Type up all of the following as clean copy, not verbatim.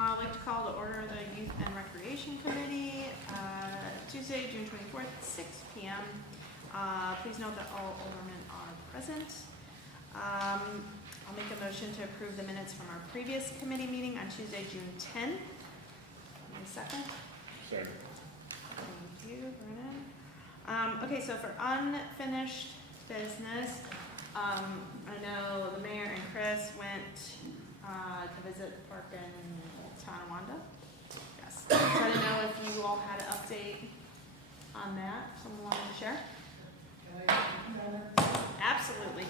I'd like to call to order the Youth and Recreation Committee, Tuesday, June 24th, at 6 p.m. Please note that all aldermen are present. I'll make a motion to approve the minutes from our previous committee meeting on Tuesday, June 10th. Any second? Second. Thank you, Brennan. Okay, so for unfinished business, I know the mayor and Chris went to visit the park in Tonawanda. Yes. So I didn't know if you all had an update on that. Someone wanted to share? Absolutely.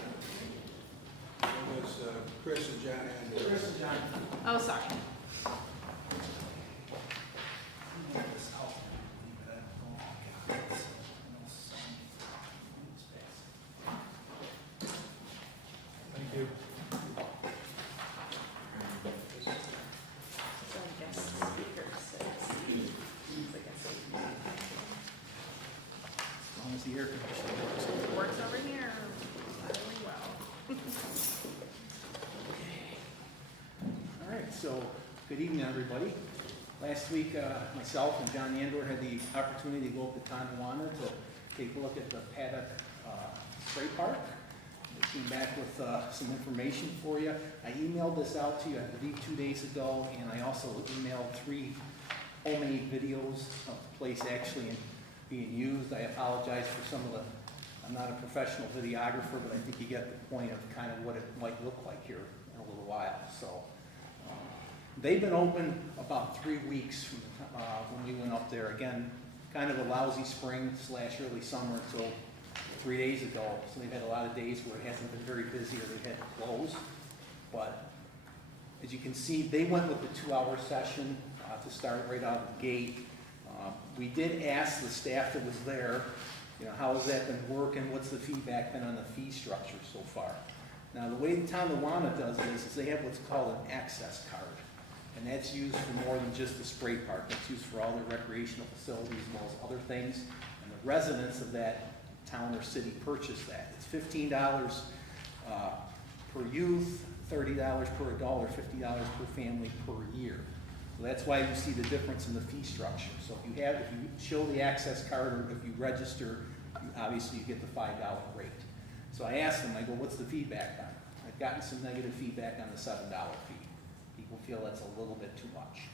It was Chris and John and Chris and John. Oh, sorry. Thank you. So I guess speaker 6. As long as the air conditioning works. Works over here really well. All right, so good evening, everybody. Last week, myself and John Andor had the opportunity to go up to Tonawanda to take a look at the paddock spray park. I came back with some information for you. I emailed this out to you, I believe, 2 days ago, and I also emailed 3 homemade videos of the place actually being used. I apologize for some of the, I'm not a professional videographer, but I think you get the point of kind of what it might look like here in a little while. So they've been open about 3 weeks from the when we went up there. Again, kind of a lousy spring / early summer until 3 days ago. So they've had a lot of days where it hasn't been very busy or they've had to close. But as you can see, they went with the 2-hour session to start right out of the gate. We did ask the staff that was there, you know, how has that been working? What's the feedback been on the fee structure so far? Now, the way Tonawanda does this is they have what's called an access card. And that's used for more than just the spray park. It's used for all their recreational facilities as well as other things. And the residents of that town or city purchase that. It's $15 per youth, $30 per adult, or $50 per family per year. So that's why you see the difference in the fee structure. So if you show the access card or if you register, obviously you get the $5 rate. So I asked them, I go, what's the feedback on it? I've gotten some negative feedback on the $7 fee. People feel that's a little bit too much.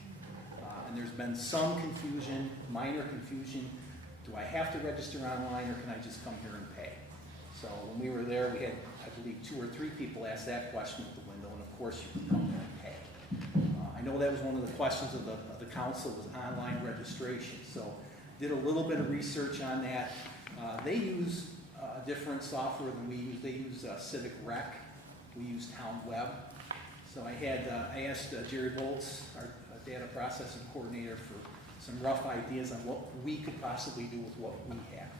And there's been some confusion, minor confusion. Do I have to register online or can I just come here and pay? So when we were there, we had, I believe, 2 or 3 people ask that question at the window, and of course you can come here and pay. I know that was one of the questions of the council was online registration. So did a little bit of research on that. They use different software than we use. They use Civic Rec. We use Town Web. So I asked Jerry Boltz, our data processing coordinator, for some rough ideas on what we could possibly do with what we have.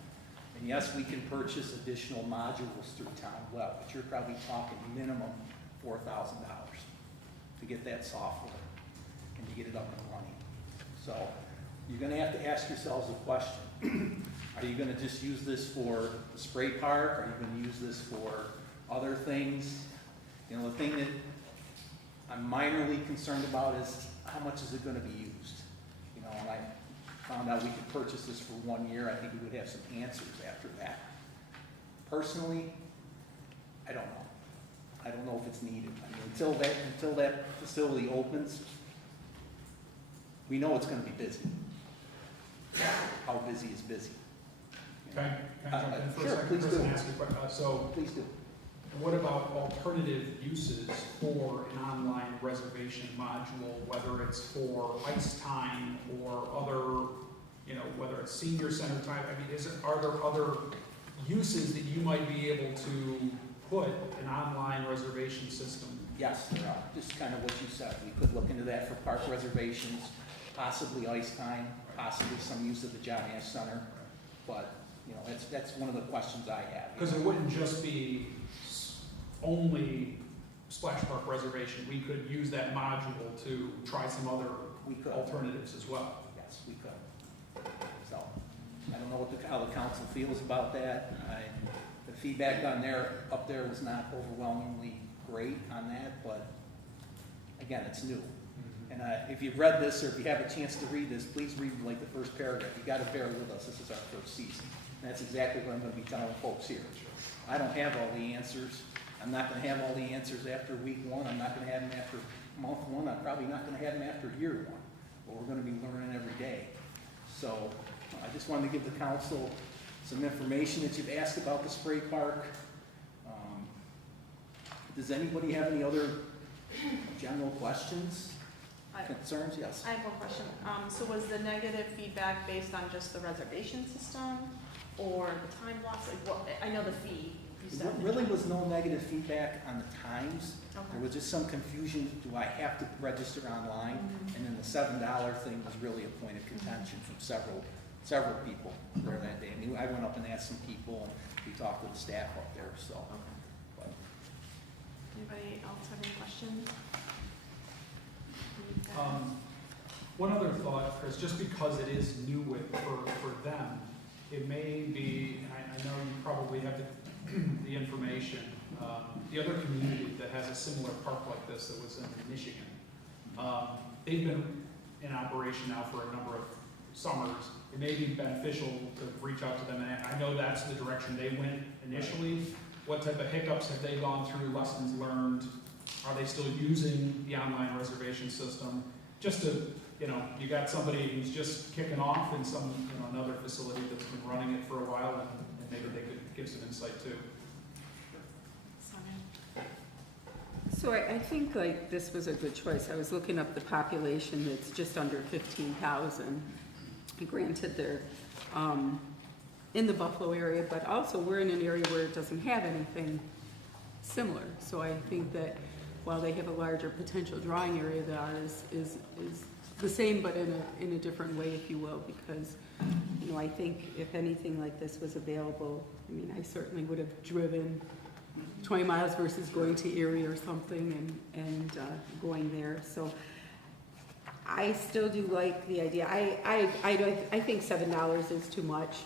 And yes, we can purchase additional modules through Town Web, but you're probably talking minimum $4,000 to get that software and to get it up and running. So you're going to have to ask yourselves a question. Are you going to just use this for the spray park? Are you going to use this for other things? You know, the thing that I'm minorly concerned about is how much is it going to be used? You know, and I found out we could purchase this for 1 year. I think we would have some answers after that. Personally, I don't know. I don't know if it's needed. I mean, until that facility opens, we know it's going to be busy. How busy is busy? Can I jump in for sure, a second, please Chris, do. and ask you a question? So, Please do. what about alternative uses for an online reservation module, whether it's for ice time or other, you know, whether it's senior center time? I mean, are there other uses that you might be able to put an online reservation system? Yes, there are. Just kind of what you said. We could look into that for park reservations, possibly ice time, possibly some use of the John Ash Center. But, you know, that's one of the questions I have. Because it wouldn't just be only splash park reservation. We could use that module to try some other alternatives as well. Yes, we could. So, I don't know how the council feels about that. The feedback up there was not overwhelmingly great on that, but again, it's new. And if you've read this, or if you have a chance to read this, please read like the first paragraph. You gotta bear with us, this is our first season. And that's exactly what I'm gonna be telling folks here. I don't have all the answers. I'm not gonna have all the answers after week one. I'm not gonna have them after month one. I'm probably not gonna have them after year one. But we're gonna be learning every day. So I just wanted to give the council some information that you've asked about the spray park. Does anybody have any other general questions, concerns? Yes. I have one question. So was the negative feedback based on just the reservation system or the time blocks? Like what, I know the fee. You said. There really was no negative feedback on the times. There Okay. was just some confusion, do I have to register online? Mhm. And then the $7 thing was really a point of contention from several people there that day. I mean, I went up and asked some people, and we talked with the staff up there, so. Okay. But Anybody else have any questions? One other thought, Chris, just because it is new for them, it may be, and I know you probably have the information, the other community that has a similar park like this that was in Michigan, they've been in operation now for a number of summers. It may be beneficial to reach out to them, and I know that's the direction they went initially. What type of hiccups have they gone through, lessons learned? Are they still using the online reservation system? Just to, you got somebody who's just kicking off in some, another facility that's been running it for a while, and maybe they could give some insight too. Sonia? So I think like this was a good choice. I was looking up the population that's just under 15,000. Granted, they're in the Buffalo area, but also we're in an area where it doesn't have anything similar. So I think that while they have a larger potential drawing area, that is the same, but in a different way, if you will, because I think if anything like this was available, I mean, I certainly would have driven 20 miles versus going to Erie or something and going there. So I still do like the idea. I think $7 is too much.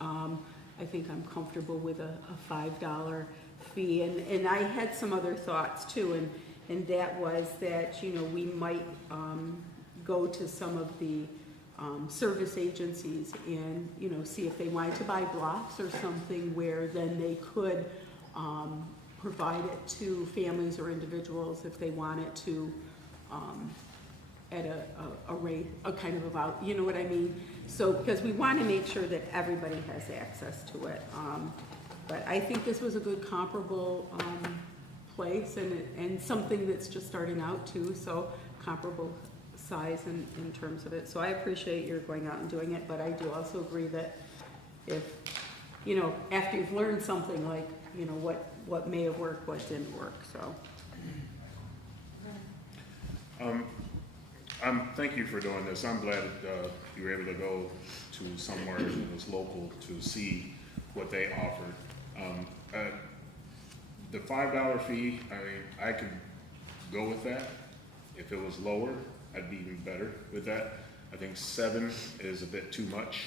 I think I'm comfortable with a $5 fee. And I had some other thoughts too, and that was that, we might go to some of the service agencies and, see if they wanted to buy blocks or something where then they could provide it to families or individuals if they wanted to at a rate, a kind of about, you know what I mean? So, because we want to make sure that everybody has access to it. But I think this was a good comparable place and something that's just starting out too, so comparable size in terms of it. So I appreciate your going out and doing it, but I do also agree that if, after you've learned something like, what may have worked, what didn't work, so. Thank you for doing this. I'm glad you were able to go to somewhere that was local to see what they offered. The $5 fee, I could go with that. If it was lower, I'd be even better with that. I think $7 is a bit too much,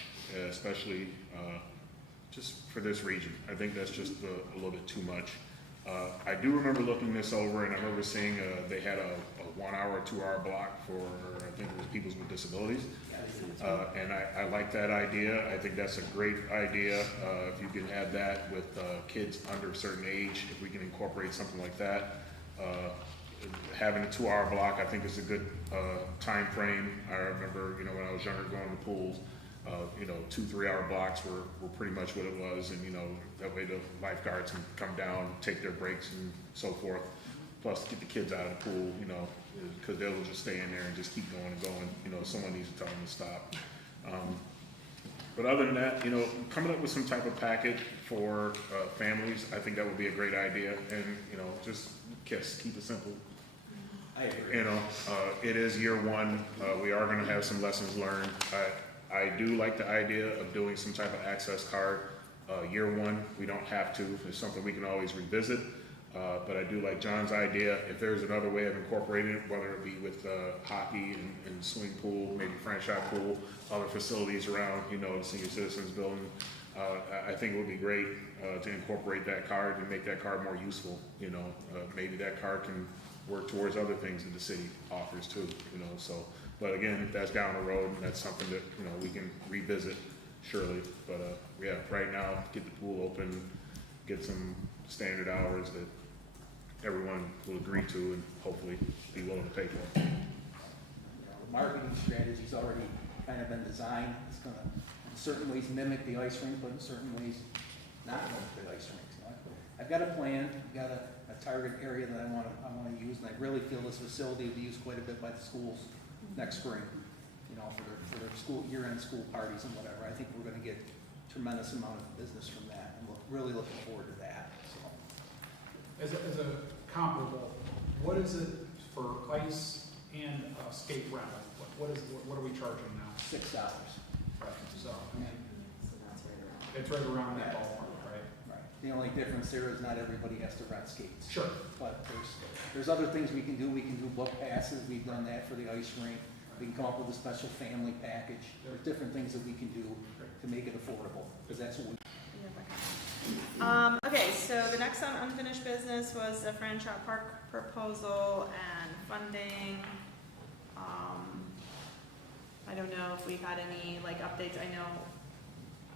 especially just for this region. I think that's just a little bit too much. I do remember looking this over, and I remember seeing they had a 1 hour, 2 hour block for, I think it was people with disabilities. And I like that idea. I think that's a great idea. If you can have that with kids under a certain age, if we can incorporate something like that. Having a 2 hour block, I think is a good time frame. I remember, when I was younger going to pools, 2 3 hour blocks were pretty much what it was, and that way the lifeguards can come down, take their breaks and so forth. Plus get the kids out of the pool, because they'll just stay in there and just keep going and going. Someone needs to tell them to stop. But other than that, coming up with some type of packet for families, I think that would be a great idea. And just keep it simple. I agree. It is year one. We are going to have some lessons learned. I do like the idea of doing some type of access card. Year one, we don't have to. It's something we can always revisit. But I do like John's idea. If there's another way of incorporating it, whether it be with hockey and swimming pool, maybe franchise pool, other facilities around, the senior citizens building, I think it would be great to incorporate that card and make that card more useful. Maybe that card can work towards other things that the city offers too, you know, so. But again, that's down the road, and that's something that, you know, we can revisit surely. But, yeah, right now, get the pool open, get some standard hours that everyone will agree to and hopefully be willing to pay for. You know, the marketing strategy's already kind of been designed. It's gonna, in certain ways, mimic the ice rink, but in certain ways, not mimic the ice rink. So I've got a plan, I've got a target area that I wanna use, and I really feel this facility will be used quite a bit by the schools next spring, you know, for their school, year-end school parties and whatever. I think we're gonna get tremendous amount of business from that, and we're really looking forward to that, so. As a comparable, what is it for ice and skate rental? What are we charging now? $6. Right, so, I mean, So that's right around. it's right around that ballpark, right? Right. The only difference there is not everybody has to rent skates. Sure. But there's other things we can do. We can do book passes. We've done that for the ice rink. We can come up with a special family package. There's different things that we can do to make it affordable, because that's what we. Okay, so the next on unfinished business was the franchise park proposal and funding. I don't know if we've had any like updates. I know,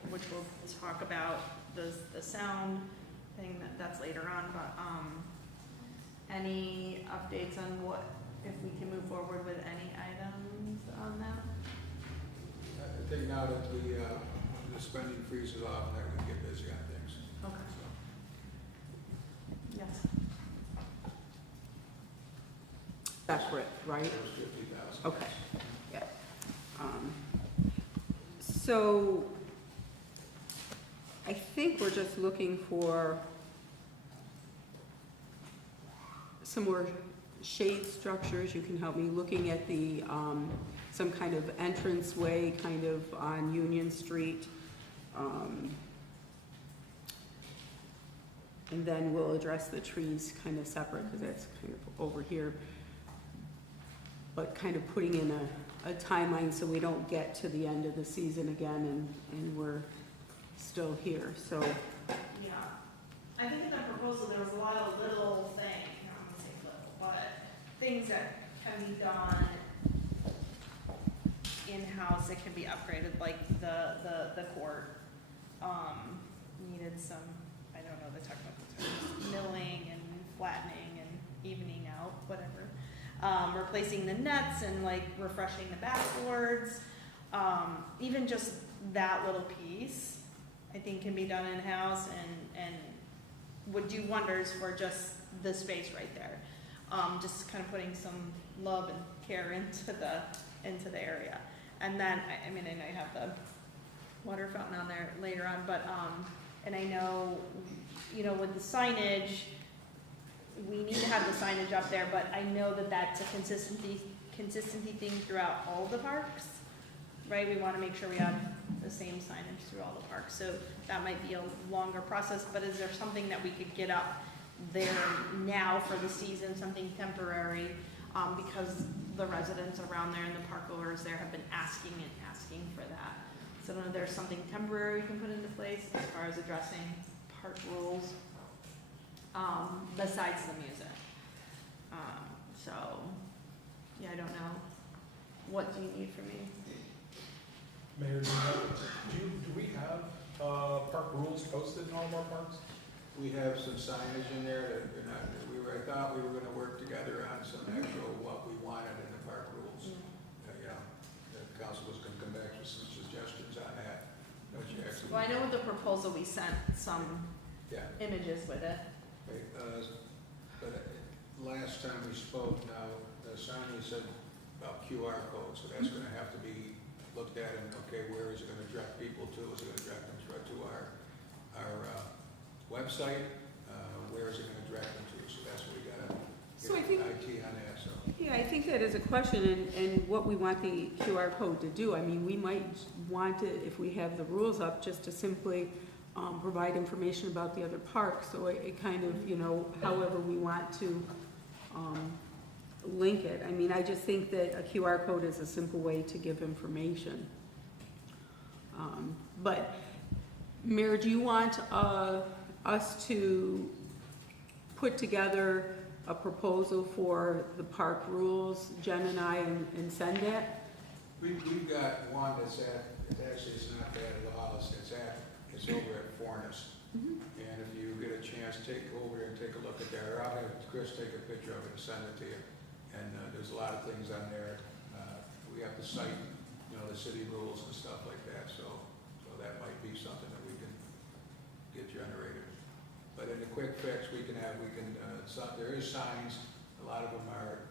which we'll talk about the sound thing that's later on, but any updates on what, if we can move forward with any items on that? I think now that the spending freeze is off, that we can get busy on things. Okay. So, Yes. Separate, right? it was 50,000. Okay, yeah. So I think we're just looking for some more shade structures. You can help me looking at the, some kind of entranceway kind of on Union Street. And then we'll address the trees kind of separate, because that's kind of over here. But kind of putting in a timeline so we don't get to the end of the season again and we're still here, so. Yeah, I think in the proposal, there was a lot of little things, I'm gonna say little, but things that can be done in-house that can be upgraded, like the court, needed some, I don't know the technical terms, milling and flattening and evening out, whatever. Replacing the nets and like refreshing the backboards, even just that little piece, I think can be done in-house and would do wonders for just the space right there. Just kind of putting some love and care into the area. And then, I mean, I know you have the water fountain on there later on, but, and I know, you know, with the signage, we need to have the signage up there, but I know that that's a consistency thing throughout all the parks, right? We want to make sure we have the same signage through all the parks, so that might be a longer process, but is there something that we could get up there now for the season, something temporary, because the residents around there and the park owners there have been asking for that. So I don't know if there's something temporary we can put into place as far as addressing park rules, besides the music. So, yeah, I don't know. What do you need from me? Mayor, do we have park rules posted in all of our parks? We have some signage in there that we're not, I thought we were gonna work together on some actual, what we wanted in the park rules. Yeah, the council was gonna come back with some suggestions on that, which you actually. Well, I know with the proposal, we sent some Yeah. images with it. Okay, but last time we spoke, now, Sonia said about QR codes, so that's gonna have to be looked at and, okay, where is it gonna direct people to? Is it gonna direct them to our website? Where is it gonna direct them to? So that's what we gotta So I get think- IT on that, so. Yeah, I think that is a question and what we want the QR code to do. I mean, we might want it, if we have the rules up, just to simply provide information about the other parks. So it kind of, you know, however we want to link it. I mean, I just think that a QR code is a simple way to give information. But Mayor, do you want us to put together a proposal for the park rules, Jen and I, and send it? We've got one that's it's not bad at all, it's over at Forness. And if you get a chance, take over there and take a look at that, or I'll have Chris take a picture of it and send it to you. And there's a lot of things on there. We have to cite, the city rules and stuff like that, so that might be something that we can get generated. But in a quick fix, there is signs, a lot of them are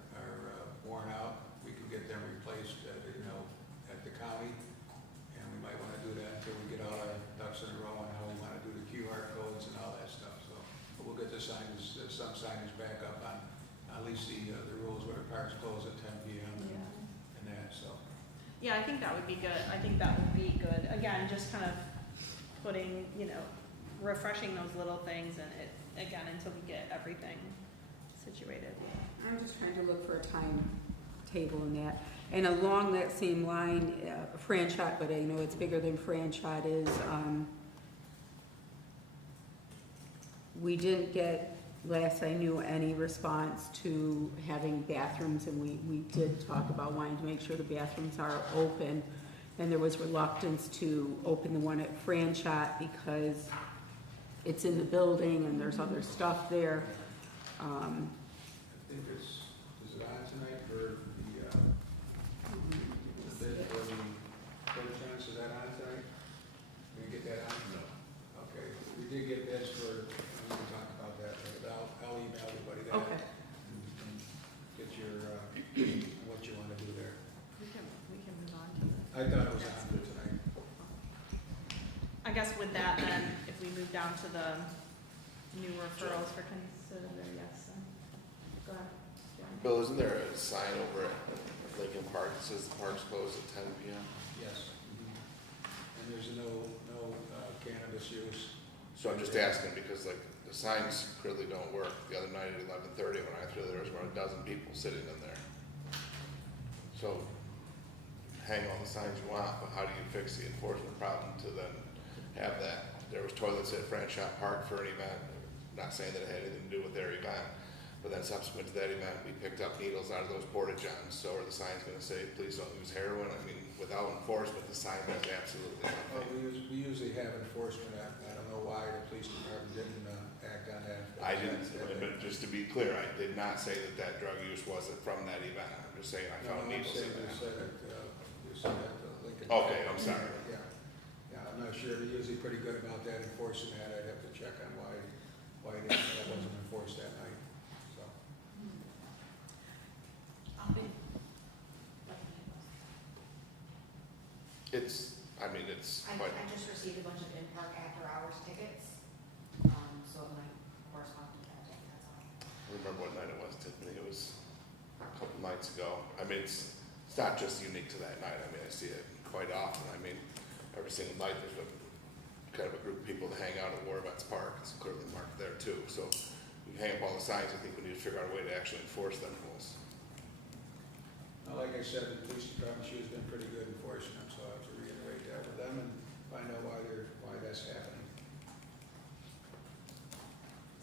worn out. We can get them replaced, at the county. And we might want to do that until we get all our ducks in a row on how we want to do the QR codes and all that stuff, so. But we'll get some signage back up on at least the rules where the parks close at 10 p.m. and that, so. Yeah, I think that would be good. I think that would be good. Again, just kind of putting, refreshing those little things and until we get everything situated. I'm just trying to look for a timetable in that. And along that same line, Franchot, but I know it's bigger than Franchot is, we didn't get, last I knew, any response to having bathrooms, and we did talk about wanting to make sure the bathrooms are open. And there was reluctance to open the one at Franchot because it's in the building and there's other stuff there. I think is it on tonight for the bid for the porta johns? Is that on tonight? Did we get that on? No. Okay, we did get bids for, we can talk about that, but I'll email everybody that. Okay. And get your, what you want to do there. We can move on to it. I thought it was on for tonight. I guess with that, then, if we move down to the new referrals for consider, yes. Go ahead. Jeremy. Bill, isn't there a sign over at Lincoln Park that says the park's closed at 10 p.m.? Yes. And there's no cannabis use. So I'm just asking because like the signs clearly don't work. The other night at 11:30 when I threw there was about a dozen people sitting in there. So hang all the signs you want, but how do you fix the enforcement problem to then have that? There was toilets at Franchot Park for an event. Not saying that it had anything to do with their event, but then subsequent to that event, we picked up needles out of those porta johns. So are the signs going to say, please don't use heroin? I mean, without enforcement, the sign does absolutely Well, nothing. we usually have enforcement. I don't know why the police department didn't act on that. I didn't, but just to be clear, I did not say that that drug use wasn't from that event. I'm just saying I found needles in You there. said that Lincoln. Okay, I'm sorry. Yeah, I'm not sure. They're usually pretty good about that, enforcing that. I'd have to check on why that wasn't enforced that night, so. It's I quite, just received a bunch of in-park after-hours tickets, so my correspondent, that's all. I remember what night it was, Tiffany. It was a couple nights ago. I mean, it's not just unique to that night. I mean, I see it quite often. I mean, every single night there's a kind of a group of people that hang out at War Vets Park. It's clearly marked there too. So we hang up all the signs. I think we need to figure out a way to actually enforce them rules. Well, like I said, the police department, she has been pretty good enforcing them, so I have to reiterate that with them and find out why that's happening.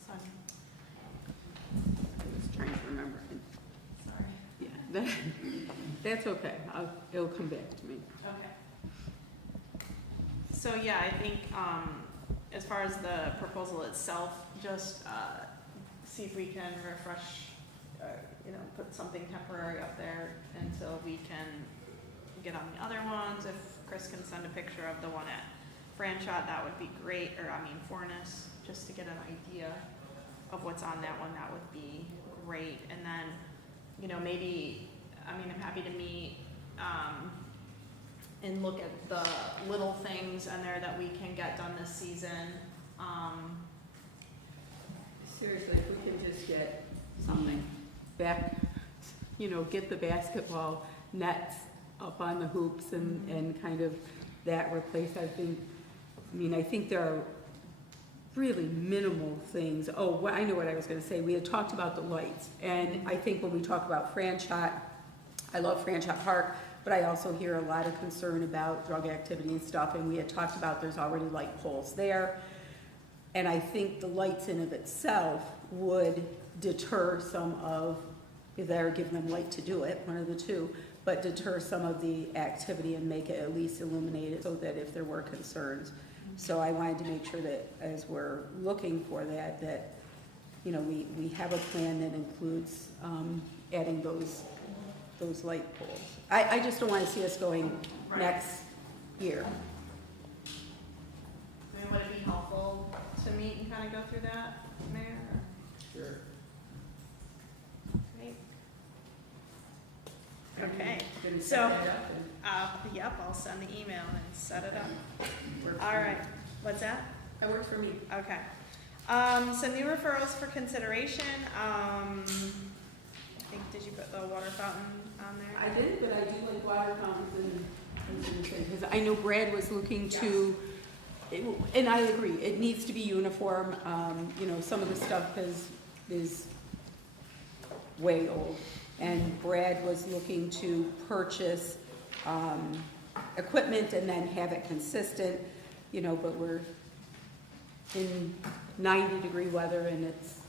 Sonia, I was trying to remember. sorry. Yeah, that's okay. It'll come back to me. Okay. So, yeah, I think, as far as the proposal itself, just, see if we can refresh, put something temporary up there until we can get on the other ones. If Chris can send a picture of the one at Franchot, that would be great, Forness, just to get an idea of what's on that one, that would be great. And then, maybe, I'm happy to meet, and look at the little things in there that we can get done this season. Seriously, if we can just get something back, get the basketball nets up on the hoops and kind of that replaced, I think there are really minimal things. Oh, well, I know what I was gonna say. We had talked about the lights, and I think when we talk about Franchot, I love Franchot Park, but I also hear a lot of concern about drug activity and stuff, and we had talked about there's already light poles there. And I think the lights in of itself would deter some of, either give them light to do it, one of the two, but deter some of the activity and make it at least illuminated so that if there were concerns. So I wanted to make sure that as we're looking for that, that, you know, we have a plan that includes adding those light poles. I just don't want to see us going Right. next year. I mean, would it be helpful to meet and kind of go through that, Mayor? Sure. Great. Okay, Then So- set that up and- yep, I'll send the email and set it up. Works All for me. right, what's that? That works for me. Okay. So new referrals for consideration, I think, did you put the water fountain on there? I did, but I do like water fountains and because I know Brad was looking to, and I agree, it needs to be uniform. You know, some of the stuff is way old. And Brad was looking to purchase, equipment and then have it consistent, you know, but we're in 90-degree weather and it's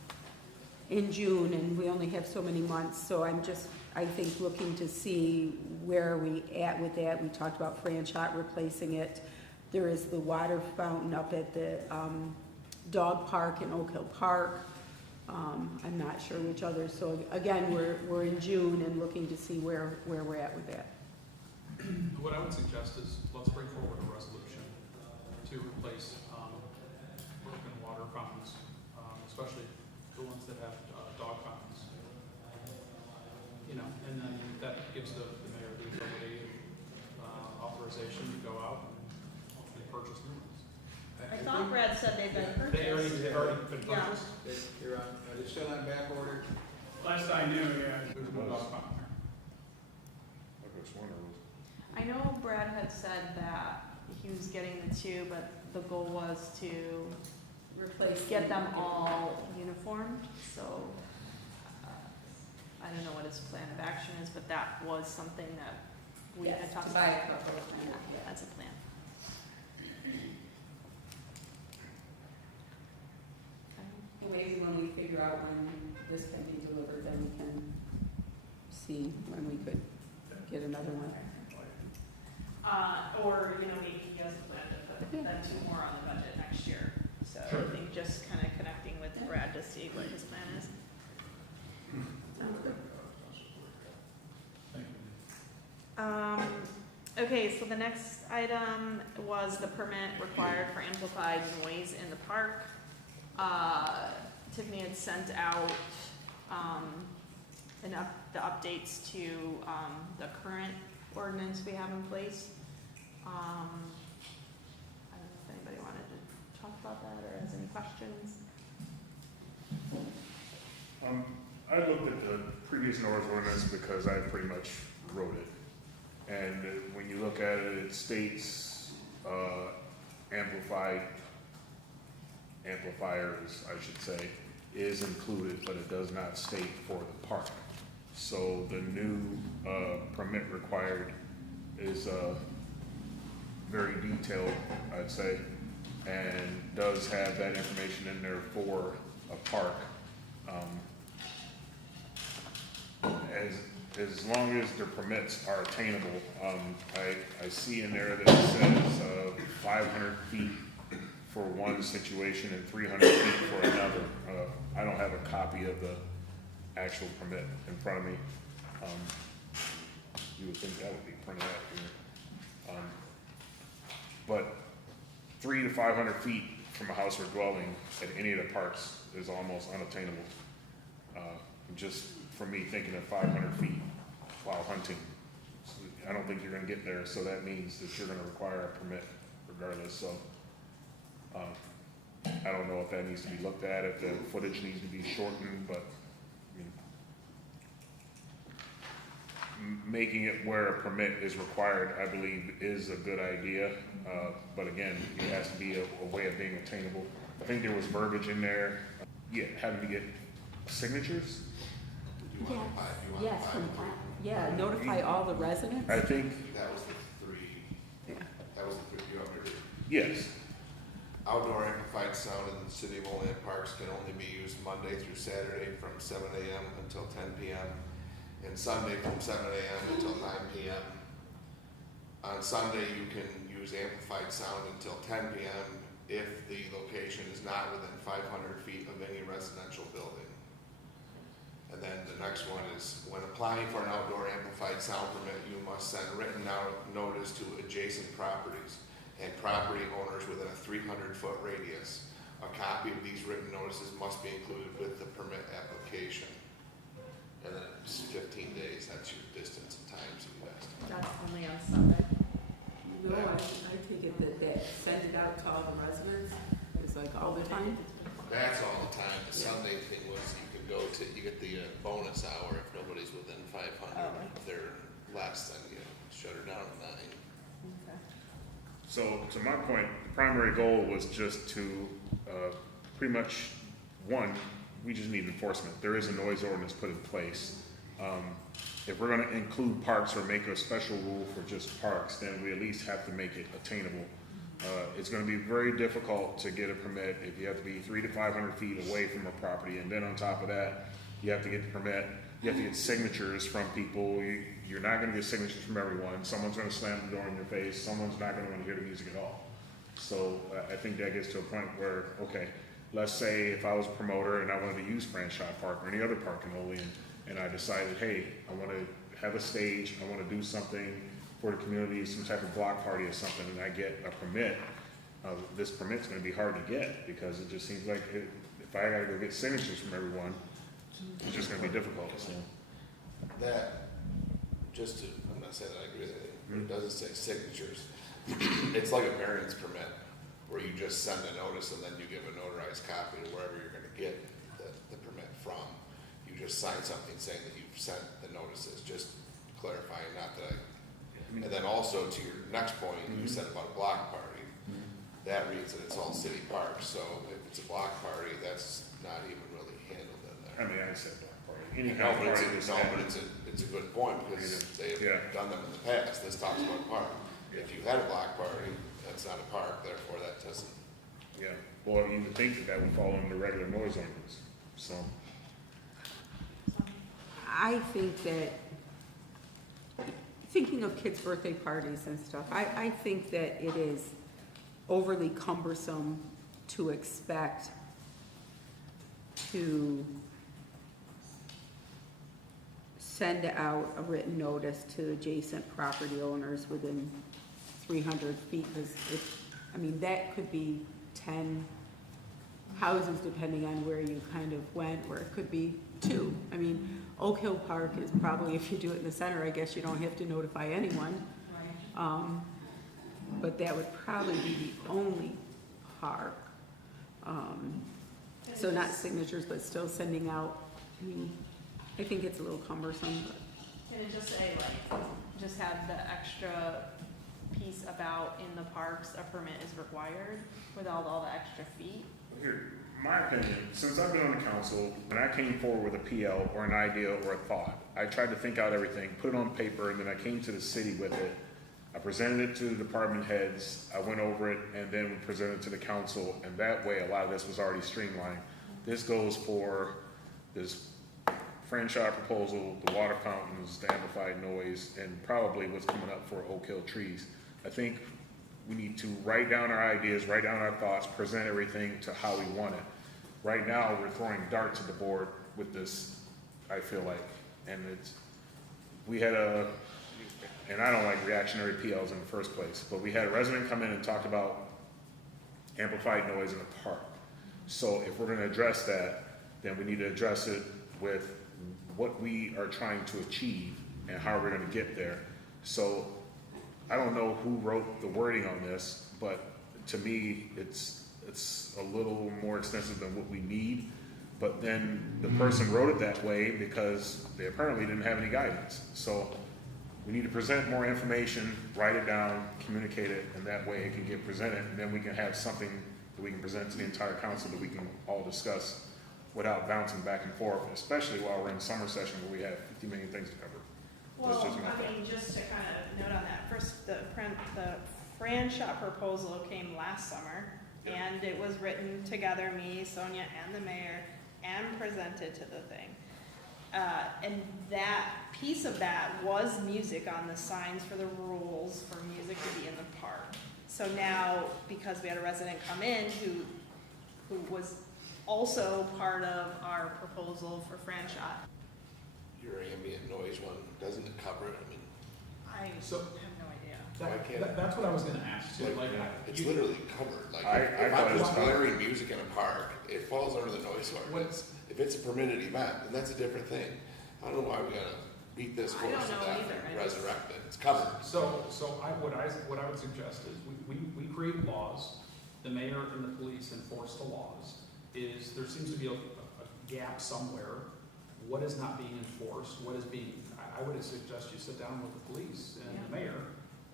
in June and we only have so many months. So I'm just, I think, looking to see where are we at with that. We talked about Franchot replacing it. There is the water fountain up at the dog park in Oak Hill Park. I'm not sure which others. So again, we're in June and looking to see where we're at with that. What I would suggest is, let's bring forward a resolution to replace broken water fountains, especially the ones that have dog fountains. You know, and then that gives the mayor the ability, authorization to go out and hopefully purchase new ones. I thought Brad said they'd been They purchased. already been Yeah. purchased? You're on, are they still on back order? Last I knew, yeah. There's no dog fountain there. I could have sworn it was. I know Brad had said that he was getting the two, but the goal was to get them all uniformed, so I don't know what his plan of action is, but that was something that we had Yes, talked to about. buy a couple of them, yeah. As a plan. Okay. Maybe when we figure out when this can be delivered, then we can see when we could get another one. Or, you know, maybe he has a plan to put then two more on the budget next year. So Sure. I think just kind of connecting with Brad to see what his plan is. Sounds good. Thank you. Okay, so the next item was the permit required for amplified noise in the park. Tiffany had sent out, the updates to, the current ordinance we have in place. I don't know if anybody wanted to talk about that or has any questions. I looked at the previous noise ordinance because I pretty much wrote it. And when you look at it, it states, amplifiers, I should say, is included, but it does not state for the park. So the new, permit required is, very detailed, I'd say, and does have that information in there for a park. As long as the permits are attainable, I see in there that it says 500 feet for one situation and 300 feet for another. I don't have a copy of the actual permit in front of me. You would think that would be printed out here. But 300 to 500 feet from a house or dwelling at any of the parks is almost unattainable. Just for me, thinking of 500 feet while hunting, I don't think you're gonna get there, so that means that you're gonna require a permit regardless, so. I don't know if that needs to be looked at, if the footage needs to be shortened, but, I mean, making it where a permit is required, I believe, is a good idea, but again, it has to be a way of being attainable. I think there was verbiage in there, having to get signatures. You want to buy, you want Yes, to buy. from, yeah, notify all the residents. I think, That was the three, Yeah. that was the three, you want me to read? yes, outdoor amplified sound in the city of Olean parks can only be used Monday through Saturday from 7 a.m. until 10 p.m. and Sunday from 7 a.m. until 9 p.m. On Sunday, you can use amplified sound until 10 p.m. if the location is not within 500 feet of any residential building. And then the next one is, when applying for an outdoor amplified sound permit, you must send written notice to adjacent properties and property owners within a 300-foot radius. A copy of these written notices must be included with the permit application. And then it's 15 days, that's your distance and times you asked. That's only on Sunday. No, I take it that send it out to all the residents, it's like all the time? That's all the time. The Sunday thing was you get the bonus hour if nobody's within 500. Oh. If they're less, then you shut her down at 9. Okay. So to my point, the primary goal was just to pretty much, one, we just need enforcement. There is a noise ordinance put in place. If we're going to include parks or make a special rule for just parks, then we at least have to make it attainable. It's going to be very difficult to get a permit if you have to be 300 to 500 feet away from a property, and then on top of that, you have to get the permit. You have to get signatures from people. You're not going to get signatures from everyone. Someone's going to slam the door in your face. Someone's not going to want to hear the music at all. So I think that gets to a point where, okay, let's say if I was a promoter and I wanted to use Franchise Park or any other park in Olean, and I decided, hey, I want to have a stage, I want to do something for the community, some type of block party or something, and I get a permit, this permit's going to be hard to get because it just seems like if I got to go get signatures from everyone, it's just going to be difficult. So. That, just to, I'm not saying that I agree with it, but it doesn't say signatures. It's like a variance permit where you just send a notice and then you give a notarized copy to wherever you're going to get the permit from. You just sign something saying that you've sent the notices, just clarifying, not that I. And then also to your next point, you said about a block party. That reads that it's all city parks, so if it's a block party, that's not even really handled in there. I mean, I said block party. Any No, kind of but party. it's a good point because they have done them in the past. This talks about a park. If you had a block party, that's not a park, therefore that doesn't. Yeah, well, you would think that would fall under regular noise ordinance, so. I think that, thinking of kids' birthday parties and stuff, I think that it is overly cumbersome to expect to send out a written notice to adjacent property owners within 300 feet, because I mean, that could be 10 houses depending on where you kind of went, or it could be 2. I mean, Oak Hill Park is probably, if you do it in the center, I guess you don't have to notify anyone. But that would probably be the only park. So not signatures, but still sending out, I mean, I think it's a little cumbersome, but. Can it just say like, just have the extra piece about in the parks, a permit is required without all the extra feet? Here, my opinion, since I've been on the council, when I came forward with a PL or an idea or a thought, I tried to think out everything, put it on paper, and then I came to the city with it. I presented it to the department heads, I went over it, and then presented it to the council, and that way a lot of this was already streamlined. This goes for this franchise proposal, the water fountains, the amplified noise, and probably what's coming up for Oak Hill trees. I think we need to write down our ideas, write down our thoughts, present everything to how we want it. Right now, we're throwing darts at the board with this, I feel like, and and I don't like reactionary PLs in the first place, but we had a resident come in and talk about amplified noise in the park. So if we're gonna address that, then we need to address it with what we are trying to achieve and how we're gonna get there. So I don't know who wrote the wording on this, but to me, it's a little more extensive than what we need. But then the person wrote it that way because they apparently didn't have any guidance. So we need to present more information, write it down, communicate it, and that way it can get presented, and then we can have something that we can present to the entire council that we can all discuss without bouncing back and forth, especially while we're in summer session where we have 50 million things to cover. That's Well, just my thought. I mean, just to kind of note on that, first, the Fran shop proposal came last summer, And it was written together, me, Sonia, and the mayor, and presented to the thing. And that piece of that was music on the signs for the rules for music to be in the park. So now, because we had a resident come in who was also part of our proposal for franchise, Your ambient noise one, doesn't it cover it? I mean, I So- have no idea. Why can't- That's what I was gonna ask too, like, it's you- literally covered. Like, I if thought I'm it was just covered. blaring music in a park, it falls under the noise ordinance. If it's a permitted event, then that's a different thing. I don't know why we gotta beat this I horse don't to know death either. and I just- resurrect it. It's covered. What I would suggest is we create laws, the mayor and the police enforce the laws. There seems to be a gap somewhere. What is not being enforced? What is being, I would suggest you sit down with the police and the mayor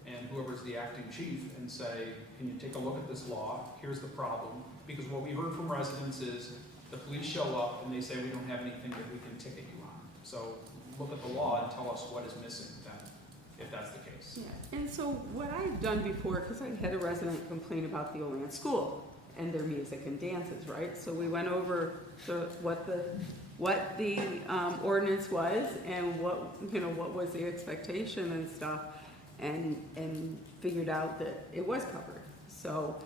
and whoever's the acting chief and say, can you take a look at this law? Here's the problem. Because what we heard from residents is the police show up and they say, we don't have anything that we can ticket you on. So look at the law and tell us what is missing then, if that's the case. Yeah, and so what I've done before, because I had a resident complain about the Olean school and their music and dances, right? So we went over what the ordinance was and what was the expectation and stuff, and figured out that it was covered. So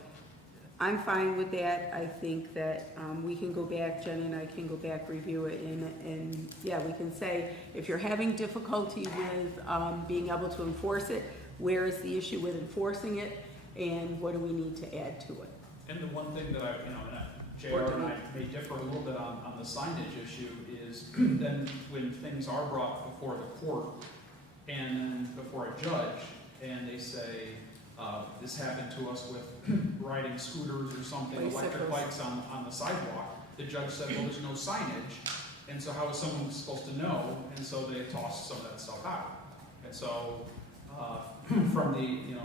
I'm fine with that. I think that we can go back, Jenny and I can go back, review it, and yeah, we can say, if you're having difficulty with being able to enforce it, where is the issue with enforcing it, and what do we need to add to it? And the one thing that JR and I may differ a little bit on the signage issue is then when things are brought before the court and then before a judge, and they say, this happened to us with riding scooters or something, electric Bicycles. bikes on the sidewalk, the judge said, well, there's no signage, and so how is someone supposed to know? And so they tossed some of that stuff out. And so, from the,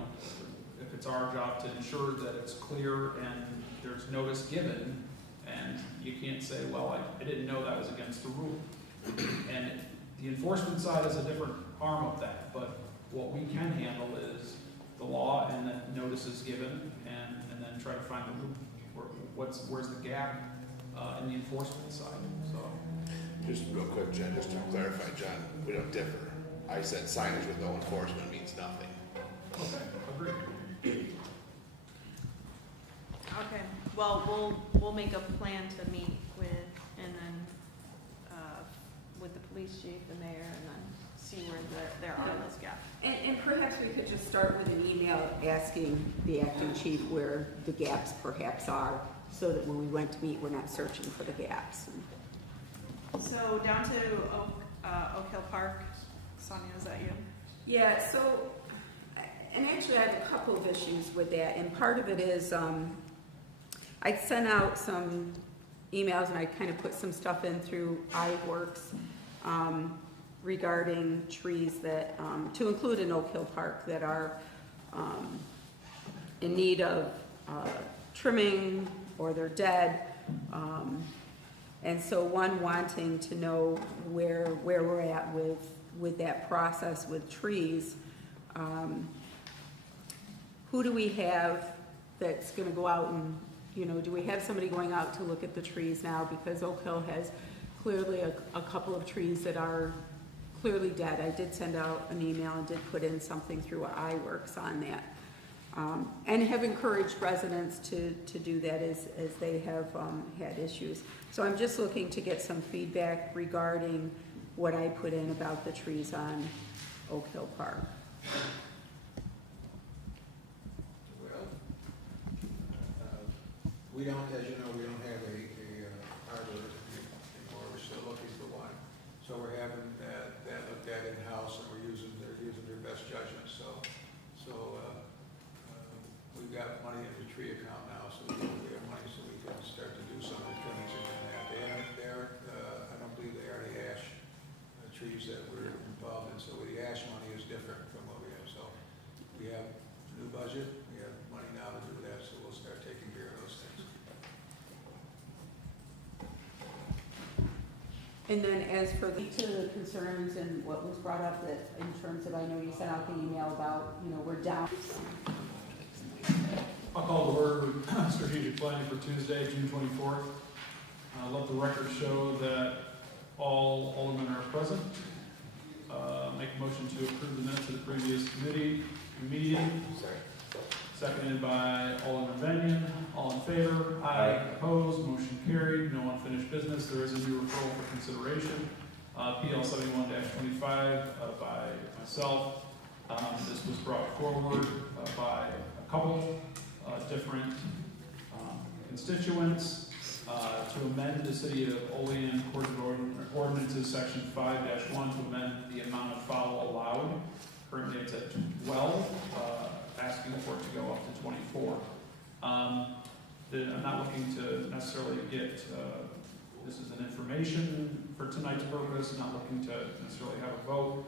if it's our job to ensure that it's clear and there's notice given, and you can't say, well, I didn't know that was against the rule. And the enforcement side is a different arm of that, but what we can handle is the law and then notices given, and then try to find the loop, where's the gap in the enforcement side, so. Just real quick, Jen, just to clarify, John, we don't differ. I said signage with no enforcement means nothing. Okay, agreed. Okay, well, we'll make a plan to meet with, and then, with the police chief, the mayor, and then see where there are those gaps. And perhaps we could just start with an email asking the acting chief where the gaps perhaps are, so that when we went to meet, we're not searching for the gaps. So down to Oak Hill Park, Sonia, is that you? Yeah, so, and actually I have a couple of issues with that, and part of it is, I sent out some emails and I kind of put some stuff in through iWorks regarding trees that, to include in Oak Hill Park, that are in need of trimming or they're dead. And so wanting to know where we're at with that process with trees. Who do we have that's gonna go out and, do we have somebody going out to look at the trees now? Because Oak Hill has clearly a couple of trees that are clearly dead. I did send out an email and did put in something through iWorks on that. And have encouraged residents to do that as they have had issues. So I'm just looking to get some feedback regarding what I put in about the trees on Oak Hill Park. Well, we don't, as you know, we don't have a arborist anymore, we're still looking for one. So we're having that looked at in-house, and they're using their best judgment, so we've got money in the tree account now, so we have money so we can start to do some of the trimmings and that. They aren't, I don't believe they are the ash trees that we're involved in, so the ash money is different from what we have. So we have a new budget, we have money now to do that, so we'll start taking care of those things. And then as for the concerns and what was brought up, that in terms of, I know you sent out the email about, we're down. I'll call to order strategic planning for Tuesday, June 24th. Let the record show that all aldermen are present. Make a motion to approve the minutes of the previous committee meeting. Seconded by Alderman Benyon. All in favor? Aye. Opposed? Motion carried. No unfinished business. There is a new referral for consideration. PL 71-25 by myself. This was brought forward by a couple different constituents to amend the City of Olean Code of Ordinances, Section 5-1, to amend the amount of foul allowed. Currently it's at 12, asking for it to go up to 24. I'm not looking to necessarily get, this is an information for tonight's purpose, not looking to necessarily have a vote,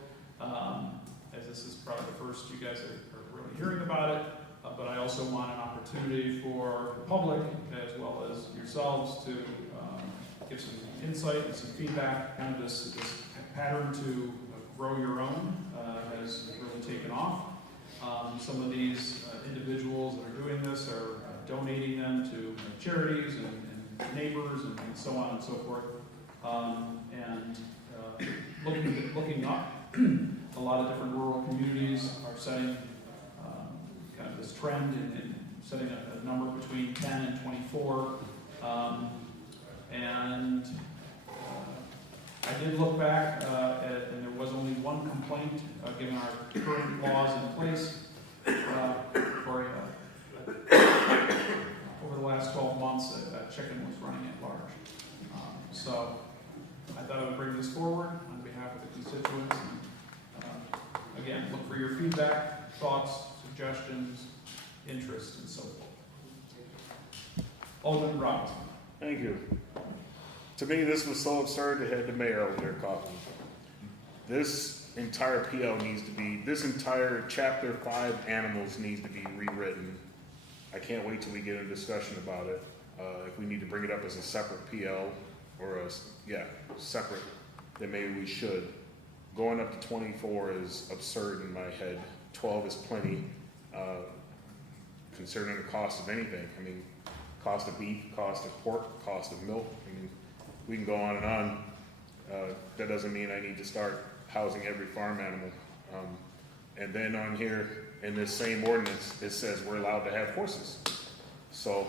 as this is probably the first you guys are really hearing about it. But I also want an opportunity for the public, as well as yourselves, to give some insight and some feedback. Kind of this pattern to grow your own has really taken off. Some of these individuals that are doing this are donating them to charities and neighbors and so on and so forth. Looking up, a lot of different rural communities are setting kind of this trend and setting a number between 10 and 24. I did look back, and there was only one complaint, given our current laws in place, over the last 12 months, a chicken was running at large. So I thought I would bring this forward on behalf of the constituents. And, again, look for your feedback, thoughts, suggestions, interest, and so forth. Alderman Robinson. Thank you. To me, this was so absurd to have the mayor over there coughing. This entire PL needs to be, this entire Chapter 5 animals needs to be rewritten. I can't wait till we get a discussion about it. If we need to bring it up as a separate PL or separate, then maybe we should. Going up to 24 is absurd in my head. 12 is plenty, considering the cost of anything. I mean, cost of beef, cost of pork, cost of milk. I mean, we can go on and on. That doesn't mean I need to start housing every farm animal. And then on here, in this same ordinance, it says we're allowed to have horses. So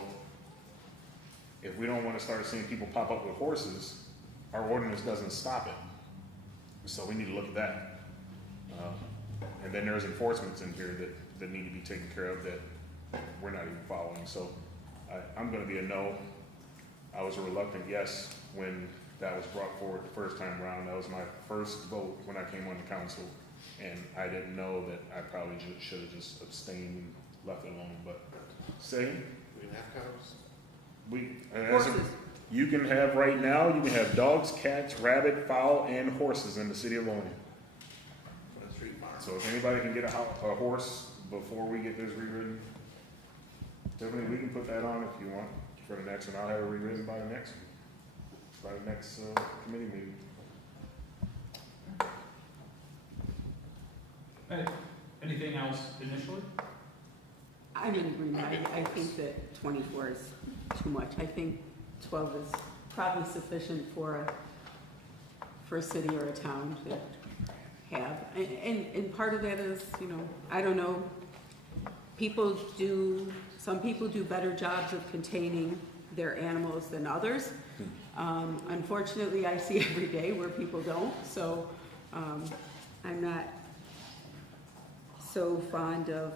if we don't want to start seeing people pop up with horses, our ordinance doesn't stop it. So we need to look at that. And then there's enforcements in here that need to be taken care of that we're not even following. So I'm going to be a no. I was a reluctant yes when that was brought forward the first time around. That was my first vote when I came on the council, and I didn't know that I probably should have just abstained and left it alone. But say We can have cows. Horses. You can have right now. You can have dogs, cats, rabbit, fowl, and horses in the city of Olean. For the street farm. So if anybody can get a horse before we get this rewritten, Tiffany, we can put that on if you want for the next one. I'll have it rewritten by the next committee meeting. Anything else initially? I'm in agreement. I think that 24 is too much. I think 12 is probably sufficient for a city or a town to have. And part of that is, I don't know, some people do better jobs of containing their animals than others. Unfortunately, I see every day where people don't, so I'm not so fond of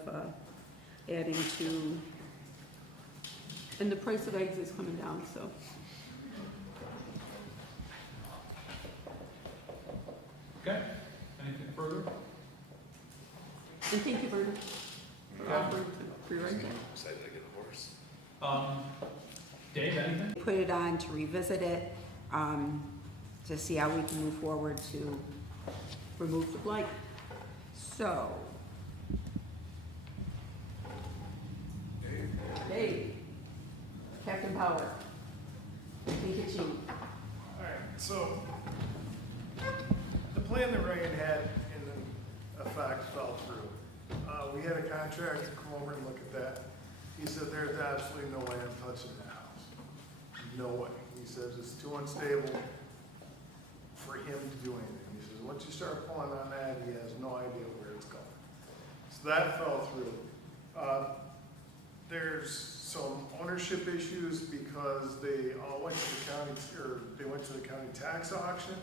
adding to, and the price of eggs is coming down, so. Okay, anything further? And thank you, Vernon, for offering to rewrite that. Excited to get a horse. Dave, anything? Put it on to revisit it, to see how we can move forward to remove the blight. So. Dave. Captain Power. I think it's you. All right, so the plan that Ryan had in effect fell through. We had a contractor come over and look at that. He said, there's absolutely no way I'm touching that house. No way. He says it's too unstable for him to do anything. He says, once you start pulling on that, he has no idea where it's going. So that fell through. There's some ownership issues because they all went to the county, or they went to the county tax auction.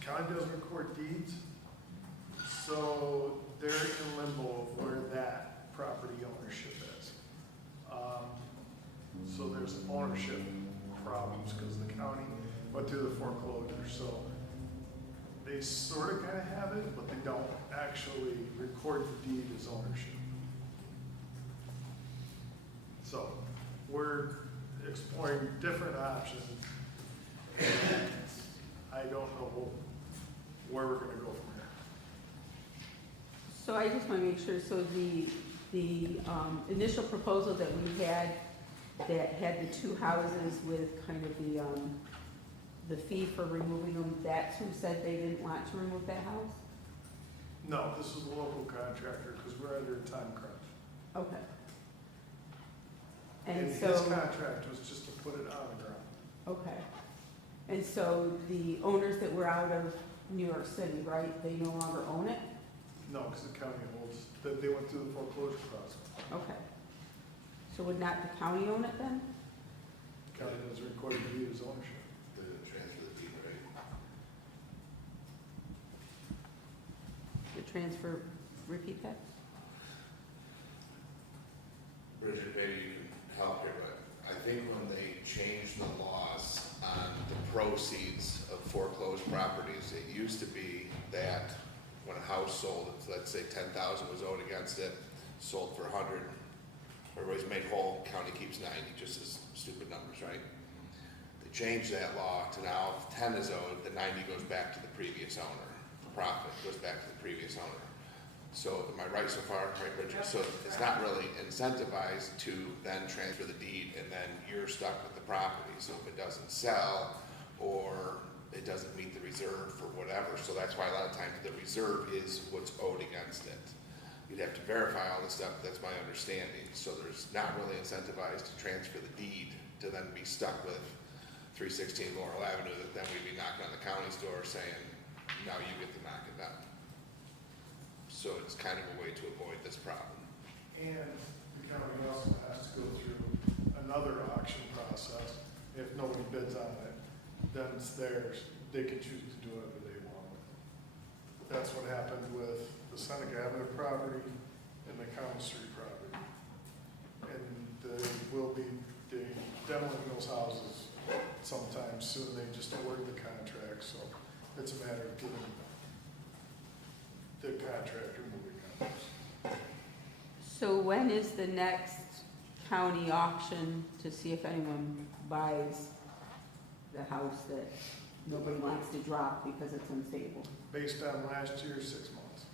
County doesn't record deeds, so they're in limbo of where that property ownership is. So there's ownership problems because the county went through the foreclosure. So they sort of kind of have it, but they don't actually record the deed as ownership. So we're exploring different options. And I don't know where we're gonna go from there. So I just want to make sure, so the initial proposal that we had, that had the two houses with kind of the fee for removing them, that's who said they didn't want to remove that house? No, this is a local contractor because we're under a time crunch. Okay. And And his so, contract was just to put it on the ground. okay. And so the owners that were out of New York City, right, they no longer own it? No, because the county holds, they went through the foreclosure process. Okay. So would not the county own it then? The county doesn't record the deed as ownership. The transfer the deed, right? The transfer, repeat that? Bridget, maybe you can help here, but I think when they changed the laws on the proceeds of foreclosed properties, it used to be that when a house sold, let's say 10,000 was owed against it, sold for 100, everybody's made whole, county keeps 90, just as stupid numbers, right? They changed that law to now if 10 is owed, the 90 goes back to the previous owner. Profit goes back to the previous owner. So am I right so far, right, Bridget? So it's not really incentivized to then transfer the deed and then you're stuck with the property. So if it doesn't sell or it doesn't meet the reserve for whatever, so that's why a lot of times the reserve is what's owed against it. You'd have to verify all this stuff, that's my understanding. So there's not really incentivized to transfer the deed to then be stuck with 316 Laurel Avenue that then we'd be knocking on the county's door saying, now you get to knock it down. So it's kind of a way to avoid this problem. And the county also has to go through another auction process. If nobody bids on it, then it's theirs. They can choose to do whatever they want with it. That's what happened with the Seneca Avenue property and the County Street property. And they will be demoing those houses sometime soon. They just awarded the contract, so it's a matter of giving the contractor moving on. So when is the next county auction to see if anyone buys the house that nobody wants to drop because it's unstable? Based on last year's 6 months.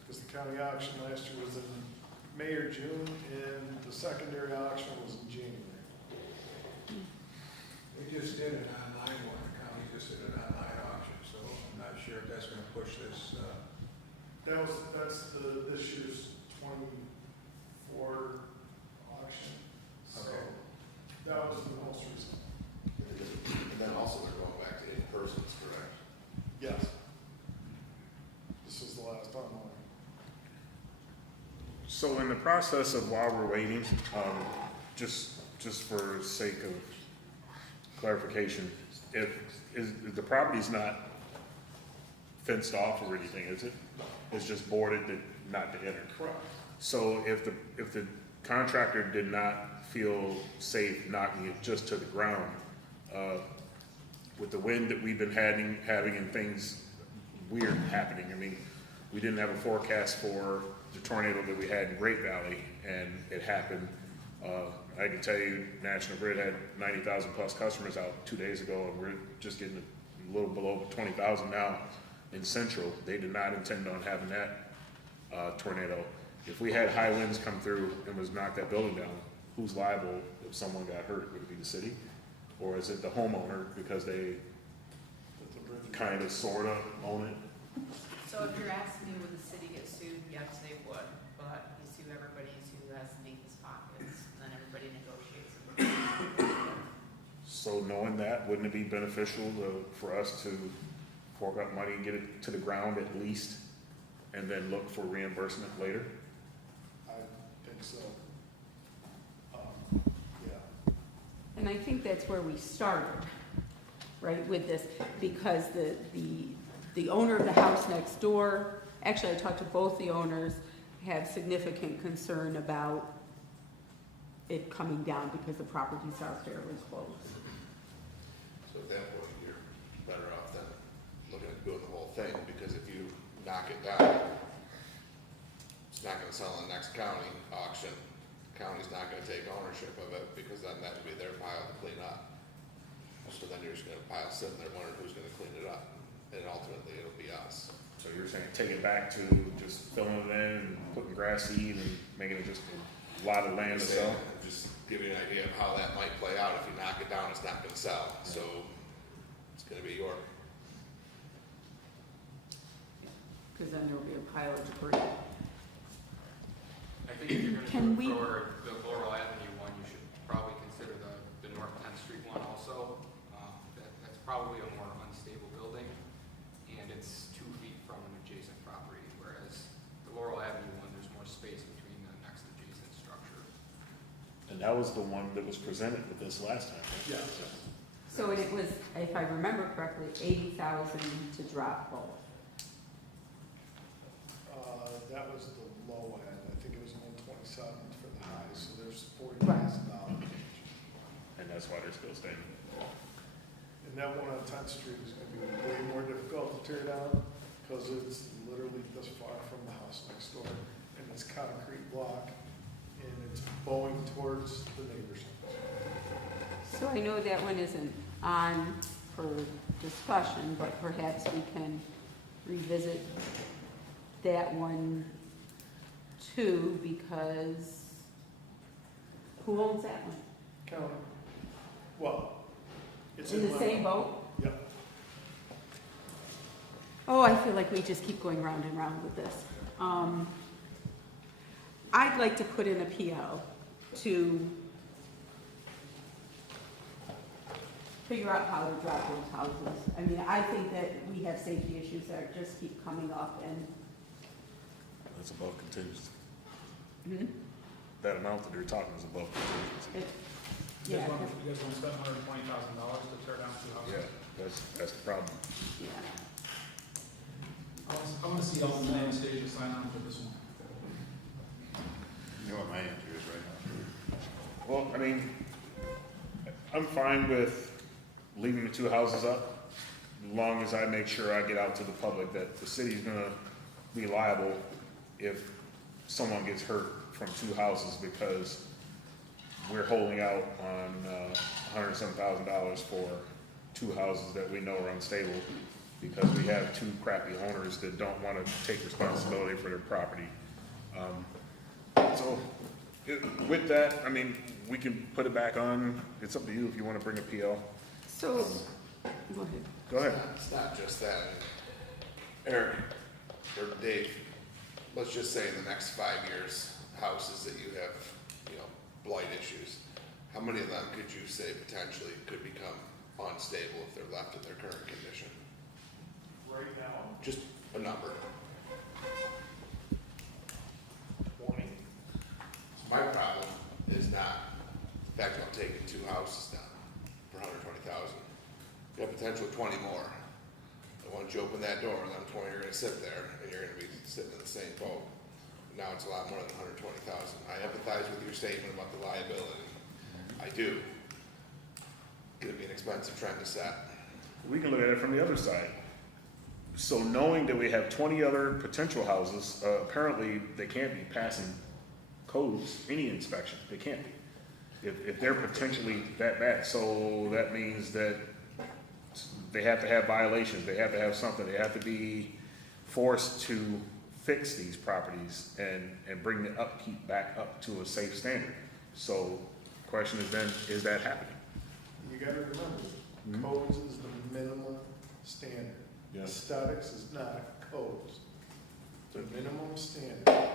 Because the county auction last year was in May or June, and the secondary auction was in January. We just did an online one, the county just did an online auction, so I'm not sure if that's gonna push this, That's this year's 24 auction. So Okay. that was the most recent. And then also they're going back to in-persons, correct? Yes. This was the last online. So in the process of while we're waiting, just for sake of clarification, if the property's not fenced off or anything, is it? It's just boarded not to enter. Correct. So if the contractor did not feel safe knocking it just to the ground, with the wind that we've been having and things weird happening, I mean, we didn't have a forecast for the tornado that we had in Great Valley, and it happened. I can tell you, National Grid had 90,000 plus customers out 2 days ago, and we're just getting a little below 20,000 now in Central. They did not intend on having that tornado. If we had high winds come through and was knocked that building down, who's liable if someone got hurt? Would it be the city? Or is it the homeowner because they kind of, sort of own it? So if you're asking me, would the city get sued? yes, they would, but you see everybody's who has the deepest pockets, and then everybody negotiates. So knowing that, wouldn't it be beneficial for us to fork out money and get it to the ground at least, and then look for reimbursement later? I think so. Yeah. And I think that's where we started, right, with this, because the owner of the house next door, actually, I talked to both the owners, have significant concern about it coming down because the properties are fairly close. So at that point, you're better off than looking at doing the whole thing, because if you knock it down, it's not gonna sell in the next county auction. The county's not gonna take ownership of it, because then that would be their pile to clean up. So then you're just gonna pile sitting there wondering who's gonna clean it up, and ultimately it'll be us. So you're saying take it back to just filling it in, putting grass seed and making it just a lot of land to sell? Just give you an idea of how that might play out. If you knock it down, it's not gonna sell, so it's gonna be your. Because then there'll be a pile of debris. I think if you're Can gonna we- do it for the Laurel Avenue one, you should probably consider the North 10th Street one also. That's probably a more unstable building, and it's 2 feet from an adjacent property, whereas the Laurel Avenue one, there's more space between the next adjacent structure. And that was the one that was presented with this last time, right? Yeah. So it was, if I remember correctly, 80,000 to drop both. That was the low end. I think it was 127 for the high, so there's $40,000. And that's why they're still staying. And that one on 10th Street is gonna be way more difficult to tear down, because it's literally this far from the house next door, and it's concrete block, and it's bowing towards the neighbor's house. So I know that one isn't on for discussion, but perhaps we can revisit that one too, because who owns that one? County. Well, it's In the limbo. same boat? Yep. Oh, I feel like we just keep going round and round with this. I'd like to put in a PO to figure out how to drop those houses. I mean, I think that we have safety issues that just keep coming up, and That's above contingency. Mhm. That amount that they're talking is above contingency. it, You yeah, guys want to spend $120,000 to tear down 2 houses? Yeah, that's the problem. yeah. I want to see all the land stage to sign on for this one. You know what my answer is right now? Well, I mean, I'm fine with leaving the 2 houses up, as long as I make sure I get out to the public that the city's gonna be liable if someone gets hurt from 2 houses because we're holding out on $107,000 for 2 houses that we know are unstable because we have 2 crappy owners that don't wanna take responsibility for their property. So, with that, I mean, we can put it back on. It's up to you if you wanna bring a PO. So, go ahead. Go ahead. It's not just that. Eric, or Dave, let's just say in the next 5 years, houses that you have, blight issues, how many of them could you say potentially could become unstable if they're left in their current condition? Right now, Just a number. 20. My problem is not, in fact, I'm taking 2 houses down for $120,000. You have potential 20 more. And once you open that door, then 20 are gonna sit there, and you're gonna be sitting in the same boat. Now it's a lot more than 120,000. I empathize with your statement about the liability. I do. It's gonna be an expensive trend to set. We can look at it from the other side. So knowing that we have 20 other potential houses, apparently they can't be passing codes, any inspection, they can't be. If they're potentially that bad, so that means that they have to have violations, they have to have something, they have to be forced to fix these properties and bring the upkeep back up to a safe standard. So, question is then, is that happening? You gotta remember, codes is the minimum standard. Yes. Aesthetics is not codes. The minimum standard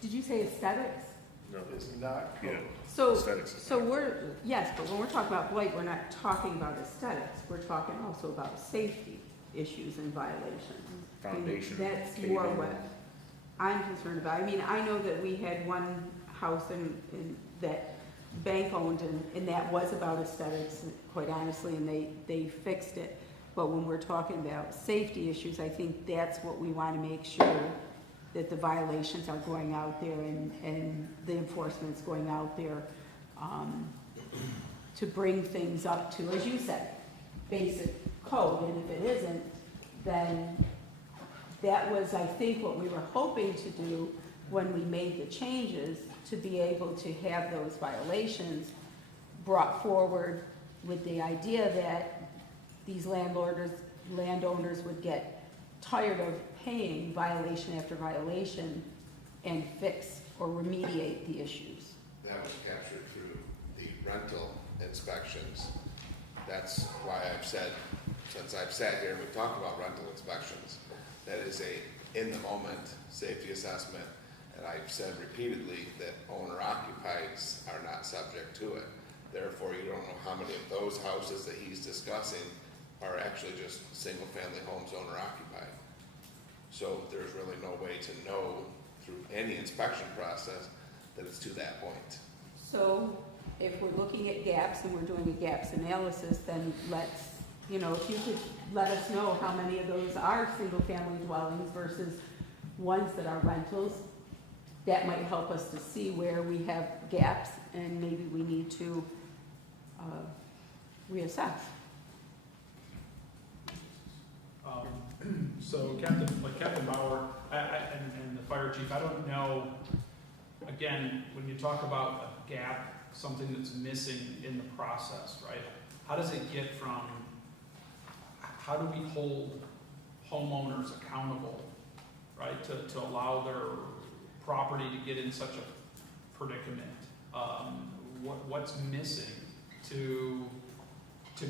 Did you say aesthetics? No, is not yeah, code. So, aesthetics. is so fine. yes, but when we're talking about blight, we're not talking about aesthetics, we're talking also about safety issues and violations. Foundation, That's more caving. what I'm concerned about. I mean, I know that we had one house in that bank owned, and that was about aesthetics, quite honestly, and they fixed it. But when we're talking about safety issues, I think that's what we want to make sure, that the violations are going out there and the enforcement's going out there, to bring things up to, as you said, basic code. And if it isn't, then that was, I think, what we were hoping to do when we made the changes, to be able to have those violations brought forward with the idea that these landowners would get tired of paying violation after violation and fix or remediate the issues. That was captured through the rental inspections. That's why I've said, since I've sat here and we've talked about rental inspections, that is a in-the-moment safety assessment. And I've said repeatedly that owner-occupieds are not subject to it. Therefore, you don't know how many of those houses that he's discussing are actually just single-family homes owner-occupied. So there's really no way to know through any inspection process that it's to that point. So if we're looking at gaps and we're doing a gaps analysis, then let's, if you could let us know how many of those are single-family dwellings versus ones that are rentals, that might help us to see where we have gaps and maybe we need to reassess. So Captain Bauer, and the fire chief, I don't know, again, when you talk about a gap, something that's missing in the process, right? How does it get from, how do we hold homeowners accountable, right, to allow their property to get in such a predicament? What's missing to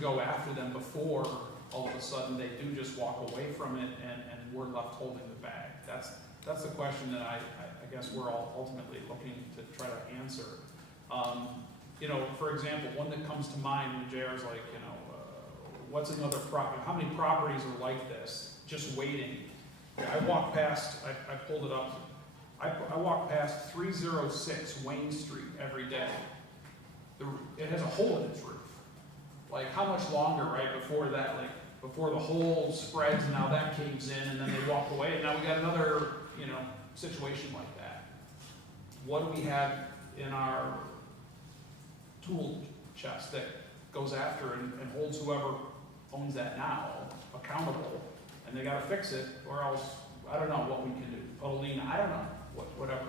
go after them before all of a sudden they do just walk away from it and we're left holding the bag? That's the question that I guess we're all ultimately looking to try to answer. For example, one that comes to mind when JR's like, what's another property? How many properties are like this, just waiting? I walk past, I pulled it up, I walk past 306 Wayne Street every day. It has a hole in its roof. Like, how much longer, right, before that, before the hole spreads and now that caves in and then they walk away and now we got another, situation like that. What do we have in our tool chest that goes after and holds whoever owns that now accountable? And they gotta fix it, or else, I don't know what we can do. Olean, I don't know, whatever.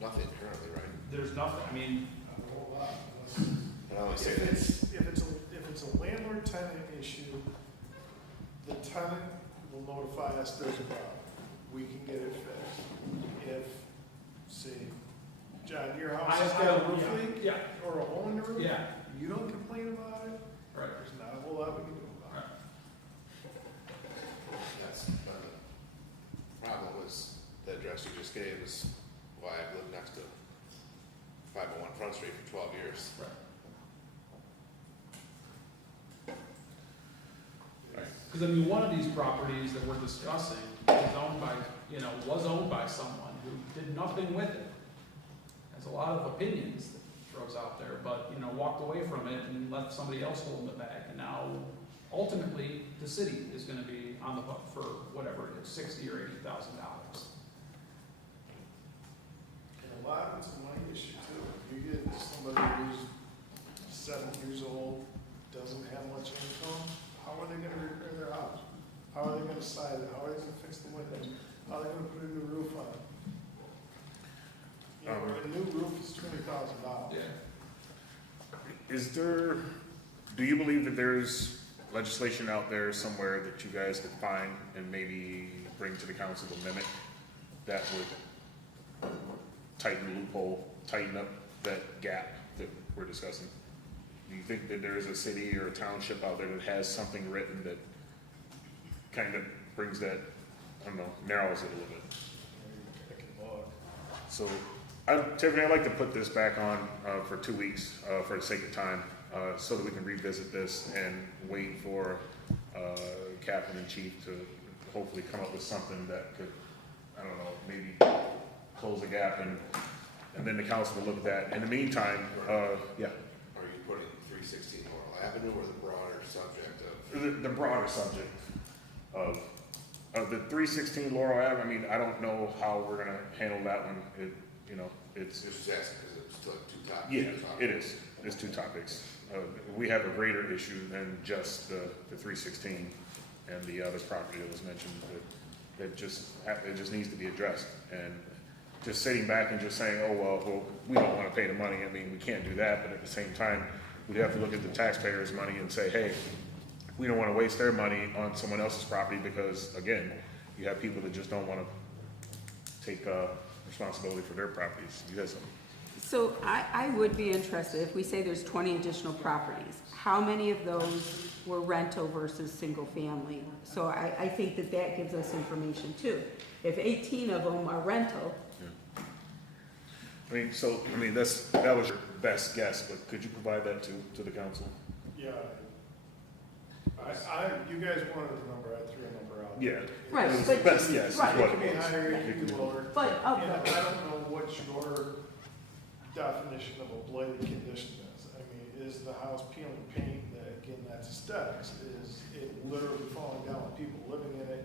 Nothing currently, right? There's nothing, I mean, A whole lot. If If it's a landlord-tenant issue, the tenant will notify us there's a problem. We can get it fixed. If, say, John, your house has got a roof leak yeah, or a hole in the roof, yeah, you don't complain about it, right. there's not a whole lot we can do about that's, the problem was, the address you just gave is why I've lived next to 501 Front Street for 12 years. Because I mean, one of these properties that we're discussing is owned by, was owned by someone who did nothing with it. Has a lot of opinions that he throws out there, but, walked away from it and left somebody else holding the bag. And now, ultimately, the city is gonna be on the hook for whatever it is, $60,000 or $80,000. And a lot of it's a money issue too. If you get somebody who's 7 years old, doesn't have much income, how are they gonna repair their house? How are they gonna side it? How are they gonna fix the windows? How are they gonna put a new roof on? A new roof is $20,000. Yeah. Do you believe that there's legislation out there somewhere that you guys could find and maybe bring to the council to limit that would tighten the loophole, tighten up that gap that we're discussing? Do you think that there's a city or a township out there that has something written that kind of brings that I don't know, narrows it a little bit. I can look. So, Tiffany, I'd like to put this back on for 2 weeks for the sake of time, so that we can revisit this and wait for Captain and Chief to hopefully come up with something that could, I don't know, maybe close the gap, and then the council will look at that. In the meantime, yeah. Are you putting 316 Laurel Avenue or the broader subject of? The broader subject of the 316 Laurel Ave, I mean, I don't know how we're gonna handle that one. It's Just asking because it's like two topics. yeah, it is. It's two topics. We have a greater issue than just the 316 and the other property that was mentioned. It just needs to be addressed. And just sitting back and just saying, oh, well, we don't want to pay the money. I mean, we can't do that. But at the same time, we'd have to look at the taxpayers' money and say, hey, we don't want to waste their money on someone else's property because, again, you have people that just don't want to take responsibility for their properties. You guys, So I would be interested, if we say there's 20 additional properties, how many of those were rental versus single family? So I think that gives us information too. If 18 of them are rental, that was your best guess, but could you provide that to the council? Yeah. You guys wanted the number, I threw a number out. Yeah. Right, It was but- the best guess. is right. what It can be it was. higher, it can be lower. but, You know, I don't know what your definition of a blighted condition is. I mean, is the house peeling paint, that, again, that's aesthetics, is it literally falling down with people living in it?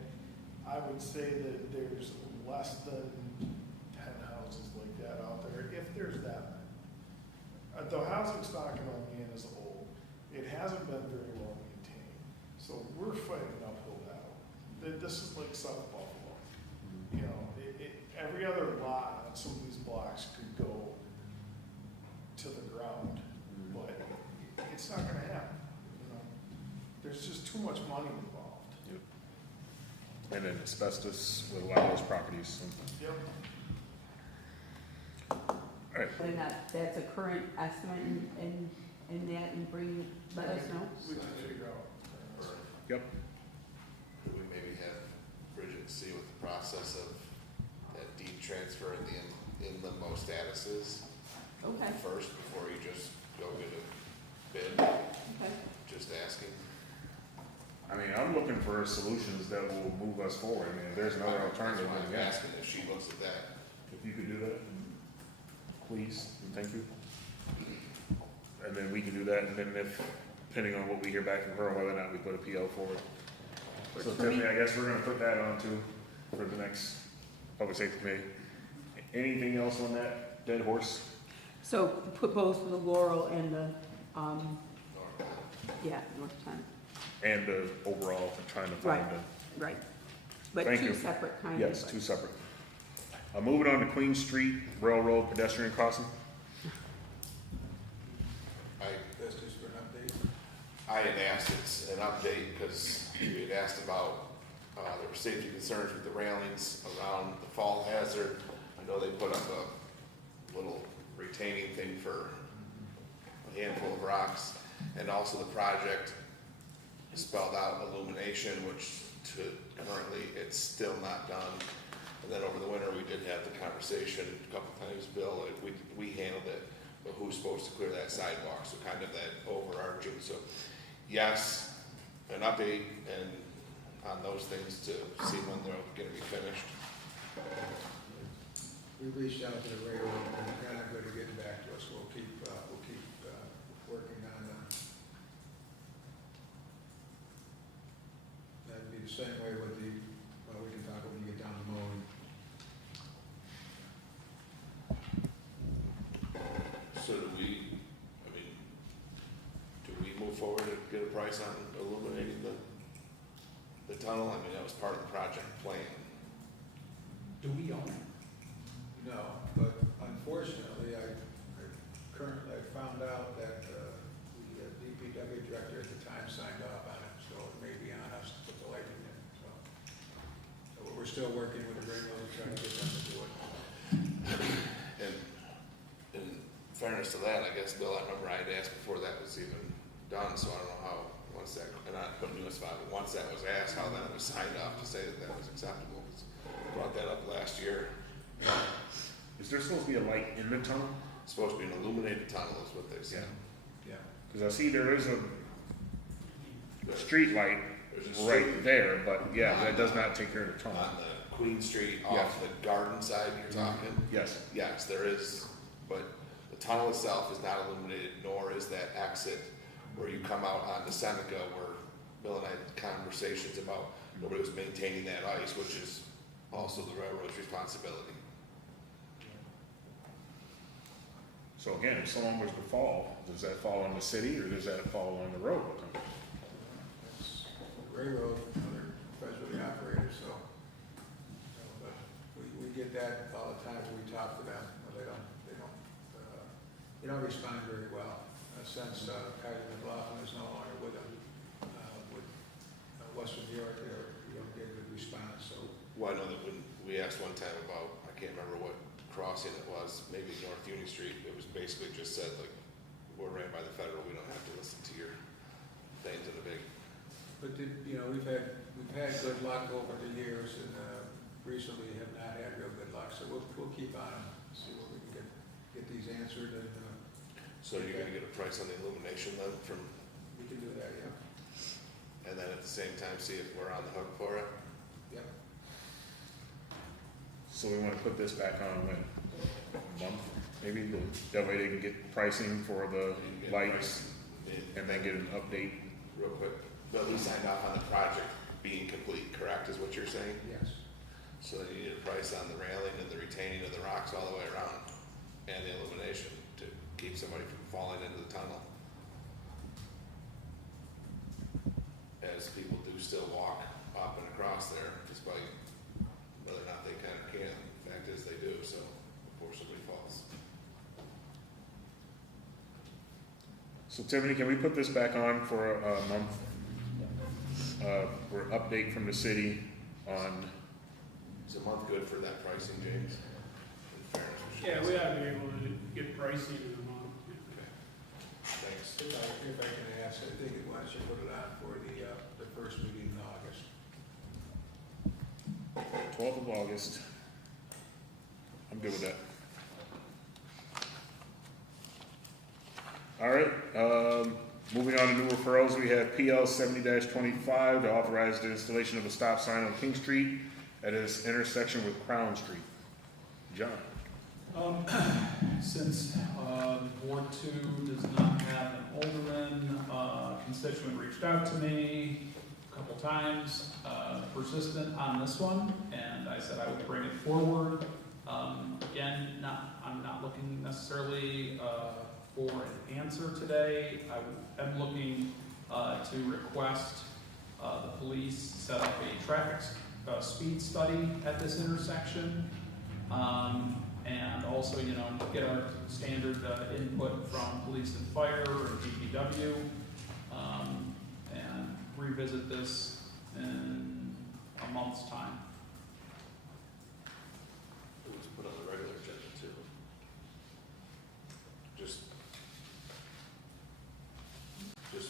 I would say that there's less than 10 houses like that out there, if there's that many. The housing stock in Olean is old, it hasn't been very well maintained, so we're fighting an uphill battle. This is like South Buffalo. You know, every other lot on some of these blocks could go to the ground, but it's not gonna happen, you know? There's just too much money involved. And then asbestos with a lot of those properties. Yep. All right. and that's a current estimate and that, and let us know. We can figure out. Yep. Could we maybe have Bridget see what the process of that deed transfer and the in limbo status is Okay, first before you just go get a bid? okay. Just asking. I mean, I'm looking for solutions that will move us forward. I mean, if there's another alternative, That's why then I'm yes. asking if she looks at that. If you could do that, please, and thank you. And then we can do that, and then if, depending on what we hear back from her, whether or not we put a PO forward. So Tiffany, I guess we're gonna put that on too for the next public safety committee. Anything else on that dead horse? So put both the Laurel and the, yeah, North 10, And overall, trying to find a. right. But Thank two you. separate kind of. Yes, two separate. Moving on to Queen Street Railroad pedestrian crossing. That's just for an update. I had asked, it's an update because we had asked about, there were safety concerns with the railings around the fall hazard. I know they put up a little retaining thing for a handful of rocks. And also the project spelled out illumination, which currently it's still not done. And then over the winter, we did have the conversation a couple times, Bill, we handled it, but who's supposed to clear that sidewalk? So kind of that overarching, so yes, an update and on those things to see when they're gonna be finished. We reached out to the railroad and they're not good at getting back to us. We'll keep working on that'd be the same way with we can talk when you get down to mowing. So do we move forward and get a price on illuminating the tunnel? I mean, that was part of the project plan. Do we own it? No, but unfortunately, I found out that the DPW director at the time signed off on it, so it may be on us to put the lighting in, so. We're still working with the railroad, trying to get them to do it. And in fairness to that, I guess, Bill, I remember I had asked before that was even done, so I don't know how, once that, and not putting you in a spot, but once that was asked, how that was signed off to say that that was acceptable. brought that up last year. Is there supposed to be a light in the tunnel? It's supposed to be an illuminated tunnel is what they said. Yeah. Because I see there is a There's- street light there's a right street there, but yeah, that does not take care of the tunnel. on the Queen Street Yes. off the garden side you're talking. Yes, Yes, there is, but the tunnel itself is not illuminated, nor is that exit where you come out onto Seneca, where Bill and I had conversations about nobody was maintaining that ice, which is also the railroad's responsibility. so again, if someone was to fall, does that fall on the city or does that fall on the road? It's railroad, they're federally operated, so. But we get that all the time when we talk to them, they don't respond very well. Since Kaiser McLaughlin is no longer with them, with Western New York, you don't get a good response, so. Well, I know that when we asked one time about, I can't remember what crossing it was, maybe North Union Street, it was basically just said like, we're ran by the federal, we don't have to listen to your things in the big. But we've had good luck over the years, and recently have not had real good luck. So we'll keep on it, see what we can get these answered, and So you're gonna get a price on the illumination then from, we can do that. Yeah. and then at the same time, see if we're on the hook for it? Yeah. So we want to put this back on when? A month, maybe? That way they can get pricing for the You can get lights price. and then get an update. Real quick, but we signed off on the project being complete, correct, is what you're saying? Yes. So then you need a price on the railing and the retaining of the rocks all the way around, and the illumination to keep somebody from falling into the tunnel. As people do still walk up and across there, despite whether or not they can or can't, fact is they do, so before somebody falls. So Tiffany, can we put this back on for a month? For update from the city on, Is a month good for that pricing, James? In fairness, should Yeah, ask. we ought to be able to get pricing in a month. Okay. Thanks. If I can ask, I think why don't you put it on for the first meeting in August? 12th of August. I'm good with that. All right, moving on to new referrals, we have PL 70-25 to authorize the installation of a stop sign on King Street at its intersection with Crown Street. John? Since Ward 2 does not have an alderman, constituent reached out to me a couple times, persistent on this one, and I said I would bring it forward. Again, I'm not looking necessarily for an answer today. I am looking to request the police set up a traffic speed study at this intersection. And also, get our standard input from police and fire or DPW, and revisit this in a month's time. It was put on the regular agenda too. Just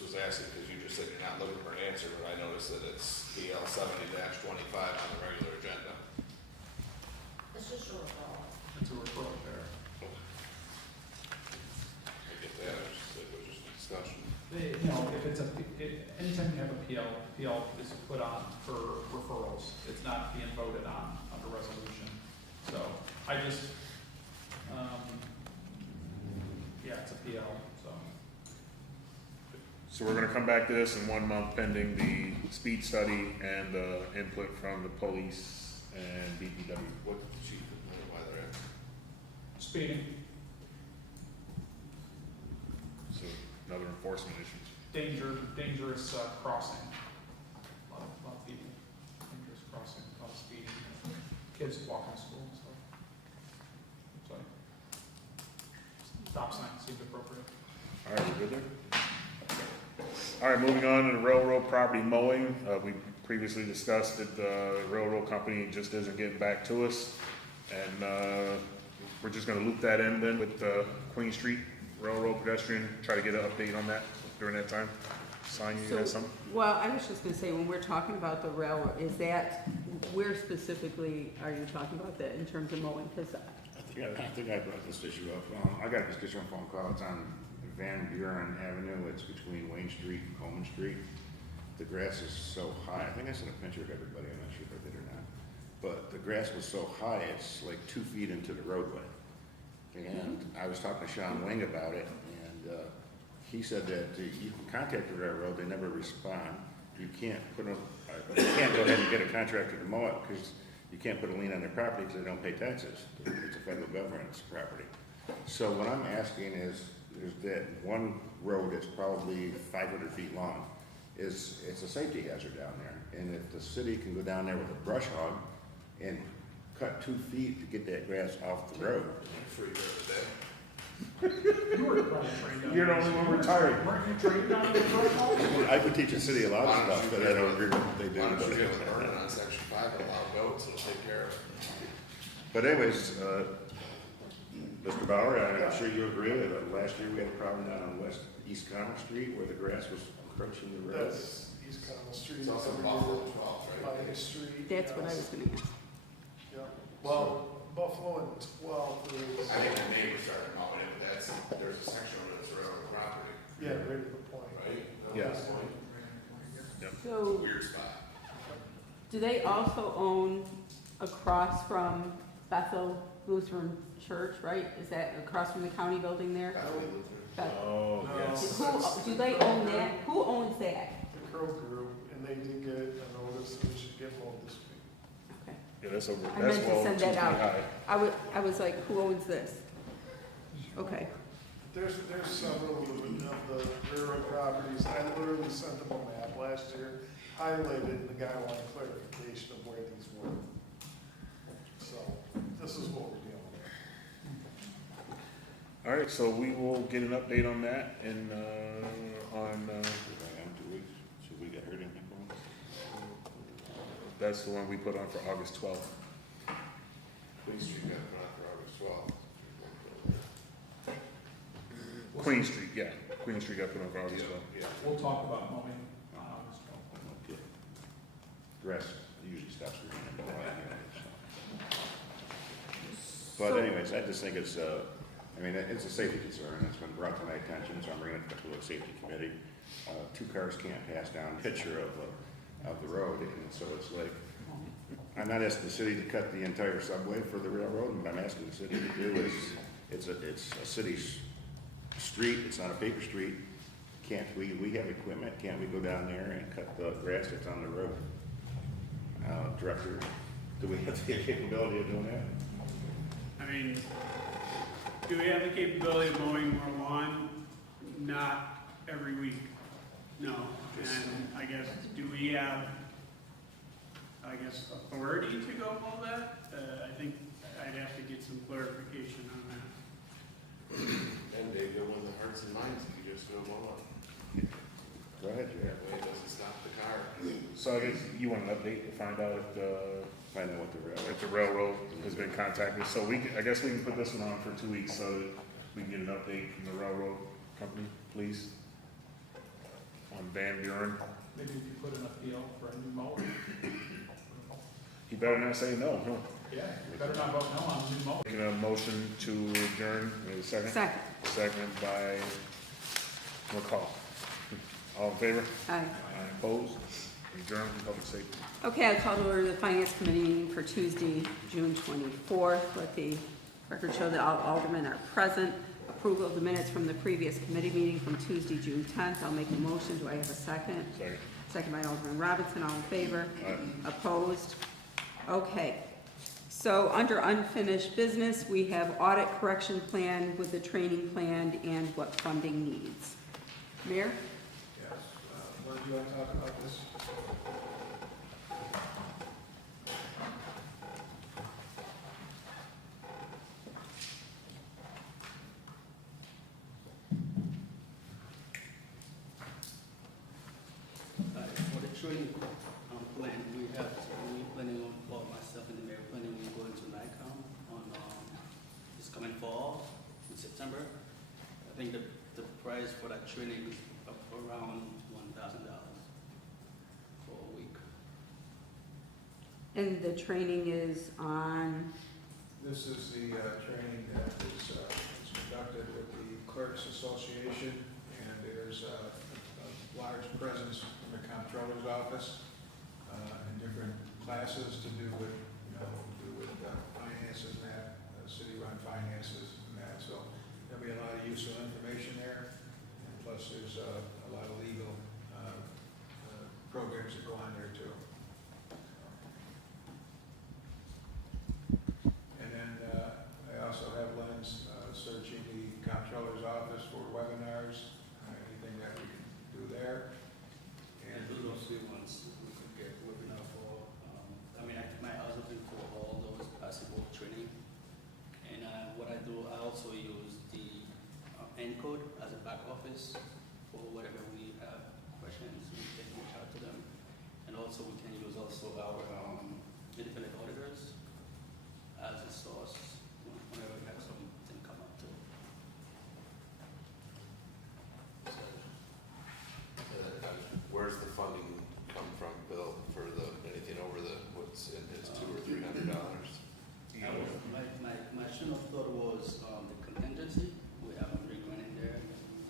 was asking, because you just said you're not looking for an answer, but I noticed that it's PL 70-25 on the regular agenda. It's just a referral. It's a referral there. I get that, it was just a discussion. If it's anytime you have a PL is put on for referrals. It's not being voted on under resolution. So I just, it's a PL, so. So we're gonna come back to this in 1 month pending the speed study and the input from the police and DPW. What did the chief know why they're at? Speeding, So another enforcement issue. dangerous crossing. A lot of people, dangerous crossing, a lot of speeding, kids walking to school and stuff. So, stop sign seems appropriate. All right, we're good there? All right, moving on to the railroad property mowing. We previously discussed that the railroad company just isn't getting back to us. And we're just gonna loop that in then with Queen Street Railroad pedestrian, try to get an update on that during that time. Sign, you got something? Well, I was just gonna say, when we're talking about the railroad, is that where specifically are you talking about that in terms of mowing? Because I think I brought this issue up. I got a constituent phone call. It's on Van Buren Avenue. It's between Wayne Street and Coleman Street. The grass is so high. I think I sent a picture of everybody. I'm not sure if I did or not. But the grass was so high, it's like 2 feet into the roadway. And I was talking to Sean Wing about it, and he said that you can contact the railroad, they never respond. You can't put you can't go ahead and get a contractor to mow it because you can't put a lien on their property because they don't pay taxes. It's a federal government's property. So what I'm asking is that one road that's probably 500 feet long it's a safety hazard down there. And if the city can go down there with a brush hog and cut 2 feet to get that grass off the road. Free every day. You were probably trained on. You're the only one retired. Weren't you trained on the threshold? I could teach the city a lot of stuff, but I don't agree with what they do. Why don't you but- give an ordinance on section 5 and allow goats, it'll take care of it. But anyways, Mr. Bauer, I'm sure you agree that last year we had a problem down on East Commerce Street where the grass was encroaching the road. That's East Common Street. It's also every Buffalo year, 12, right? Pine Street. that's what I yes. was gonna ask. Yeah. Well, Buffalo and 12 is, I think the neighbors started mowing it, but there's a section where it's railroad property, yeah, right at the point. right? Yes. So, Weird spot. do they also own across from Bethel Lutheran Church, right? Is that across from the county building there? Beth- Oh, No. yes. Who, do they own that? Who owns that? The Crow Group, and they did get a notice that it should get mowed this week. Okay. Yeah, that's over, I that's meant to well 2 send feet that out. high. I was like, who owns this? Okay. There's several of the railroad properties. I literally sent them a map last year, highlighted, and the guy wanted clarification of where these were. So this is what we're dealing with. All right, so we will get an update on that and, Should we get hurt anything from it? that's the one we put on for August 12th. Queen Street got put on for August 12th. Queen Street, yeah. Queen Street got put on for August 12th. Yeah. We'll talk about mowing on August 12th. Grass usually stops growing. So- But anyways, I just think it's a safety concern. It's been brought to my attention, so I'm bringing it to the Public Safety Committee. 2 cars can't pass down a picture of the road, and so it's like, I'm not asking the city to cut the entire subway for the railroad. What I'm asking the city to do is, it's a city street, it's not a paper street. Can't we have equipment, can't we go down there and cut the grass that's on the road? Director, do we have the capability of doing that? I mean, do we have the capability of mowing more lawn? Not every week, no. And I guess, do we have, authority to go mow that? I think I'd have to get some clarification on that. And they go in the hearts and minds, and you just go mow it. Go ahead, Jared. That way it doesn't stop the car. So I guess you want an update to find out if the railroad has been contacted. So I guess we can put this one on for 2 weeks so that we can get an update from the railroad company, please, on Van Buren. Maybe if you put an appeal for a new mower. He better not say no, huh? Yeah, you better not vote no on a new mower. Making a motion to adjourn, wait a second. Second. Second by McCall. All in favor? Aye. Opposed? Adjourn from public safety. Okay, I call to order the Finance Committee meeting for Tuesday, June 24th. Let the record show that all aldermen are present. Approval of the minutes from the previous committee meeting from Tuesday, June 10th. I'll make a motion. Do I have a second? Second. Second by Alderman Robinson. All in favor? Aye. Opposed? Okay. So under unfinished business, we have audit correction plan with the training plan and what funding needs. Mayor? Yes, where do you want to talk about this? For the training plan, we planning on, for myself and the mayor, planning on going to NICOM on this coming fall, in September. I think the price for that training is up around $1,000 for a week. And the training is on, This is the training that is conducted with the Clerks Association, and there's a large presence from the Comptroller's Office in different classes to do with, finances and that, city-run finances and that. So there'll be a lot of useful information there, and plus there's a lot of legal programs that go on there too. And then I also have Len's searching the Comptroller's Office for webinars, anything that we can do there. And those are the ones we could get webinar for. I was looking for all those possible training. And what I do, I also use the Encode as a back office for whatever we have questions, we can reach out to them. And also we can use also our independent auditors as a source whenever we have something come up too. Where's the funding come from, Bill, for anything over what's in his $200 or $300? My train of thought was the contingency. We have a big one in there.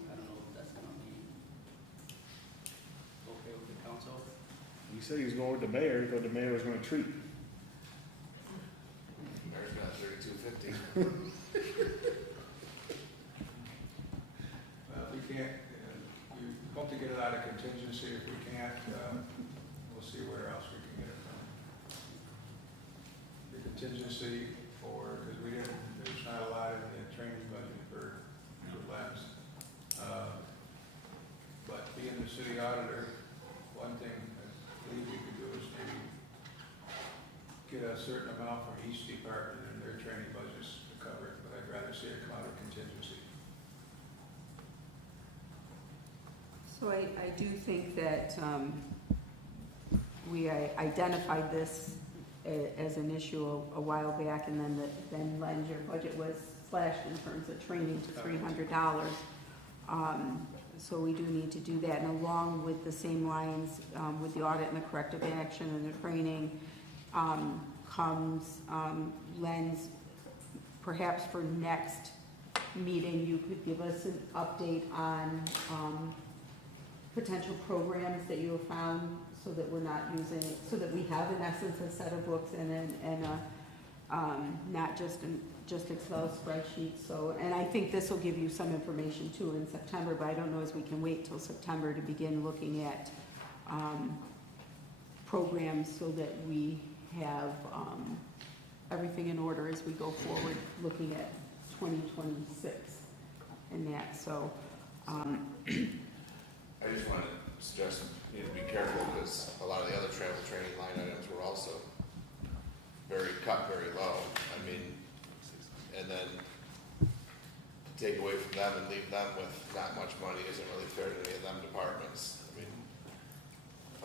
I don't know if that's gonna be okay with the council. You said he was going with the mayor, he thought the mayor was gonna treat. Mayor's got $32.50. If we can't, we hope to get it out of contingency. If we can't, we'll see where else we can get it from. The contingency because there's not a lot in the training budget for labs. But being the city auditor, one thing I believe we could do is maybe get a certain amount from each department and their training budgets to cover it, but I'd rather see it come out of contingency. so I do think that we identified this as an issue a while back, and then Len, your budget was slashed in terms of training to $300. So we do need to do that, and along with the same lines, with the audit and the corrective action and the training, comes Len's, perhaps for next meeting, you could give us an update on potential programs that you have found, so that we're not using, so that we have in essence a set of books and not just Excel spreadsheets. So, and I think this will give you some information too in September, but I don't know as we can wait till September to begin looking at programs so that we have everything in order as we go forward, looking at 2026 and that. So, I just want to suggest you need to be careful because a lot of the other travel training line items were also cut very low. And then take away from them and leave them with not much money isn't really fair to any of them departments.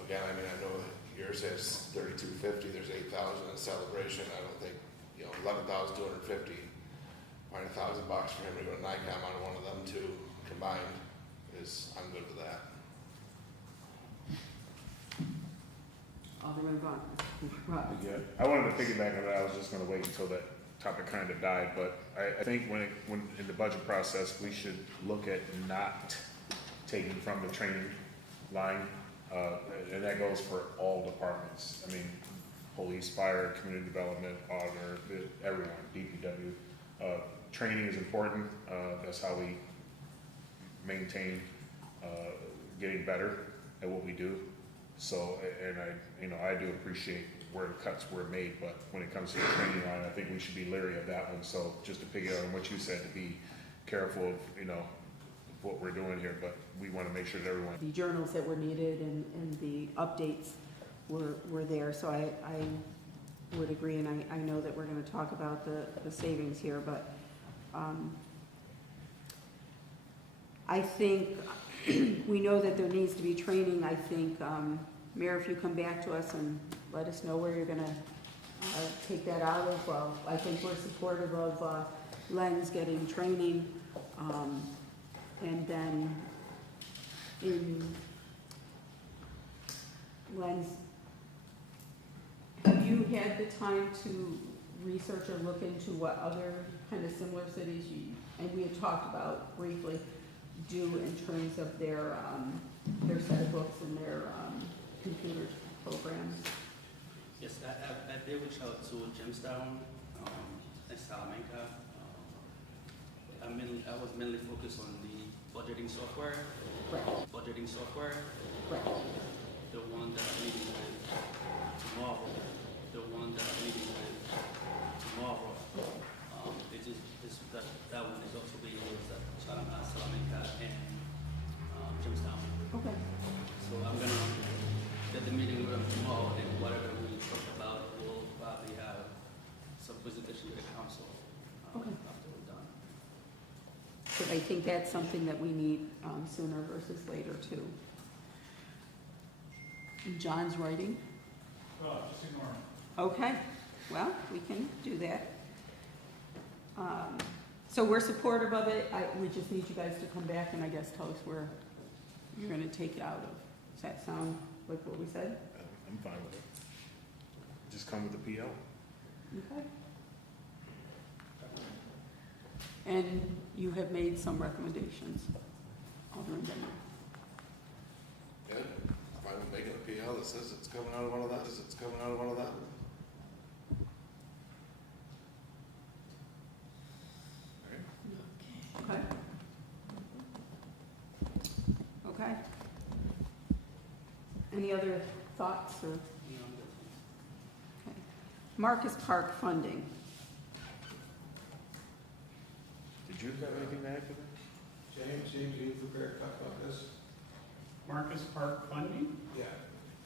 Again, I know that yours has $32.50, there's $8,000 in celebration. I don't think, $11,250. Find $1,000 for him to go to NICOM on one of them two combined I'm good with that. Alderman Vaughn. Yeah, I wanted to piggyback on that, I was just gonna wait until that topic kind of died, but I think when in the budget process, we should look at not taking from the training line, and that goes for all departments. Police, fire, community development, auditor, everyone, DPW. Training is important, that's how we maintain getting better at what we do. So, and I do appreciate where the cuts were made, but when it comes to the training line, I think we should be leery of that one. So just to pick up on what you said, to be careful of, what we're doing here, but we want to make sure that everyone. The journals that were needed and the updates were there, so I would agree, and I know that we're gonna talk about the savings here, but, I think we know that there needs to be training. I think, Mayor, if you come back to us and let us know where you're gonna take that out of, I think we're supportive of Len's getting training, and then in Len's, have you had the time to research or look into what other kind of similar cities and we had talked about briefly, do in terms of their set of books and their computer programs? Yes, I did reach out to Jamestown, and Salamanca. I was mainly focused on the budgeting software. Right. Budgeting software. Right. The one that I'm meeting with tomorrow. The one that I'm meeting with tomorrow. That one is also being used at Salamanca and Jamestown. Okay. So I'm gonna get the meeting with them tomorrow, and whatever we talk about, we'll probably have some presentation to the council Okay. after we're done. But I think that's something that we need sooner versus later too. John's writing? Just ignore him. Okay, well, we can do that. So we're supportive of it. We just need you guys to come back and I guess tell us where you're gonna take it out of. Does that sound like what we said? I'm fine with it. Just come with the PO. Okay. And you have made some recommendations, Alderman Bender. Yeah, if I'm making a PL that says it's coming out of one of that, it's coming out of one of that. Okay. Okay. Any other thoughts or? Okay. Marcus Park funding. Did you have anything to add to that? James, are you prepared to talk about this? Marcus Park funding? Yeah.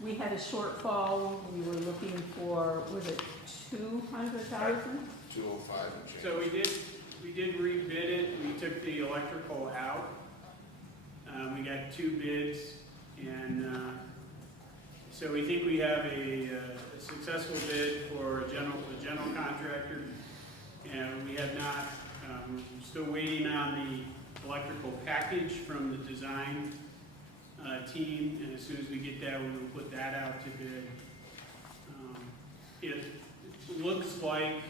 We had a shortfall. We were looking for, was it 200,000? 205 and change. So we did rebid it, we took the electrical out. We got 2 bids, and so we think we have a successful bid for the general contractor. And we have not, we're still waiting on the electrical package from the design team, and as soon as we get that, we will put that out to bid. It looks like,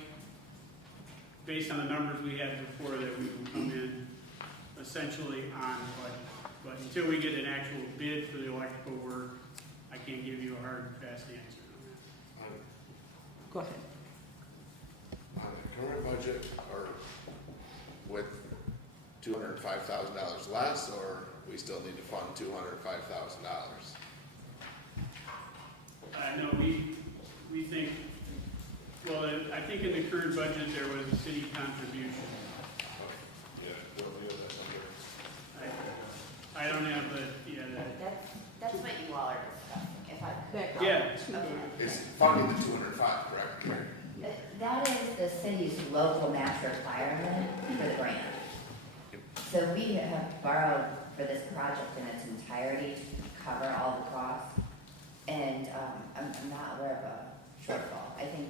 based on the numbers we had before, that we will come in essentially on budget. But until we get an actual bid for the electrical work, I can't give you a hard and fast answer on that. Go ahead. On the current budget, or with $205,000 less, or we still need to fund $205,000? No, we think, well, I think in the current budget, there was a city contribution. Yeah, we'll deal with that number. I don't have the, That's what you all are discussing, if I. yeah. It's funding the 205, correct, Karen? That is the city's local match requirement for the grant. So we have borrowed for this project in its entirety to cover all the costs. And I'm not aware of a shortfall. I think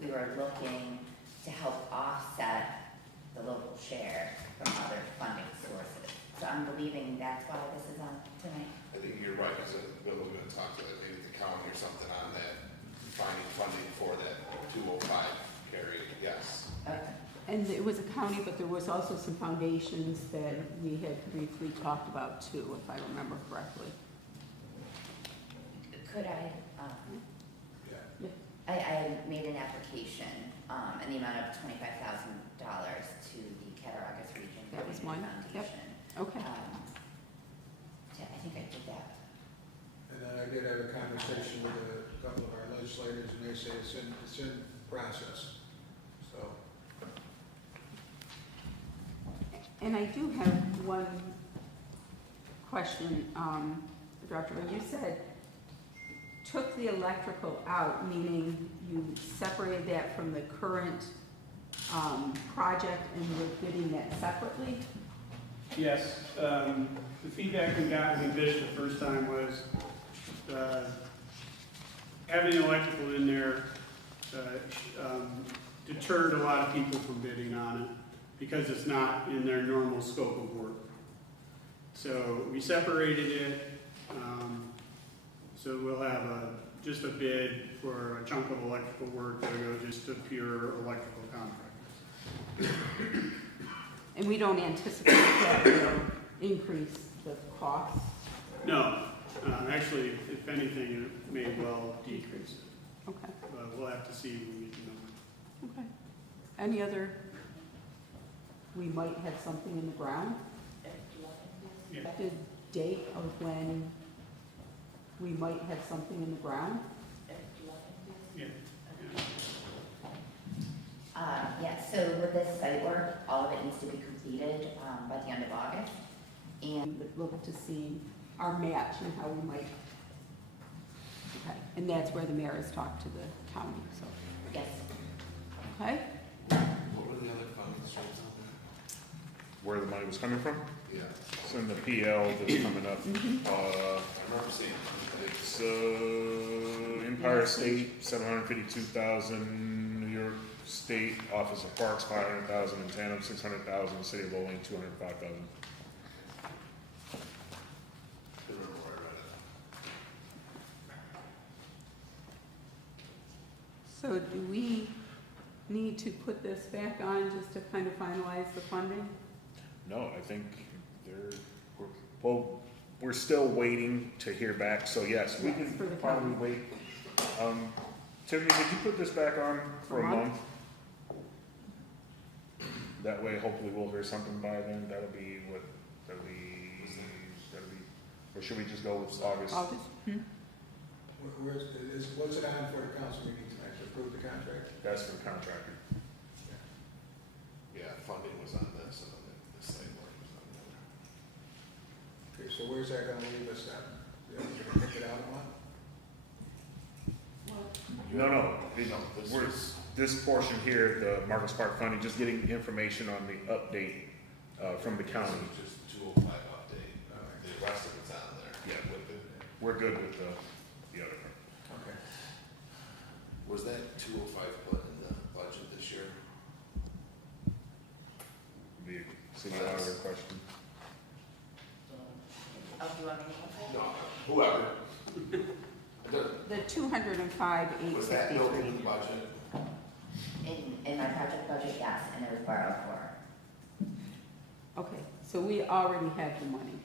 we were looking to help offset the local share from other funding sources. So I'm believing that's why this is on tonight. I think you're right, because Bill was gonna talk to maybe the county or something on that, finding funding for that 205 carry, yes. Okay. And it was a county, but there was also some foundations that we had briefly talked about too, if I remember correctly. Could I, Yeah. I made an application in the amount of $25,000 to the Cattaraugus Region That was Community one? Yep. Foundation. Okay. I think I did that. And then I did have a conversation with a couple of our legislators, and they say it's in process, so. And I do have one question, Director. When you said took the electrical out, meaning you separated that from the current project and were bidding that separately? Yes, the feedback we got when we bid it the first time was having electrical in there deterred a lot of people from bidding on it because it's not in their normal scope of work. So we separated it, so we'll have just a bid for a chunk of electrical work to go just to pure electrical contractors. And we don't anticipate that will increase the cost? No, actually, if anything, it may well decrease it, Okay, but we'll have to see when we get the numbers. okay. Any other, we might have something in the ground? Yeah. Expected date of when we might have something in the ground? Yeah. Yeah, so with this site work, all of it needs to be completed, by the end of August. And we would look to see our match and how we might. Okay, and that's where the mayor has talked to the county, so, Yes. okay? What were the other funding streams on Where the money was coming from? that? Yeah, It's in the PL that's coming up. I remember seeing It's, Empire State, 752,000, New York State Office of Parks, 500,000, and TANF, 600,000, City of Olean, 205,000. I remember where I read it. So do we need to put this back on just to kind of finalize the funding? No, I think we're still waiting to hear back, so yes, we Yes, can for the probably county. wait. Tiffany, could you put this back on for a month? That way, hopefully we'll hear something by then, that'll be, or should we just go with August? August? What's it on for the council meeting tonight, to approve the contract? That's for the contractor. Yeah, funding was on this, and then the site work was on the other. Okay, so where's that gonna leave us then? Are we gonna pick it out a month? No, This we're, is- this portion here, the Marcus Park funding, just getting information on the update, from the county. This is just 205 update, the rest of it's on there. Yeah. With it. We're good with the other part. Okay. Was that 205 put in the budget this year? Be a city auditor question. Oh, do you want me to? No, whoever. It doesn't- The 205, Was that built in 853. the budget? In my project budget, yes, and it was borrowed for. Okay, so we already have the money.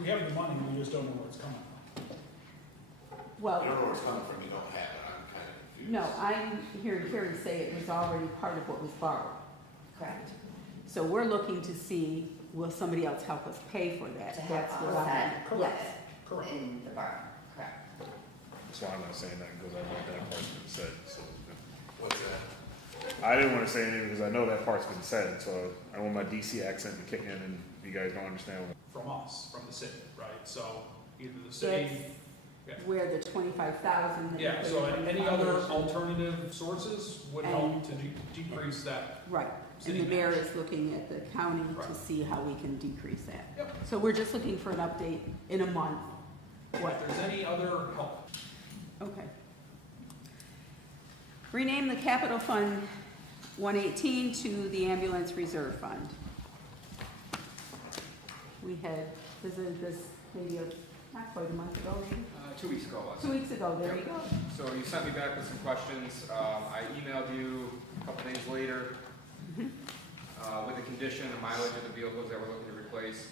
We have the money, we just don't know where it's coming from. I Well, don't know where it's coming from, you don't have it, I'm kind of confused. no, I'm hearing Carrie say it was already part of what was borrowed. Correct. So we're looking to see, will somebody else help us pay for that? To help That's what offset Yes, Correct. in the borrow, correct. So I'm not saying that because I know that part's been said, so. What's that? I didn't want to say anything because I know that part's been said, so I don't want my DC accent to kick in and you guys don't understand what. From us, from the city, right? So either the city, that's where the 25,000. that we yeah, put so in for any the other foundation. alternative sources would help to decrease that. Right, and City the mayor match. is looking at the county to Right. see how we can decrease that. Yep. So we're just looking for an update in a month. What? If there's any other help. Okay. Rename the capital fund 118 to the ambulance reserve fund. We had visited this maybe not quite a month ago, maybe? 2 weeks ago, was 2 weeks ago, there you go. So you sent me back with some questions. I emailed you a couple days later with the condition and mileage of the vehicles that we're looking to replace.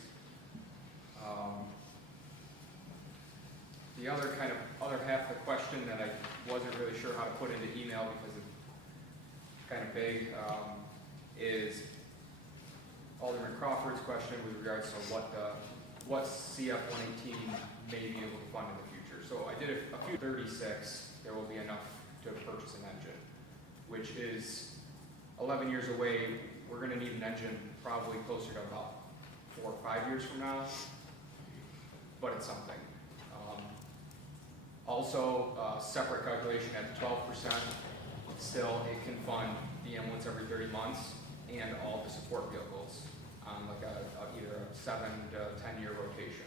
The other half of the question that I wasn't really sure how to put into email because it's kind of big is Alderman Crawford's question with regards to what CF 118 may be able to fund in the future. So I did a few 36, there will be enough to purchase an engine, which is 11 years away. We're gonna need an engine probably closer to about 4 or 5 years from now, but it's something. Also, separate calculation at 12%, still it can fund the ambulance every 30 months and all the support vehicles on like either a 7 to 10 year rotation.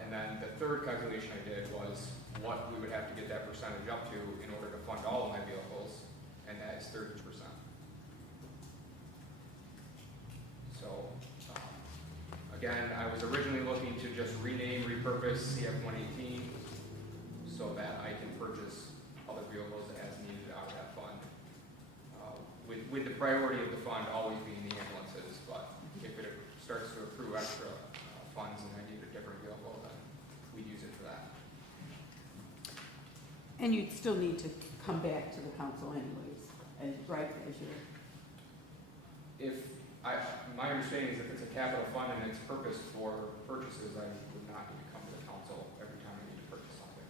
And then the third calculation I did was what we would have to get that percentage up to in order to fund all of my vehicles, and that is 30%. So, again, I was originally looking to just rename, repurpose CF 118. so that I can purchase other vehicles as needed out of that fund. With the priority of the fund always being the ambulances, but if it starts to accrue extra funds and I need a different vehicle, then we'd use it for that. And you'd still need to come back to the council anyways, right, as your, My understanding is if it's a capital fund and it's purposed for purchases, I would not need to come to the council every time I need to purchase something.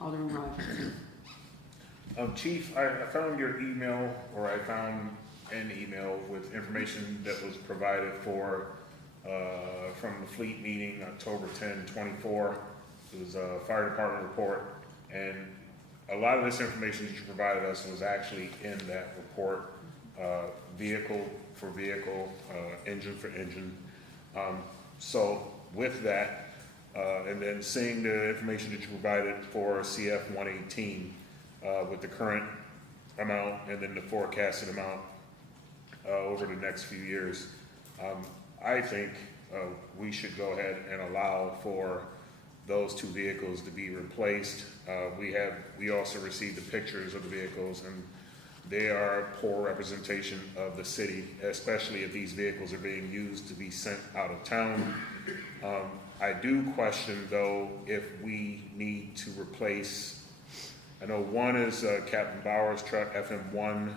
Alderman Rogers. Chief, I found your email, or I found an email with information that was provided for, from the fleet meeting, October 10, 24. It was a fire department report, and a lot of this information that you provided us was actually in that report, vehicle for vehicle, engine for engine. So with that, and then seeing the information that you provided for CF 118, with the current amount and then the forecasted amount over the next few years, I think we should go ahead and allow for those two vehicles to be replaced. We also received the pictures of the vehicles, and they are poor representation of the city, especially if these vehicles are being used to be sent out of town. I do question, though, if we need to replace, I know one is Captain Bauer's truck, FM1,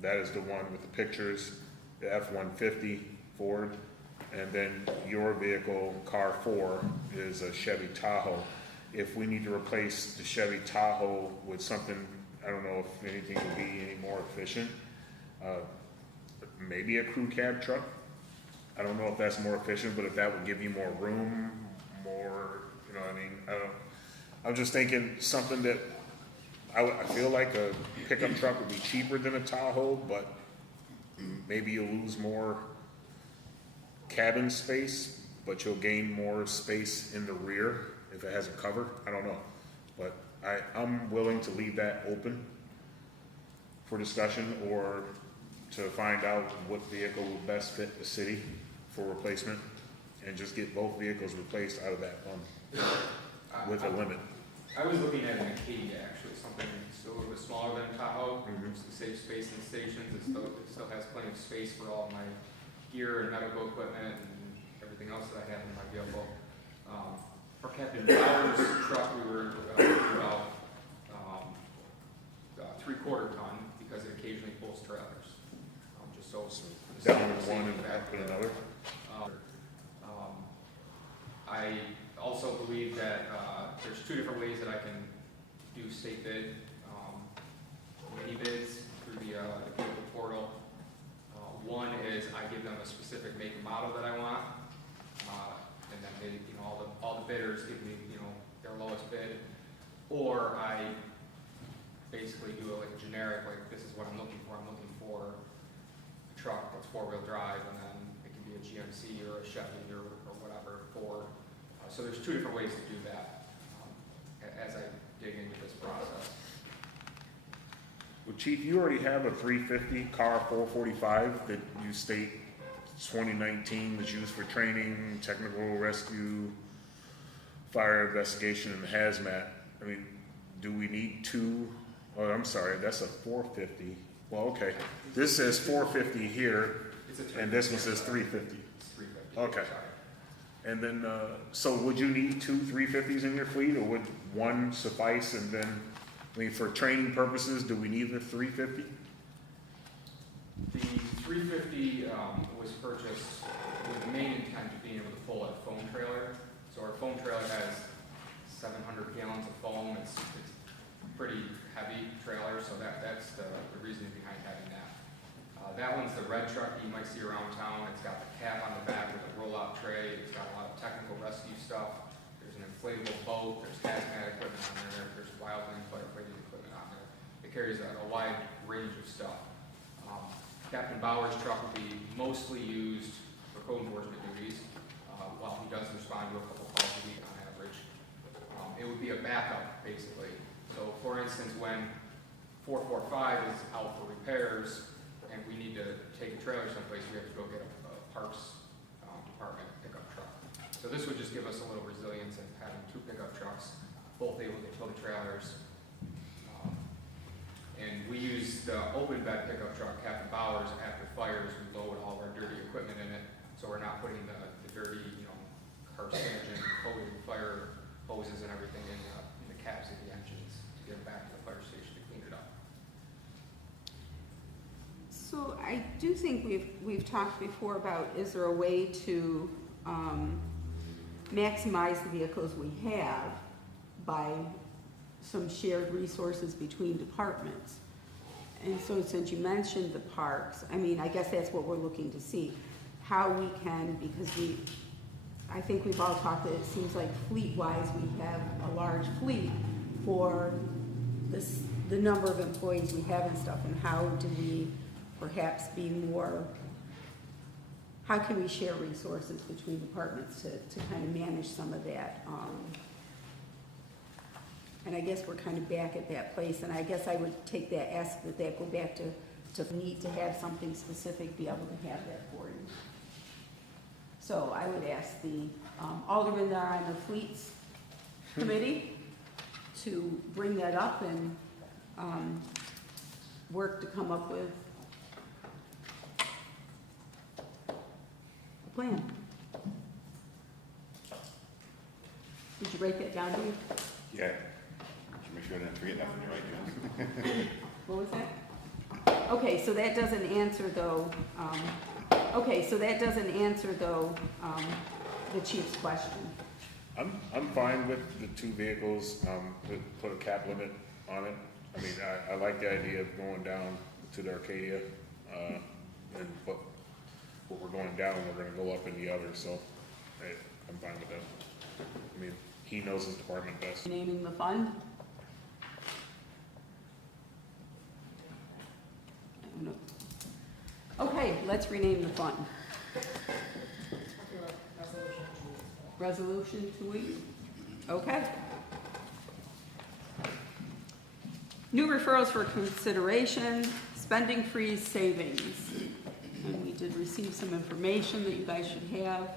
that is the one with the pictures, the F-150 Ford, and then your vehicle, car 4, is a Chevy Tahoe. If we need to replace the Chevy Tahoe with something, I don't know if anything would be any more efficient, maybe a crew cab truck. I don't know if that's more efficient, but if that would give you more room, more, you know what I mean? I'm just thinking something that I feel like a pickup truck would be cheaper than a Tahoe, but maybe you'll lose more cabin space, but you'll gain more space in the rear if it has a cover. I don't know, but I'm willing to leave that open for discussion, or to find out what vehicle would best fit the city for replacement, and just get both vehicles replaced out of that fund with a limit. I was looking at an Acadia, actually, something still a little bit smaller than a Tahoe, just to save space in the stations. It still has plenty of space for all of my gear and medical equipment and everything else that I have in my vehicle. For Captain Bauer's truck, we were thinking about 3/4 ton, because it occasionally pulls trailers. Just so Down one and up in another. I also believe that there's two different ways that I can do state bid, mini bids through the vehicle portal. One is I give them a specific make and model that I want, and then they, all the bidders give me, their lowest bid, or I basically do it like generic, like this is what I'm looking for. I'm looking for a truck that's 4-wheel drive, and then it can be a GMC or a Chevy or whatever. So there's two different ways to do that as I dig into this process. Well, Chief, you already have a 350 car 445 that you state 2019 was used for training, technical rescue, fire investigation, and hazmat. I mean, do we need two? Oh, I'm sorry, that's a 450. Well, okay. This says 450 here, and this one says 350. It's 350. Okay. Sorry. And then, so would you need two 350s in your fleet, or would one suffice? And then, I mean, for training purposes, do we need the 350? The 350 was purchased with the main intent of being able to pull a foam trailer. So our foam trailer has 700 gallons of foam. It's a pretty heavy trailer, so that's the reasoning behind having that. That one's the red truck that you might see around town. It's got the cab on the back with a roll-out tray. It's got a lot of technical rescue stuff. There's an inflatable boat. There's hazmat equipment on there. There's wildland firefighting equipment on there. It carries a wide range of stuff. Captain Bauer's truck will be mostly used for code enforcement duties, while he does respond to a couple calls a week on average. It would be a backup, basically. So, for instance, when 445 is out for repairs and we need to take a trailer someplace, we have to go get a parks department pickup truck. So this would just give us a little resilience in having two pickup trucks, both able to tow trailers. And we use the open bed pickup truck, Captain Bowers, after fires, we load all of our dirty equipment in it, so we're not putting the dirty, carcinogen coated fire hoses and everything in the cabs of the engines to get them back to the fire station to clean it up. So I do think we've talked before about, is there a way to maximize the vehicles we have by some shared resources between departments? And so since you mentioned the parks, I mean, I guess that's what we're looking to see, how we can, because I think we've all talked that it seems like fleet-wise, we have a large fleet for the number of employees we have and stuff, and how do we perhaps be more, how can we share resources between departments to kind of manage some of that? And I guess we're kind of back at that place, and I guess I would take that, ask that go back to need to have something specific, be able to have that for you. So I would ask the aldermen that are on the fleets committee to bring that up and work to come up with a plan. Did you write that down, Dave? Yeah. Make sure I didn't forget nothing, right, Jen? What was that? Okay, so that doesn't answer though, the chief's question. I'm fine with the two vehicles, to put a cap limit on it. I mean, I like the idea of going down to the Arcadia, but what we're going down, we're gonna go up in the other, so I'm fine with that. I mean, he knows his department best. Naming the fund? I don't know. Okay, let's rename the fund. Resolution 2E? Okay. New referrals for consideration, spending freeze savings. And we did receive some information that you guys should have.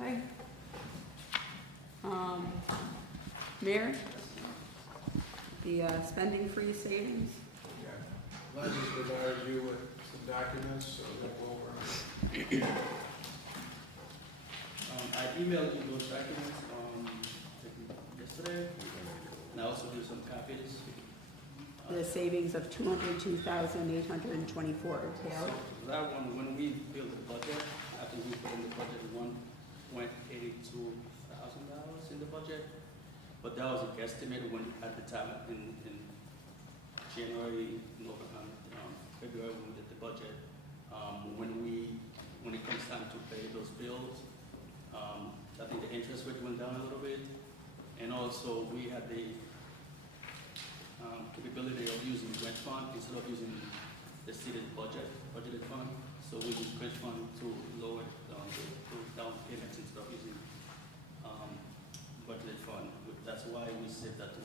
Okay. Mayor? The spending freeze savings? Yeah. Len just provided you with some documents, so we'll go over them. I emailed you those documents yesterday, and I also do some copies. The savings of $202,824 entailed. So that one, when we built the budget, I think we put in the budget $1,82,000 in the budget, but that was a guesstimate when at the time in January, February when we did the budget. When it comes time to pay those bills, I think the interest rate went down a little bit, and also we had the capability of using grant fund instead of using the stated budgeted fund. So we use grant fund to lower the down payments instead of using budgeted fund. That's why we saved that $200,000.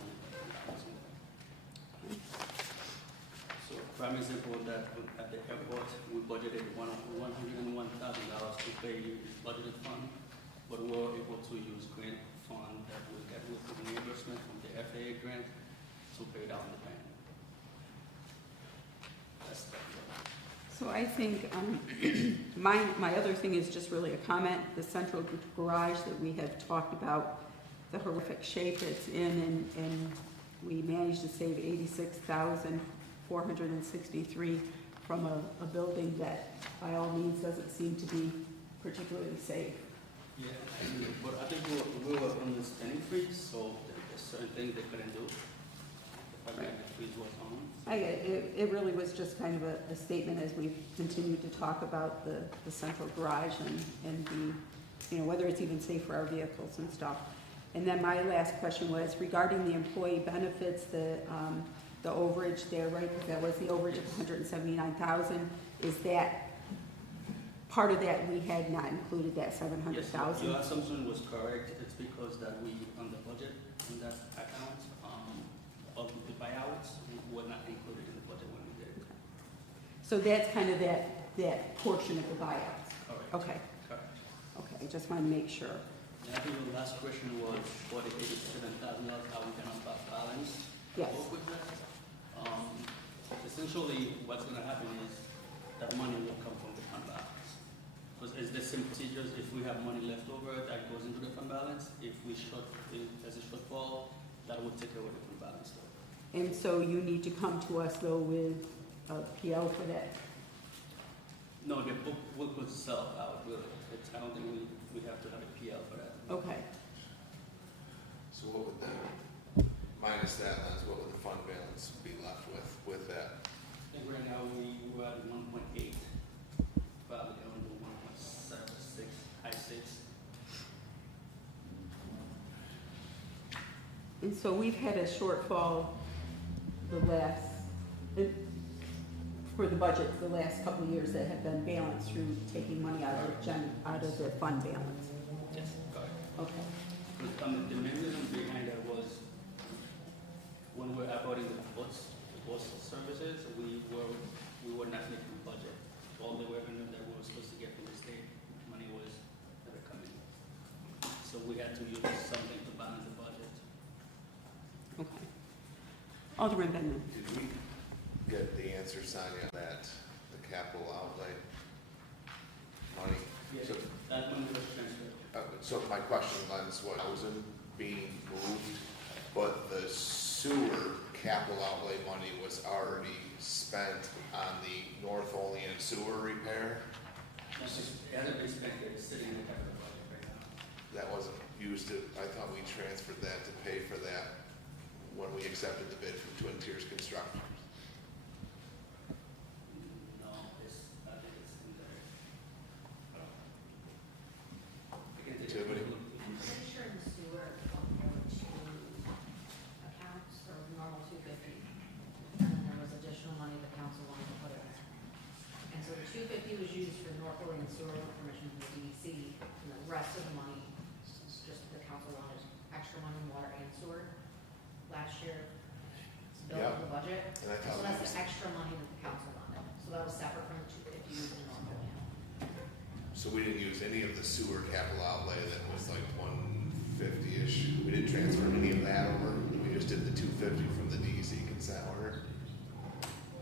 So prime example that at the airport we budgeted $101,000 to pay budgeted fund, but we were able to use grant fund that we get with the reimbursement from the FAA grant to pay down the bank. That's that. So I think my other thing is just really a comment. The central garage that we have talked about, the horrific shape it's in, and we managed to save $86,463 from a building that by all means doesn't seem to be particularly safe. Yeah, but I think we were on the spending freeze, so there's certain things they couldn't do. The financial freeze was on. It really was just kind of a statement as we've continued to talk about the central garage and the, whether it's even safe for our vehicles and stuff. And then my last question was regarding the employee benefits, the overage there, right? Because that was the overage of $179,000. Is that part of that we had not included that $700,000? Yes, your assumption was correct. It's because that we on the budget in that account of the buyouts were not included in the budget when we did it. So that's kind of that portion of the buyouts. Correct. Okay. Correct. Okay. I just want to make sure. Yeah, I think the last question was for the $87,000, how we can balance. Yes. Work with that. Essentially, what's gonna happen is that money will come from the fund balance. Because it's the same procedures, if we have money left over, that goes into the fund balance. If there's a shortfall, that will take over the fund balance. And so you need to come to us though with a PL for that. No, the book will sell out, really. I don't think we have to have a PL for that. Okay. So what would minus that, lens, what would the fund balance be left with that? I think right now we're at 1.8, probably going to 1.76, high 6. And so we've had a shortfall for the budget, the last couple of years that have been balanced through taking money out of the fund balance. Yes, got it. Okay. But, the main reason behind that was when we were uploading the bus services, we were not making budget. All the revenue that we were supposed to get from the state, money was never coming. So we had to use something to balance the budget. Okay. Alderman Benman. Did we get the answer, Sonia, that the capital outlay money? Yes, So, that money was transferred. so my question, Lens, was wasn't being moved, but the sewer capital outlay money was already spent on the North Olean sewer repair? It hasn't been spent yet, it's sitting in the capital budget right now. That wasn't used to, I thought we transferred that to pay for that when we accepted the bid from Twin Tiers Construction. No, I think it's in there. Again, Tiffany? I'm pretty sure in the sewer, there were two accounts, or normal 250. And then there was additional money the council wanted to put in there. And so the 250 was used for North Olean sewer permission from the DEC, and the rest of the money, just the council wanted extra money in water and sewer. Last year, it's built Yeah. in the budget. And I thought So we that's was- the extra money that the council wanted. So that was separate from the 250 used in North Olean. So we didn't use any of the sewer capital outlay that was like 150-ish. We didn't transfer any of that over. We just did the 250 from the DEC consent order.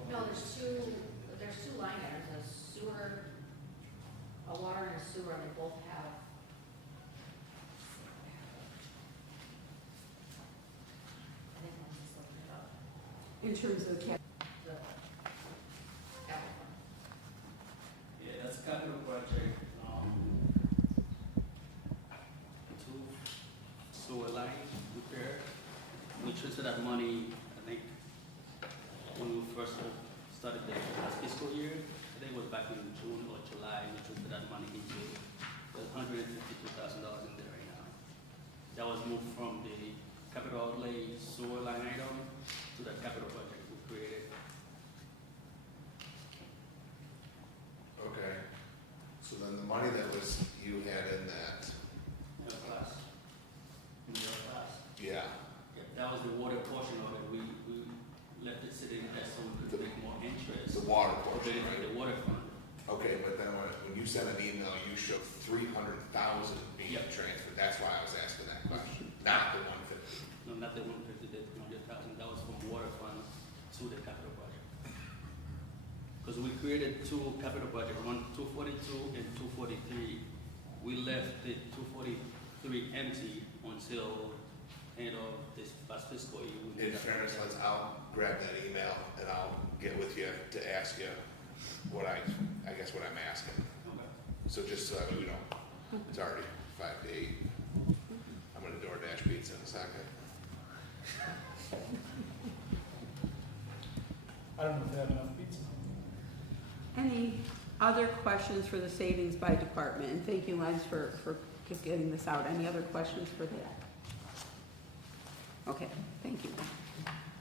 No, there's two line items, a sewer, a water and a sewer, and they both have. I think I'm just looking it up, In terms of cap, the capital fund. Yeah, that's capital project, two sewer line repair. We transferred that money, I think, when we first started the last fiscal year. I think it was back in June or July, we transferred that money into, there's $152,000 in there right now. That was moved from the capital outlay sewer line item to the capital project we created. Okay. So then the money that was, you had in that, In your class. In your class. yeah, Yeah, that was the water portion of it. We left it sitting there so we could make more interest. the water For portion, benefit right? the water fund. Okay, but then when you sent an email, you showed 300,000 being Yep. transferred. That's why I was asking that question, not the 150. No, not the 150, the 300,000. That was from water fund to the capital project. Because we created two capital projects, one 242 and 243. We left the 243 empty until end of this past fiscal year. We In moved that. fairness, I'll grab that email and I'll get with you to ask you what I guess what I'm asking. Okay. So just so that we know, it's already 5 to 8. I'm gonna DoorDash pizza in a second. I don't know if they have enough pizza. any other questions for the savings by department? And thank you, Lance, for getting this out. Any other questions for that? Okay, thank you.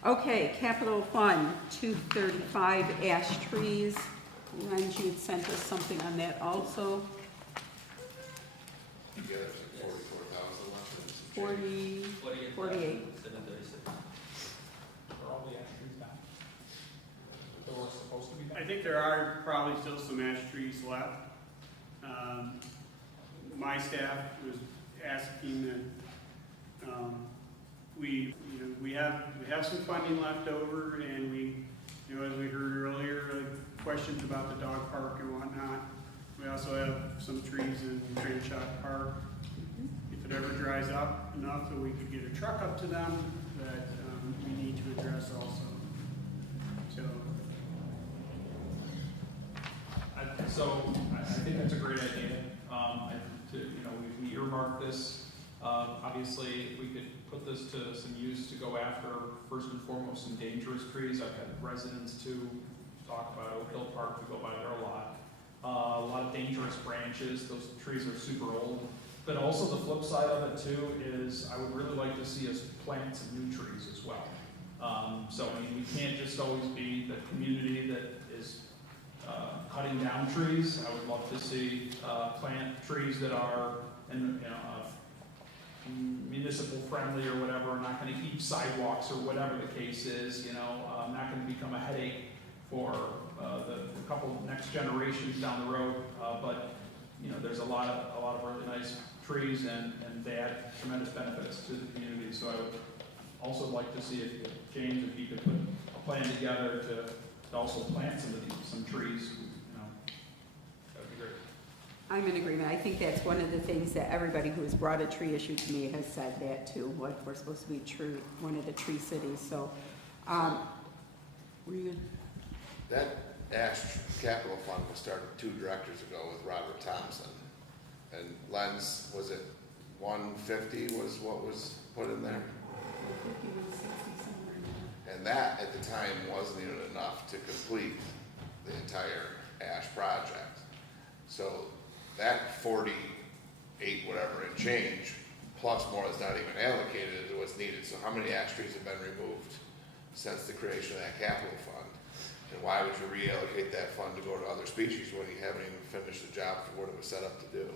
Okay, capital fund, 235 ash trees. Lance, you had sent us something on that also. Yeah, there's like 44,000 left. and some change. 48. 48,736. Are all the ash trees down? They were supposed to be down? I think there are probably still some ash trees left. my staff was asking that, we have some funding left over, and we, as we heard earlier, questions about the dog park and whatnot. We also have some trees in Crenshaw Park. If it ever dries up enough that we could get a truck up to them, that we need to address also. So, I think that's a great idea. We earmarked this. Obviously, if we could put this to some use to go after, first and foremost, some dangerous trees. I've had residents to talk about Oak Hill Park, we go by there a lot. A lot of dangerous branches, those trees are super old. But also the flip side of it too is I would really like to see us plant some new trees as well. So I mean, we can't just always be the community that is cutting down trees. I would love to see plant trees that are municipal friendly or whatever, not going to eat sidewalks or whatever the case is. Not going to become a headache for the couple next generations down the road. But there's a lot of really nice trees, and they add tremendous benefits to the community. So I would also like to see if James, if he could put a plan together to also plant some trees. That'd be great. I'm in agreement. I think that's one of the things that everybody who has brought a tree issue to me has said that too. What we're supposed to be one of the tree cities. So, were you? That Ash Capital Fund was started 2 directors ago with Robert Thompson. And Len's, was it 150 was what was put in there? And that at the time wasn't even enough to complete the entire Ash project. So that 48 whatever and change, plus more is not even allocated to what's needed. So how many ash trees have been removed since the creation of that capital fund? And why would you reallocate that fund to go to other species when you haven't even finished the job for what it was set up to do?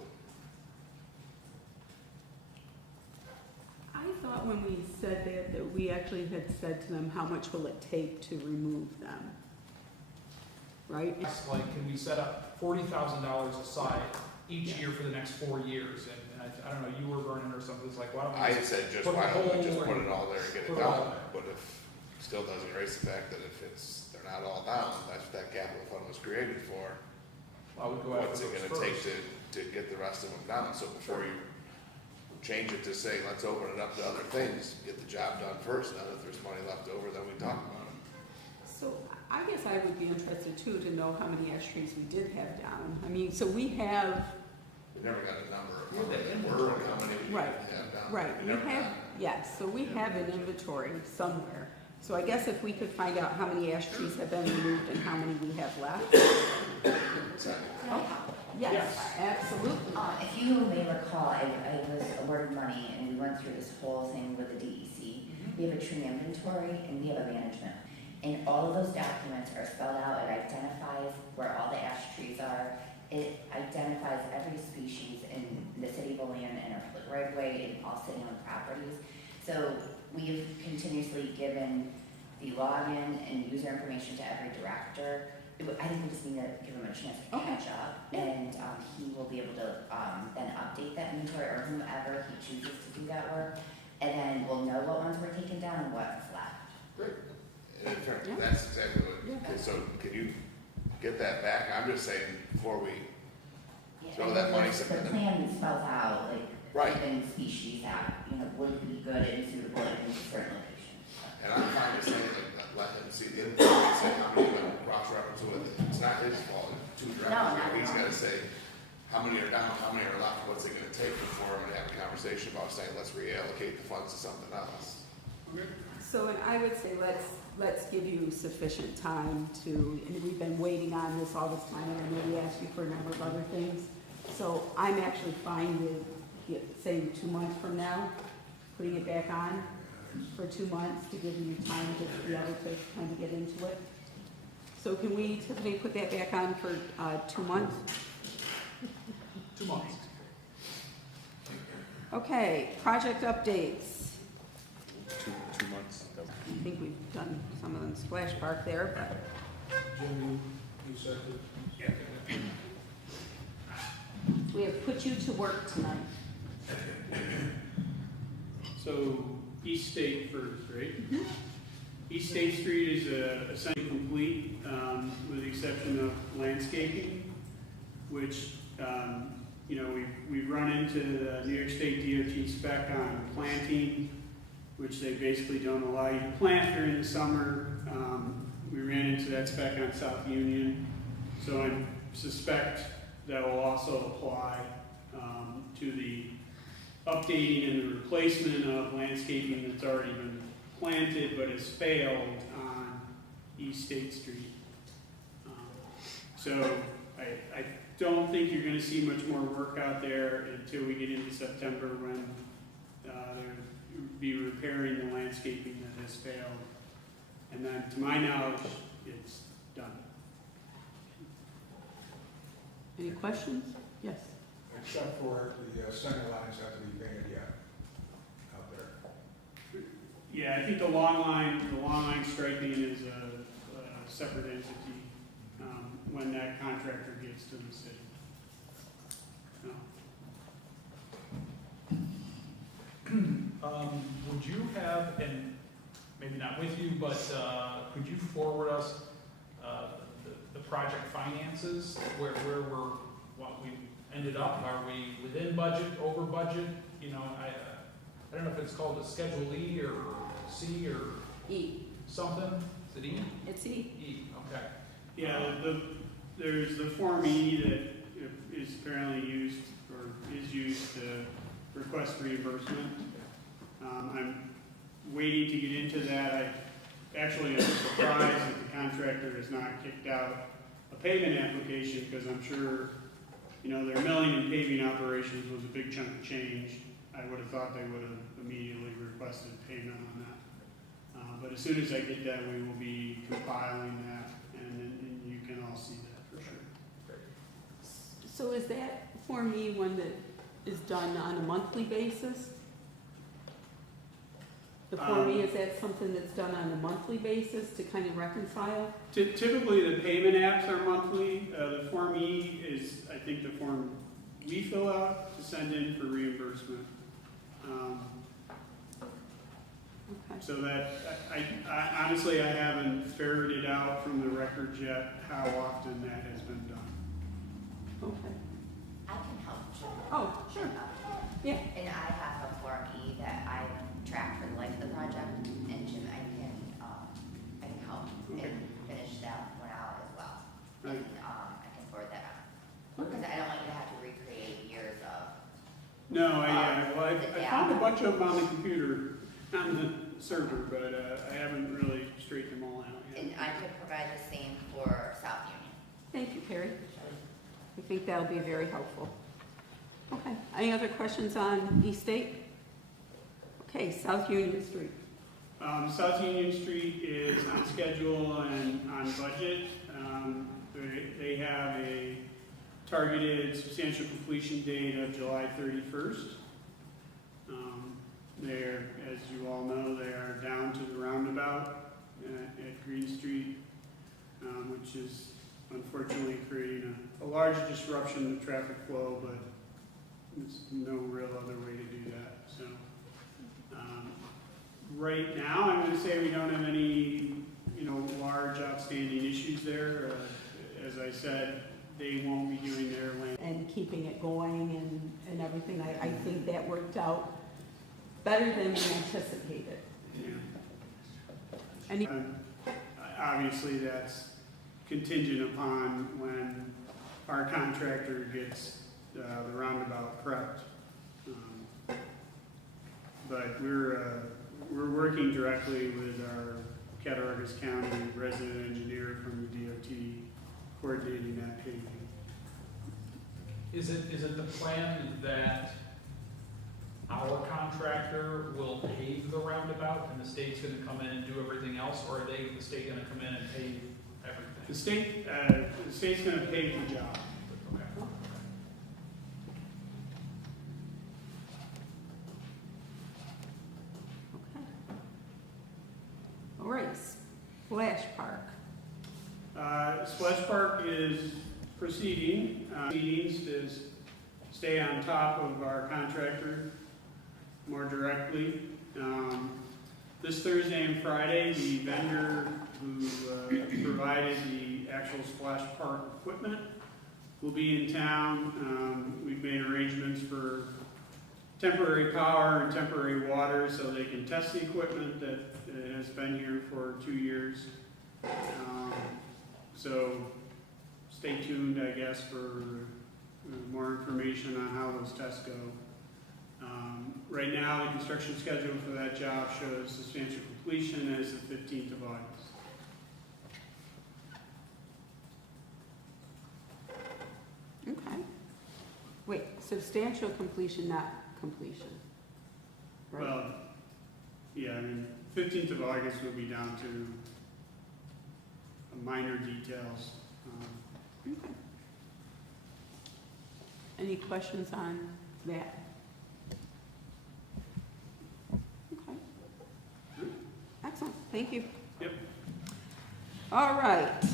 I thought when we said that we actually had said to them, how much will it take to remove them? Right? It's like, can we set up $40,000 aside each year for the next 4 years? And I don't know, you were burning or something, it's like, why don't we? I had said just why don't we just put it all there and get it done? But if, still doesn't erase the fact that if they're not all down, that's what that capital fund was created for. I would go after What's it those gonna take first. to get the rest of them down? So before you change it to say, let's open it up to other things, get the job done first, and then if there's money left over, then we talk about it. So I guess I would be interested too to know how many ash trees we did have down. I mean, so we have, We never got a number of how many there were and how many we Right, have down. right, we never have, got yes, so we have an inventory somewhere. So I guess if we could find out how many ash trees have been removed and how many we have left. Oh, yes, absolutely. If you may recall, I was awarded money and we went through this whole thing with the DEC. We have a tree inventory and we have a management. And all of those documents are spelled out. It identifies where all the ash trees are. It identifies every species in the city of Olean and our public right of way and all city-owned properties. So we've continuously given the login and user information to every director. I think we just need to give him a chance to catch up, and he will be able to then update that inventory, or whomever he chooses to do that work, and then we'll know what ones were taken down and what's left. Great. And in fact, Yeah. that's exactly what, Yeah. okay, so can you get that back? I'm just saying, before we, Yeah, Throw and that money the somewhere. plan spells out, like, Right. even species that, would be good and suitable in certain locations. and I'm fine with saying, like, let him see the info and say how many of them cross-reference with it. It's not his fault, it's 2 directors. No, not He's at all. gotta say, how many are down, how many are left, what's it gonna take before I'm gonna have a conversation about saying, let's reallocate the funds to something else. So, and I would say let's give you sufficient time to, and we've been waiting on this all this time, and I know we asked you for a number of other things. So I'm actually fine with, say, 2 months from now, putting it back on for 2 months to give you time to be able to kind of get into it. So can we, Tiffany, put that back on for 2 months? 2 months. Okay, project updates. 2 months. I think we've done some of them Splash Park there, but Jim, you said that we have put you to work tonight? So East State first, right? East State Street is essentially complete, with the exception of landscaping, which, you know, we've run into the New York State DOT spec on planting, which they basically don't allow you to plant during the summer. We ran into that spec on South Union, so I suspect that will also apply to the updating and the replacement of landscaping that's already been planted but has failed on East State Street. So I don't think you're gonna see much more work out there until we get into September when they'll be repairing the landscaping that has failed. And then, to my knowledge, it's done. Any questions? Yes. Except for the center lines have to be painted yet out there. Yeah, I think the long line striping is a separate entity when that contractor gets to the city. No. Would you have, and maybe not with you, but could you forward us the project finances, where we're, what we ended up? Are we within budget, over budget? You know, I don't know if it's called a Schedule E or C or E. something. Is it E? It's E. E, okay. Yeah, there's the Form E that is apparently used, or is used to request reimbursement. I'm waiting to get into that. I actually am surprised that the contractor has not kicked out a pavement application, because I'm sure, you know, their milling and paving operations was a big chunk of change. I would have thought they would have immediately requested payment on that. But as soon as I get that, we will be compiling that, and you can all see that for sure. So is that Form E one that is done on a monthly basis? The Form E, is that something that's done on a monthly basis to kind of reconcile? Typically, the payment apps are monthly. The Form E is, I think, the form we fill out to send in for reimbursement. Okay. So that, I honestly, I haven't ferreted out from the records yet how often that has been done. Okay. I can help. Oh, sure. Yeah. And I have a Form E that I track for the life of the project, and Jim, I can help Okay. and finish that one out as well. Right. And, I can forward that on, because I don't want you to have to recreate years of. No, I found a bunch of them on the computer, on the server, but I haven't really straightened them all out yet. And I could provide the same for South Union. Thank you, Carrie. I think that'll be very helpful. Okay. Any other questions on East State? Okay, South Union Street. South Union Street is on schedule and on budget. They have a targeted substantial completion date of July 31st. They're, as you all know, they are down to the roundabout at Green Street, which is unfortunately creating a large disruption to traffic flow, but there's no real other way to do that. So right now, I'm going to say we don't have any, you know, large outstanding issues there. As I said, they won't be doing their land. And keeping it going and everything. I think that worked out better than we anticipated. Yeah. Any, Obviously, that's contingent upon when our contractor gets the roundabout prepped. But we're working directly with our Cattaraugus County resident engineer from the DOT, coordinating that paving. Is it the plan that our contractor will pave the roundabout and the state's gonna come in and do everything else, or are the state gonna come in and pave everything? The state's gonna pave the job. Okay. okay. All right, Splash Park. Splash Park is proceeding. Meetings is stay on top of our contractor more directly. This Thursday and Friday, the vendor who provided the actual splash park equipment will be in town. We've made arrangements for temporary power and temporary water so they can test the equipment that has been here for 2 years. So stay tuned, I guess, for more information on how those tests go. Right now, the construction schedule for that job shows substantial completion as the 15th of August. Okay. Wait, substantial completion, not completion. Right? Well, yeah, I mean, 15th of August will be down to minor details. Okay. Any questions on that? Okay. Excellent, thank you. Yep. All right,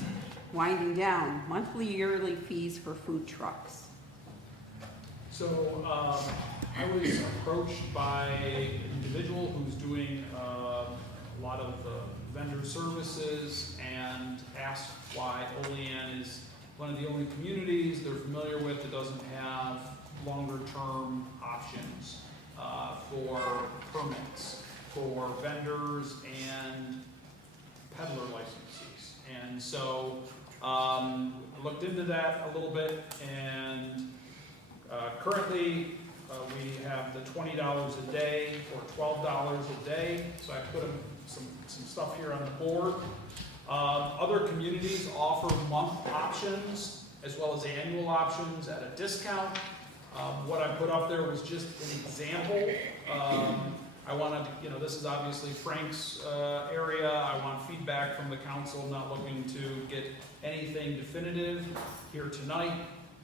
winding down, monthly yearly fees for food trucks. So, I was approached by an individual who's doing a lot of vendor services and asked why Olean is one of the only communities they're familiar with that doesn't have longer-term options for permits for vendors and peddler licenses. And so I looked into that a little bit, and currently we have the $20 a day or $12 a day. So I put some stuff here on the board. Other communities offer month options as well as annual options at a discount. What I put up there was just an example. I wanted, this is obviously Frank's area. I want feedback from the council, not looking to get anything definitive here tonight.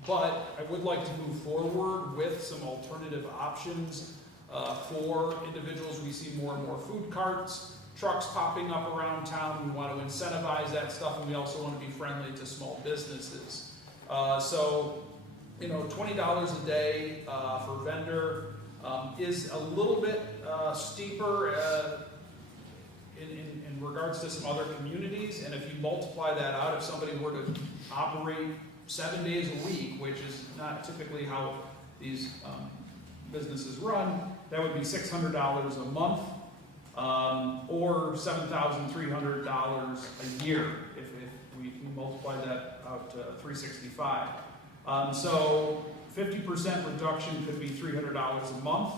But I would like to move forward with some alternative options for individuals. We see more and more food carts, trucks popping up around town. We want to incentivize that stuff, and we also want to be friendly to small businesses. So, $20 a day for vendor is a little bit steeper in regards to some other communities. And if you multiply that out, if somebody were to operate 7 days a week, which is not typically how these businesses run, that would be $600 a month, or $7,300 a year if we multiply that out to $365. So 50% reduction could be $300 a month.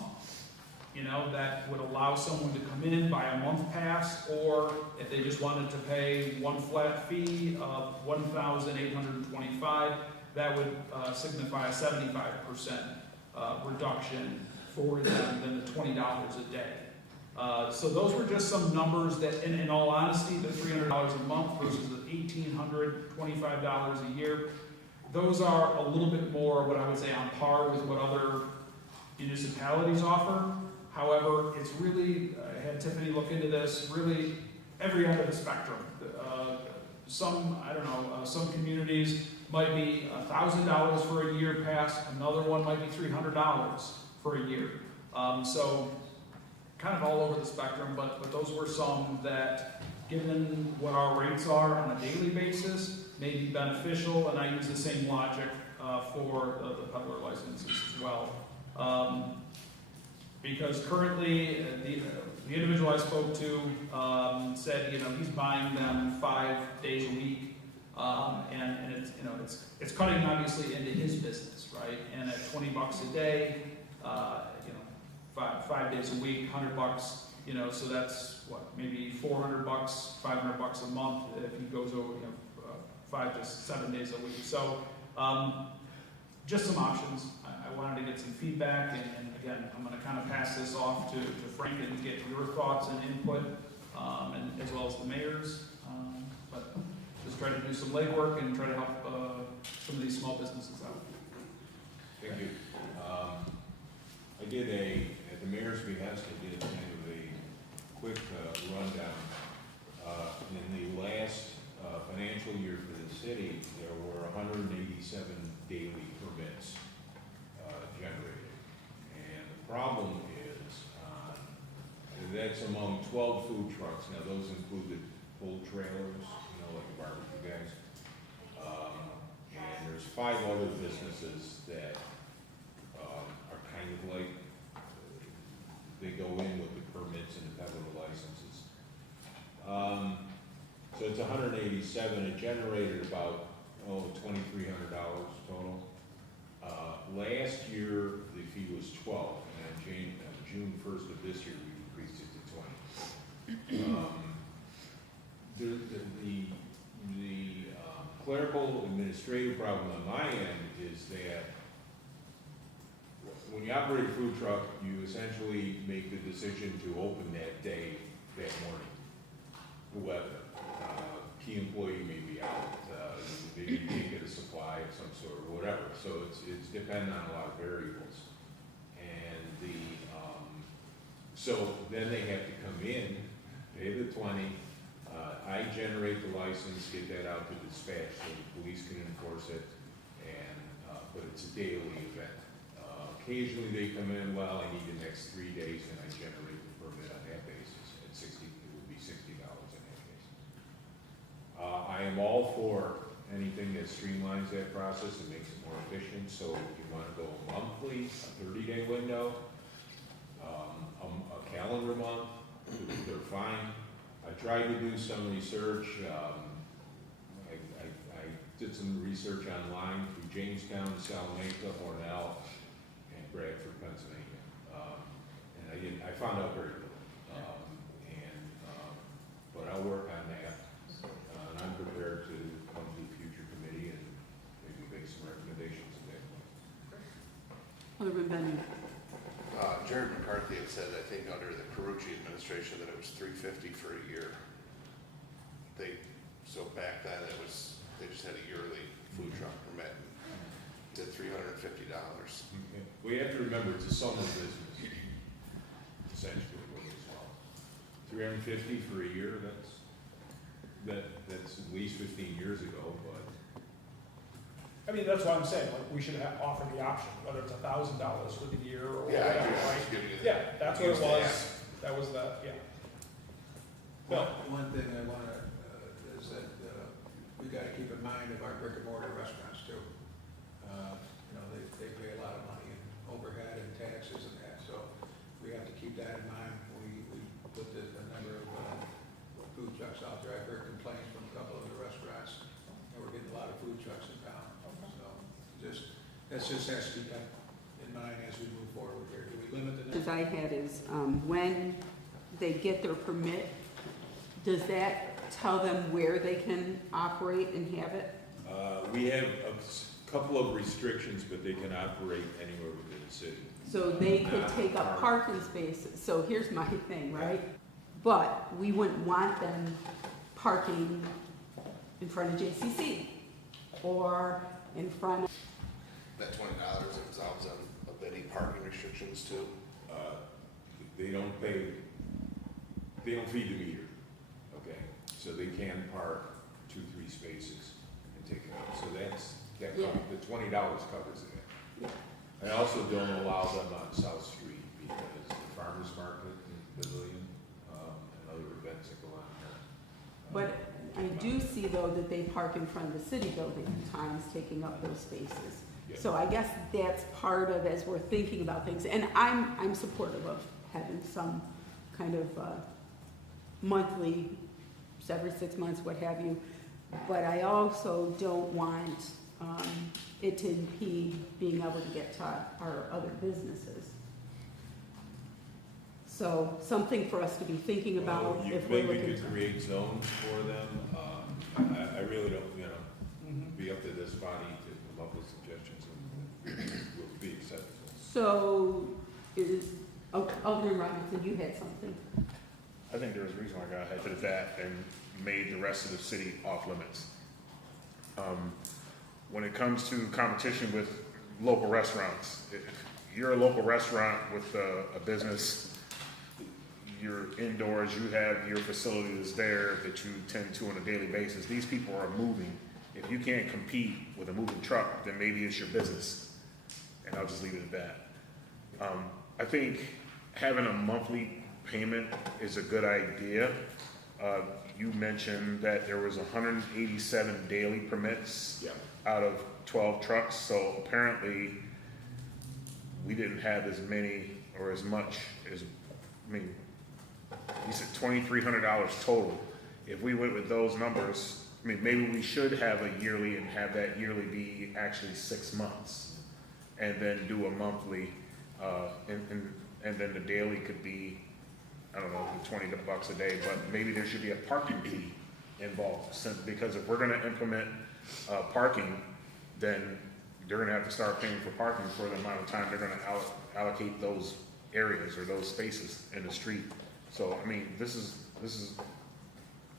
That would allow someone to come in, buy a month pass, or if they just wanted to pay one flat fee of $1,825, that would signify a 75% reduction for them than the $20 a day. So those were just some numbers that, in all honesty, the $300 a month versus the $1,825 a year, those are a little bit more, what I would say, on par with what other municipalities offer. However, it's really, I had Tiffany look into this, really every end of the spectrum. Some communities might be $1,000 for a year pass, another one might be $300 for a year. So kind of all over the spectrum, but those were some that, given what our rates are on a daily basis, may be beneficial, and I use the same logic for the peddler licenses as well. Because currently, the individual I spoke to said, he's buying them 5 days a week, and it's cutting obviously into his business, right? And at $20 a day, 5 days a week, $100, so that's what, maybe $400, $500 a month if he goes over, 5 to 7 days a week. So just some options. I wanted to get some feedback, and again, I'm going to kind of pass this off to Frank and get your thoughts and input, and as well as the mayor's. But just try to do some legwork and try to help some of these small businesses out. Thank you. I did at the mayor's behest, I did kind of a quick rundown. In the last financial year for the city, there were 187 daily permits. If problem is, that's among 12 food trucks. Now, those included full trailers, like the barbecue guys. And there's 5 other businesses that are kind of like, they go in with the permits and the federal licenses. So it's 187, it generated about, $2,300 total. Last year, the fee was 12, and on June 1st of this year, we increased it to 20. The clerical administrative problem on my end is that when you operate a food truck, you essentially make the decision to open that day, that morning. Whoever, key employee may be out, maybe you can't get a supply of some sort or whatever. So it's dependent on a lot of variables. And so then they have to come in, pay the 20. I generate the license, get that out to dispatch so the police can enforce it, and but it's a daily event. Occasionally they come in, well, I need the next 3 days, and I generate the permit on that basis. At 60, it would be $60 in that case. I am all for anything that streamlines that process and makes it more efficient. So if you want to go monthly, a 30-day window, a calendar month, they're fine. I tried to do some research. I did some research online through Jamestown, Salamanca, Hornell, and Bradford, Pennsylvania. And I found out very little. But I'll work on that. And I'm prepared to come to the future committee and maybe make some recommendations at that point. Alderman Bennett. Jared McCarthy had said, I think under the Carucci administration, that it was $350 for a year. So back then they just had a yearly food truck permit, did $350. We have to remember it's a summer business, essentially, as well. $350 for a year, that's at least 15 years ago, but. I mean, that's what I'm saying, like, we should offer the option, whether it's $1,000 for the year or Yeah, whatever, I right? just give you the. Yeah, that's what it was, that was the, yeah. Bill? One thing I want to, is that we got to keep in mind of our brick and mortar restaurants too. They pay a lot of money in overhead and taxes and that, so we have to keep that in mind. We put a number of food trucks out there. I've heard complaints from a couple of the restaurants, and we're getting a lot of food trucks in town. So that just has to be kept in mind as we move forward here. Do we limit the As I had is, when they get their permit, does that tell them where they can operate and have it? We have a couple of restrictions, but they can operate anywhere within the city. So they could take up parking spaces. So here's my thing, right? But we wouldn't want them parking in front of JCC or in front of... That $20 absolves them of any parking restrictions too. They don't feed the meter, okay? So they can park 2-3 spaces and take it out. So Yeah. the $20 covers it. I also don't allow them on South Street because the farmers market and pavilion and other events that go on there. But I do see though that they park in front of the city building at times, taking up those spaces. Yeah. So I guess that's part of, as we're thinking about things, and I'm supportive of having some kind of monthly, every 6 months, what have you. But I also don't want it to impede being able to get to our other businesses. So something for us to be thinking about You if we're think we looking could to. create zones for them? I really don't, be up to this body to come up with suggestions and will be acceptable. So Alderman Robinson, you had something. I think there was a reason why I got ahead of that and made the rest of the city off limits. When it comes to competition with local restaurants, if you're a local restaurant with a business, you're indoors, you have your facility that's there that you tend to on a daily basis. These people are moving. If you can't compete with a moving truck, then maybe it's your business. And I'll just leave it at that. I think having a monthly payment is a good idea. You mentioned that there was 187 daily permits out of 12 trucks, so apparently we didn't have as many or as much as, I mean, you said $2,300 total. If we went with those numbers, I mean, maybe we should have a yearly and have that yearly be actually 6 months, and then do a monthly, and then the daily could be, I don't know, $20 a day, but maybe there should be a parking fee involved, because if we're gonna implement, parking, then they're gonna have to start paying for parking for the amount of time they're gonna allocate those areas or those spaces in the street. So, I mean, this is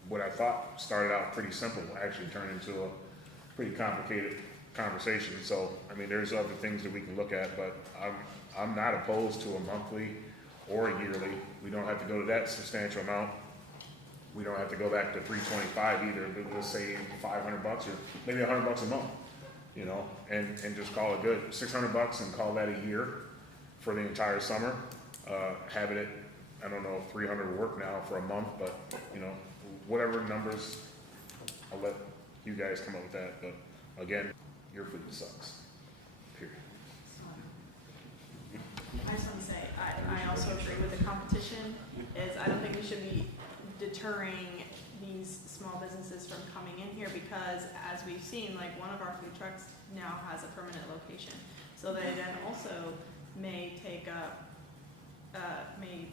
what I thought started out pretty simple, actually turned into a pretty complicated conversation. So, I mean, there's other things that we can look at, but I'm not opposed to a monthly or a yearly. We don't have to go to that substantial amount. We don't have to go back to $325 either. Let's say $500 or maybe $100 a month, you know, and just call it good. $600 and call that a year for the entire summer. Have it at, I don't know if 300 will work now for a month, but you know, whatever numbers, I'll let you guys come up with that. But again, your food sucks. Period. I just want to say, I also agree with the competition, is I don't think we should be deterring these small businesses from coming in here, because as we've seen, like one of our food trucks now has a permanent location. So they then also may take up, may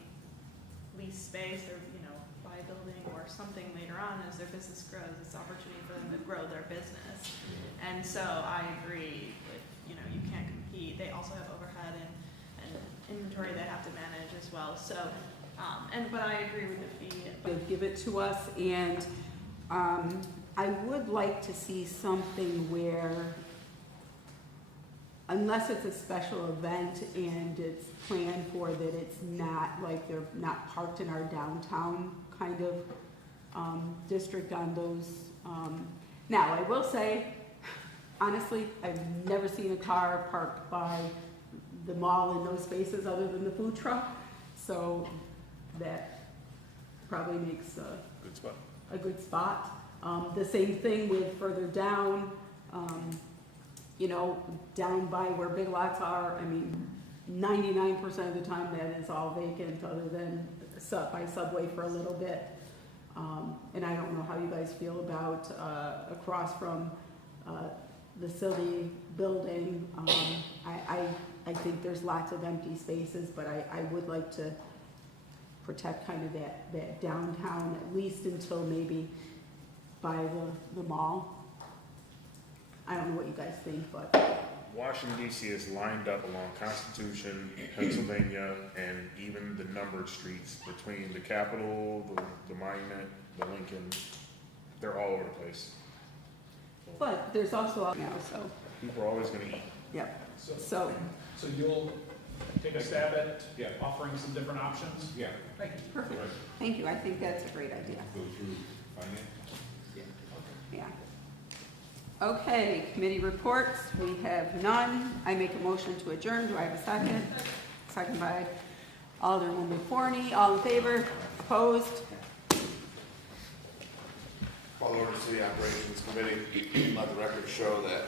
lease space or, you know, buy a building or something later on as their business grows. It's an opportunity for them to grow their business. And so I agree with, you know, you can't compete. They also have overhead and inventory they have to manage as well. So, but I agree with the fee. Give it to us, and I would like to see something where, unless it's a special event and it's planned for, that it's not like they're not parked in our downtown kind of district on those. Now, I will say, honestly, I've never seen a car parked by the mall in those spaces other than the food truck, so that probably makes Good spot. a good spot. The same thing with further down, you know, down by where Big Lots are. I mean, 99% of the time that is all vacant, other than by Subway for a little bit. And I don't know how you guys feel about across from the city building. I think there's lots of empty spaces, but I would like to protect kind of that downtown, at least until maybe by the mall. I don't know what you guys think, but. Washington DC is lined up along Constitution, Pennsylvania, and even the numbered streets between the Capitol, the Monument, the Lincoln. They're all over the place. But there's also now, so, People are always gonna eat. yep, So you'll take a stab at offering some different options? Yeah. Thank you. perfect. Thank you, I think that's a great idea, Go through finance. yeah. Okay, committee reports, we have none. I make a motion to adjourn. Do I have a second? Second by Alderman McForney. All in favor? Opposed? Call to order the City Operations Committee. Let the record show that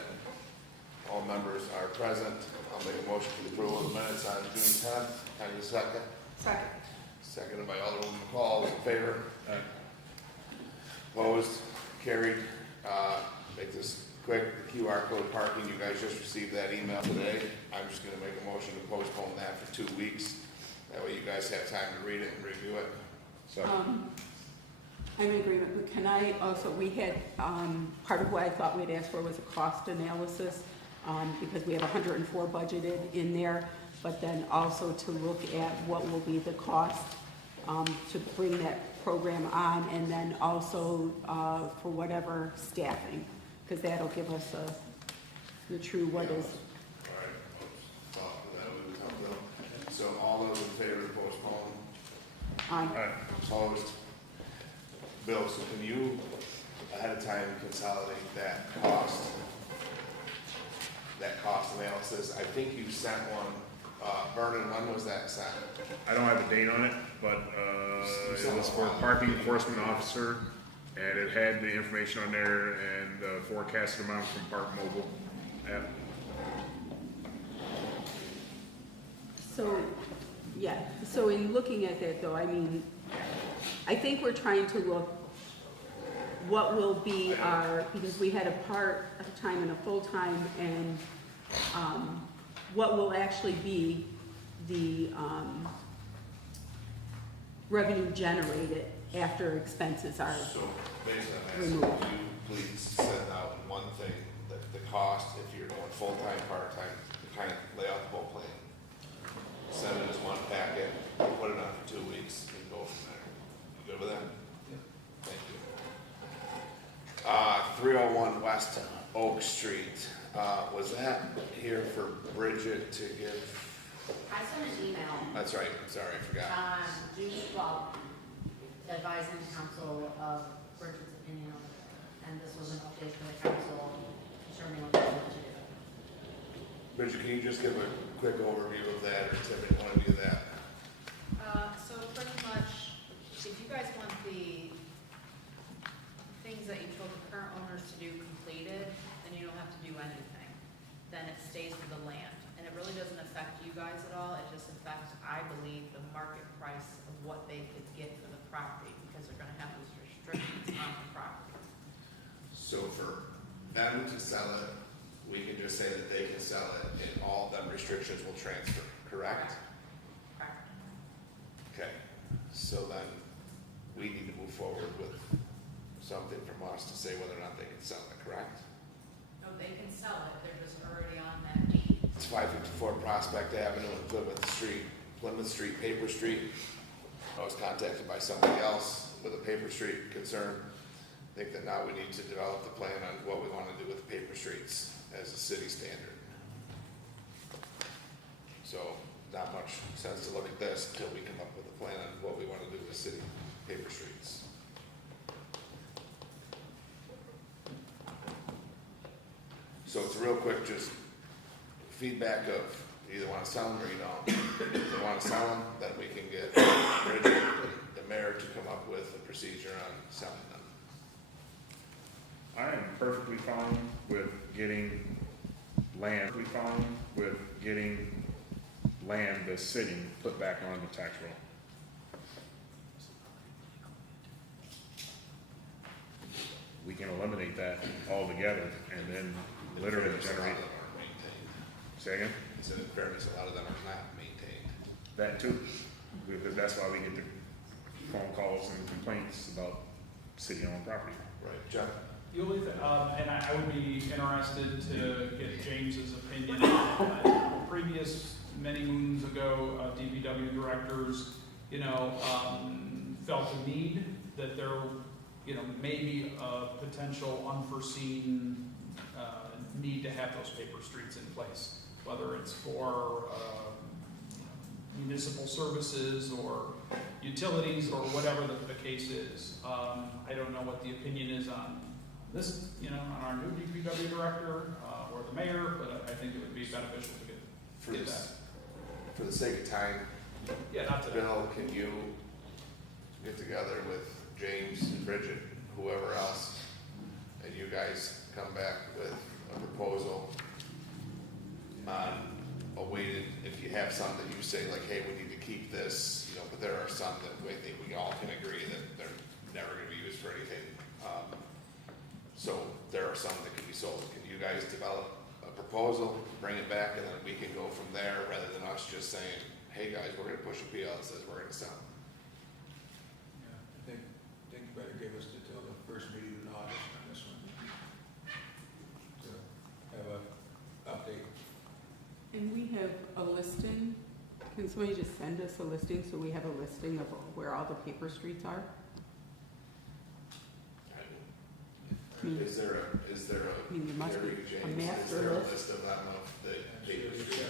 all members are present. I'll make a motion for the approval of the minutes on June 10th. Can I get a second? Second. Seconded by Alderman McCall. All in favor? Opposed? Carried. Make this quick. The QR code parking, you guys just received that email today. I'm just gonna make a motion to postpone that for 2 weeks. That way you guys have time to read it and review it. So, I'm in agreement, but can I also, we had, part of what I thought we'd ask for was a cost analysis, because we have 104 budgeted in there, but then also to look at what will be the cost to bring that program on, and then also for whatever staffing, because that'll give us the true what is. So all those in favor to postpone? Opposed? Bill, so can you ahead of time consolidate that cost analysis? I think you sent one Vernon, when was that set? I don't have a date on it, but, it was for parking enforcement officer, and it had the information on there and the forecasted amount from Park Mobile app. So, yeah, so in looking at that though, I mean, I think we're trying to look what will be our, because we had a part-time and a full-time, and, what will actually be the, revenue generated after expenses are So basically, I'm asking removed. you, please send out one thing, the cost, if you're going full-time, part-time, kind of lay out the whole plan. Send it as one packet, put it on for 2 weeks, and go from there. You good with that? Thank you. 301 West Oak Street, was that here for Bridget to give? I sent an email, That's right, I'm sorry, I forgot. advising the council of Bridget's opinion on it, and this was an update for the council determining what they want to do. Bridget, can you just give a quick overview of that, or Tiffany, want to do that? So pretty much, if you guys want the things that you told the current owners to do completed, then you don't have to do anything. Then it stays with the land. And it really doesn't affect you guys at all. It just affects, I believe, the market price of what they could get for the property, because they're gonna have those restrictions on the property. So for them to sell it, we can just say that they can sell it and all them restrictions will transfer, correct? Correct. Okay, so then we need to move forward with something from us to say whether or not they can sell it, correct? No, they can sell it. They're just already on that deed. It's 554 Prospect Avenue in Plymouth Street, Paper Street. I was contacted by somebody else with a Paper Street concern. I think that now we need to develop the plan on what we want to do with paper streets as a city standard. So not much sense to look at this until we come up with a plan on what we want to do with city paper streets. So it's real quick, just feedback of you either want to sell them or you don't. If they want to sell them, then we can get Bridget and the mayor to come up with a procedure on selling them. I am perfectly fine with getting land, that's sitting, put back on the tax roll. We can eliminate that altogether and then literally In fairness, generate, a lot of them aren't maintained. say again? So in fairness, a lot of them are not maintained. That too, because that's why we get the phone calls and complaints about city-owned property. Right, Jeff? The only thing, and I would be interested to get James's opinion on previous, many moons ago, DPW directors, felt a need that there, may be a potential unforeseen, need to have those paper streets in place, whether it's for, municipal services or utilities or whatever the case is. I don't know what the opinion is on this, on our new DPW director, or the mayor, but I think it would be beneficial to get that. For the sake of time, Yeah, not today. Bill, can you get together with James and Bridget, whoever else, and you guys come back with a proposal on a weighted, if you have some that you say like, hey, we need to keep this, but there are some that we think we all can agree that they're never gonna be used for anything. So there are some that can be sold. Can you guys develop a proposal, bring it back, and then we can go from there, rather than us just saying, hey, guys, we're gonna push a PL that says we're gonna sell. Yeah, I think you better give us until the first meeting in August on this one. To have a update. And we have a listing. Can somebody just send us a listing so we have a listing of where all the paper streets are? Is there I mean, there must Gary, be a James, master is there a list. list of, I don't know, the paper streets?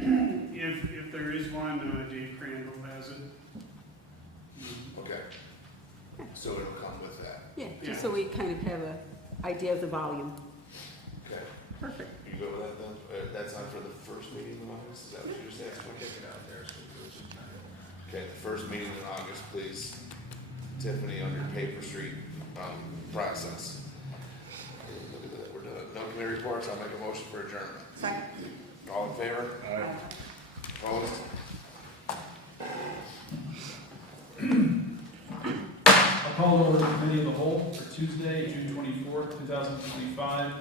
If there is one, Dave Crandall has it. Okay. So it'll come with that. Yeah, just so we kind of have a idea of the volume. Okay. Perfect. You go with that? that's on for the first meeting in August, is that what you're just asking? Kick it out there, so we do some time. Okay, the first meeting in August, please. Tiffany, on your Paper Street, process. Look at that, we're done. No committee reports, I'll make a motion for adjournment. Second. All in favor? Aye. Opposed? I'll call over the committee of the whole for Tuesday, June 24th, 2025.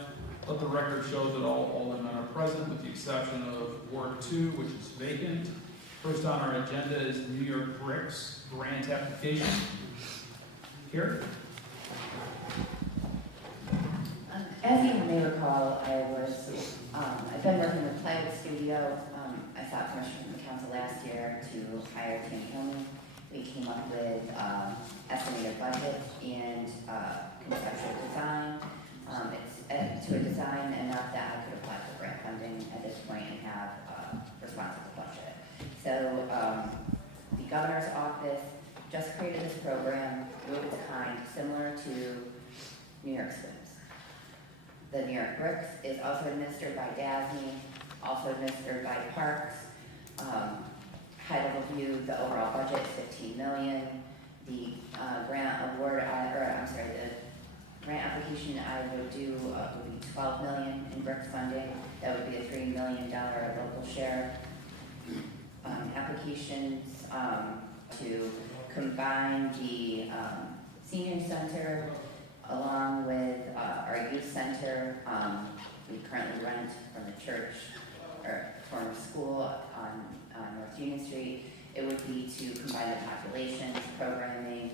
Let the record show that all aldermen are present with the exception of Ward 2, which is vacant. First on our agenda is the New York Bricks grant application. Here. As you may recall, I've been working with Plywood Studio. I sought permission from the council last year to hire Tim Hillman. We came up with estimated budget and conceptual design. It's to a design enough that I could apply for grant funding at this point and have a responsible budget. So the governor's office just created this program, new of its kind, similar to New York Swims. The New York Bricks is also administered by DASNY, also administered by Parks. High level view, the overall budget is $15 million. The grant application I would do would be $12 million in Bricks funding. That would be a $3 million local share. Applications to combine the senior center along with our youth center. We currently rent from the church or former school on North Union Street. It would be to combine the populations, programming.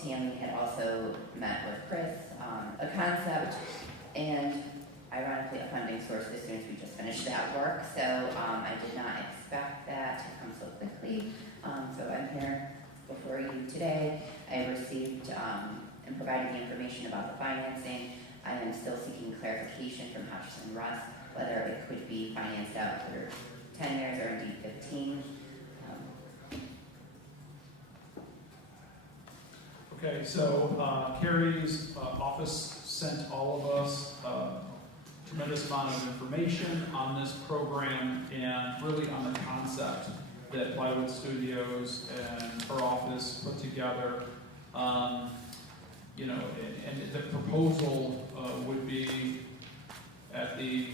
Tammy had also met with Chris, a concept, and ironically a funding source as soon as we just finished that work. So I did not expect that to come so quickly. So I'm here before you today. I received and provided the information about the financing. I am still seeking clarification from Hutchison Russ whether it could be financed out for 10 years or indeed 15. Okay, so Carrie's office sent all of us a tremendous amount of information on this program and really on the concept that Plywood Studios and her office put together. You know, and the proposal would be at the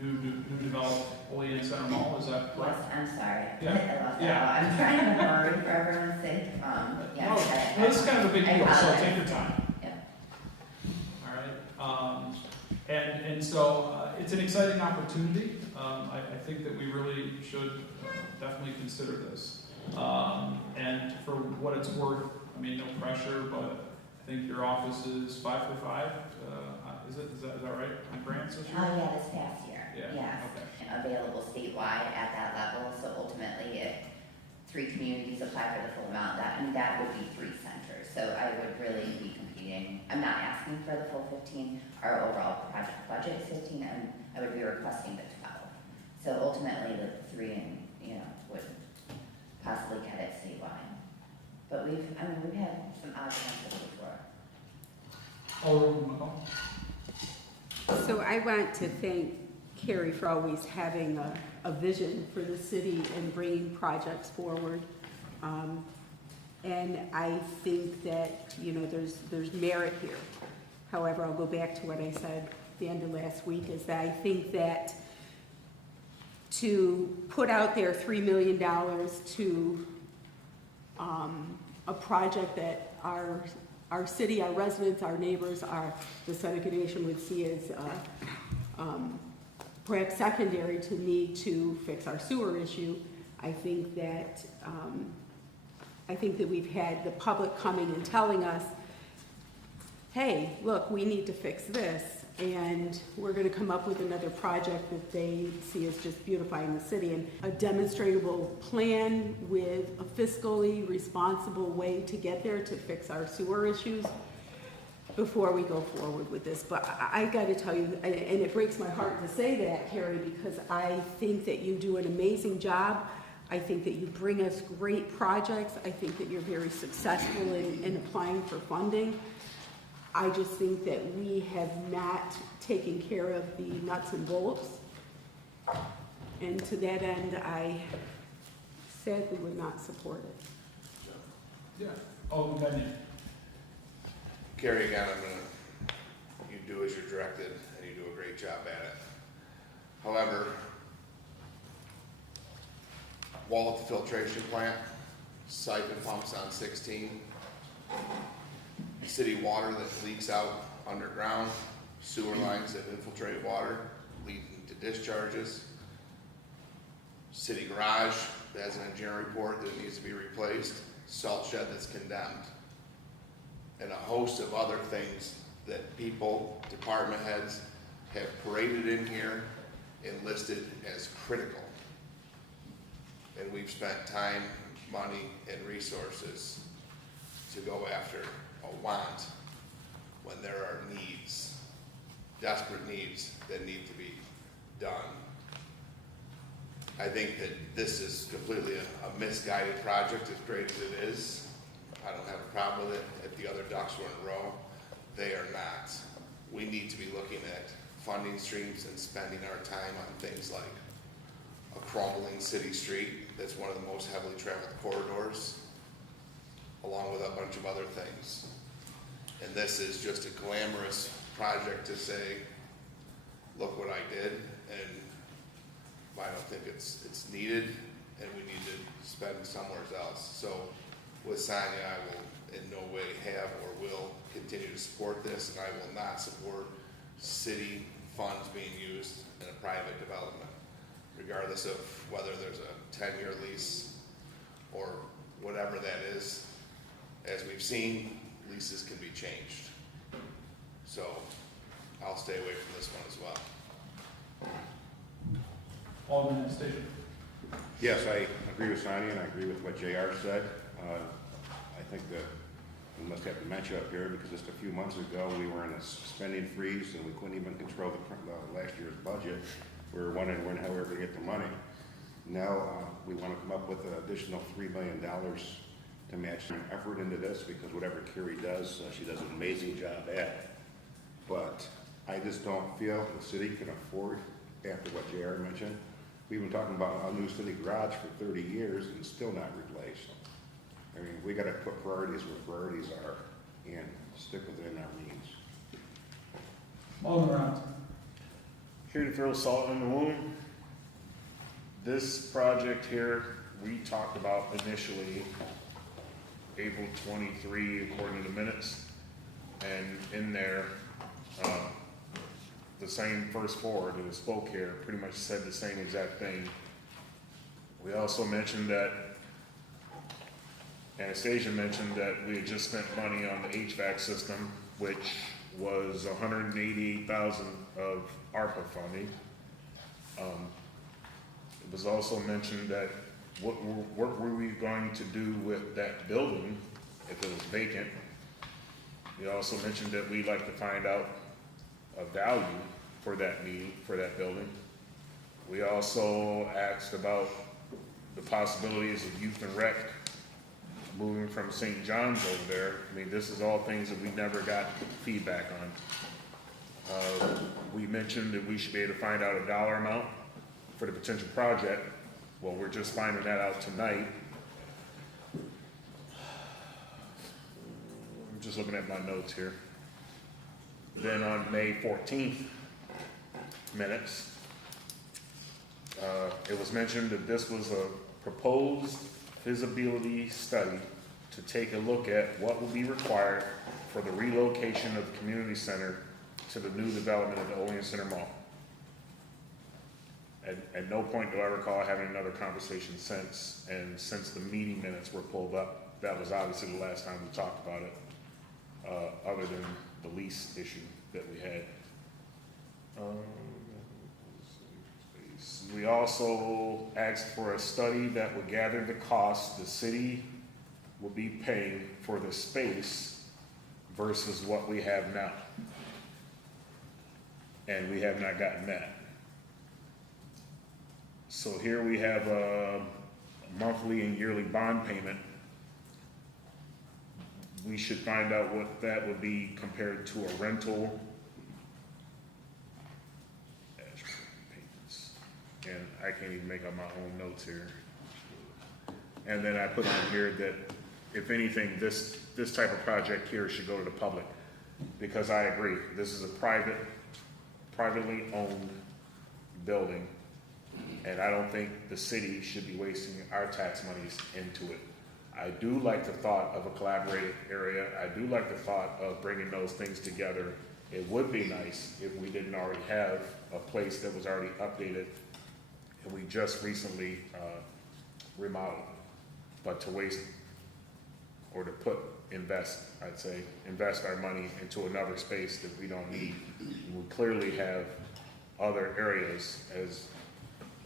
new developed Olean Center Mall, is that correct? Yes, I'm sorry. Yeah. I lost Yeah. that. I'm trying to hurry for everyone's sake. No, this is kind of a big deal, so take your time. Yeah. All right. And so it's an exciting opportunity. I think that we really should definitely consider this. And for what it's worth, I mean, no pressure, but I think your office is 5 for 5. Is that right? On grants this year? Yeah, this past year. Yeah, Yes. okay. And available statewide at that level. So ultimately, if 3 communities apply for the full amount, that would be 3 centers. So I would really be competing. I'm not asking for the full 15. Our overall project budget is 15, and I would be requesting the 12. So ultimately, the 3 would possibly get it statewide. But we've had some odd chances before. Alderman McCall? So I want to thank Carrie for always having a vision for the city and bringing projects forward. And I think that, there's merit here. However, I'll go back to what I said at the end of last week, is that I think that to put out there $3 million to a project that our city, our residents, our neighbors, the Seneca Nation would see as perhaps secondary to need to fix our sewer issue. I think that we've had the public coming and telling us, hey, look, we need to fix this, and we're going to come up with another project that they see as just beautifying the city, and a demonstrable plan with a fiscally responsible way to get there to fix our sewer issues before we go forward with this. But I got to tell you, and it breaks my heart to say that, Carrie, because I think that you do an amazing job. I think that you bring us great projects. I think that you're very successful in applying for funding. I just think that we have not taken care of the nuts and bolts. And to that end, I sadly would not support it. Yeah. Alderman Benyon. Gary, again, you do as you're directed, and you do a great job at it. However, wall at the filtration plant, siphon pumps on 16, city water that leaks out underground, sewer lines that infiltrate water, leading to discharges, city garage that has an engineering report that needs to be replaced, salt shed that's condemned, and a host of other things that people, department heads, have paraded in here and listed as critical. And we've spent time, money, and resources to go after a want when there are needs, desperate needs that need to be done. I think that this is completely a misguided project, as great as it is. I don't have a problem with it. If the other ducks were in a row, they are not. We need to be looking at funding streams and spending our time on things like a crumbling city street that's one of the most heavily traveled corridors, along with a bunch of other things. And this is just a glamorous project to say, look what I did, and I don't think it's needed, and we need to spend somewhere else. So with Sonia, I will in no way have or will continue to support this, and I will not support city funds being used in a private development, regardless of whether there's a 10-year lease or whatever that is. As we've seen, leases can be changed. So I'll stay away from this one as well. Alderman Anastasia. Yes, I agree with Sonia, and I agree with what JR said. I think that we must have dementia up here, because just a few months ago, we were in a spending freeze, and we couldn't even control the last year's budget. We were wondering how we were going to get the money. Now, we want to come up with an additional $3 million to match some effort into this, because whatever Carrie does, she does an amazing job at. But I just don't feel the city can afford, after what JR mentioned. We've been talking about a new city garage for 30 years and it's still not replaced. I mean, we got to put priorities where priorities are and stick within our means. Alderman Rounds. Here to throw salt in the wound. This project here, we talked about initially April 23, according to the minutes, and in there, the same first four that spoke here pretty much said the same exact thing. We also mentioned that, Anastasia mentioned that we had just spent money on the HVAC system, which was $188,000 of ARPA funding. It was also mentioned that what were we going to do with that building if it was vacant. We also mentioned that we'd like to find out a value for that need, for that building. We also asked about the possibilities of youth and rec moving from St. John's over there. I mean, this is all things that we never got feedback on. We mentioned that we should be able to find out a dollar amount for the potential project. Well, we're just finding that out tonight. I'm just looking at my notes here. Then on May 14th minutes, it was mentioned that this was a proposed feasibility study to take a look at what will be required for the relocation of the community center to the new development of the Olean Center Mall. At no point do I recall having another conversation since, and since the meeting minutes were pulled up, that was obviously the last time we talked about it, other than the lease issue that we had. We also asked for a study that would gather the cost the city will be paying for the space versus what we have now. And we have not gotten that. So here we have a monthly and yearly bond payment we should find out what that would be compared to a rental. Payments. And I can't even make up my own notes here. And then I put on here that if anything, this type of project here should go to the public. Because I agree, this is a privately owned building. And I don't think the city should be wasting our tax monies into it. I do like the thought of a collaborative area. I do like the thought of bringing those things together. It would be nice if we didn't already have a place that was already updated and we just recently remodeled. But to waste or to invest our money into another space that we don't need. We clearly have other areas, as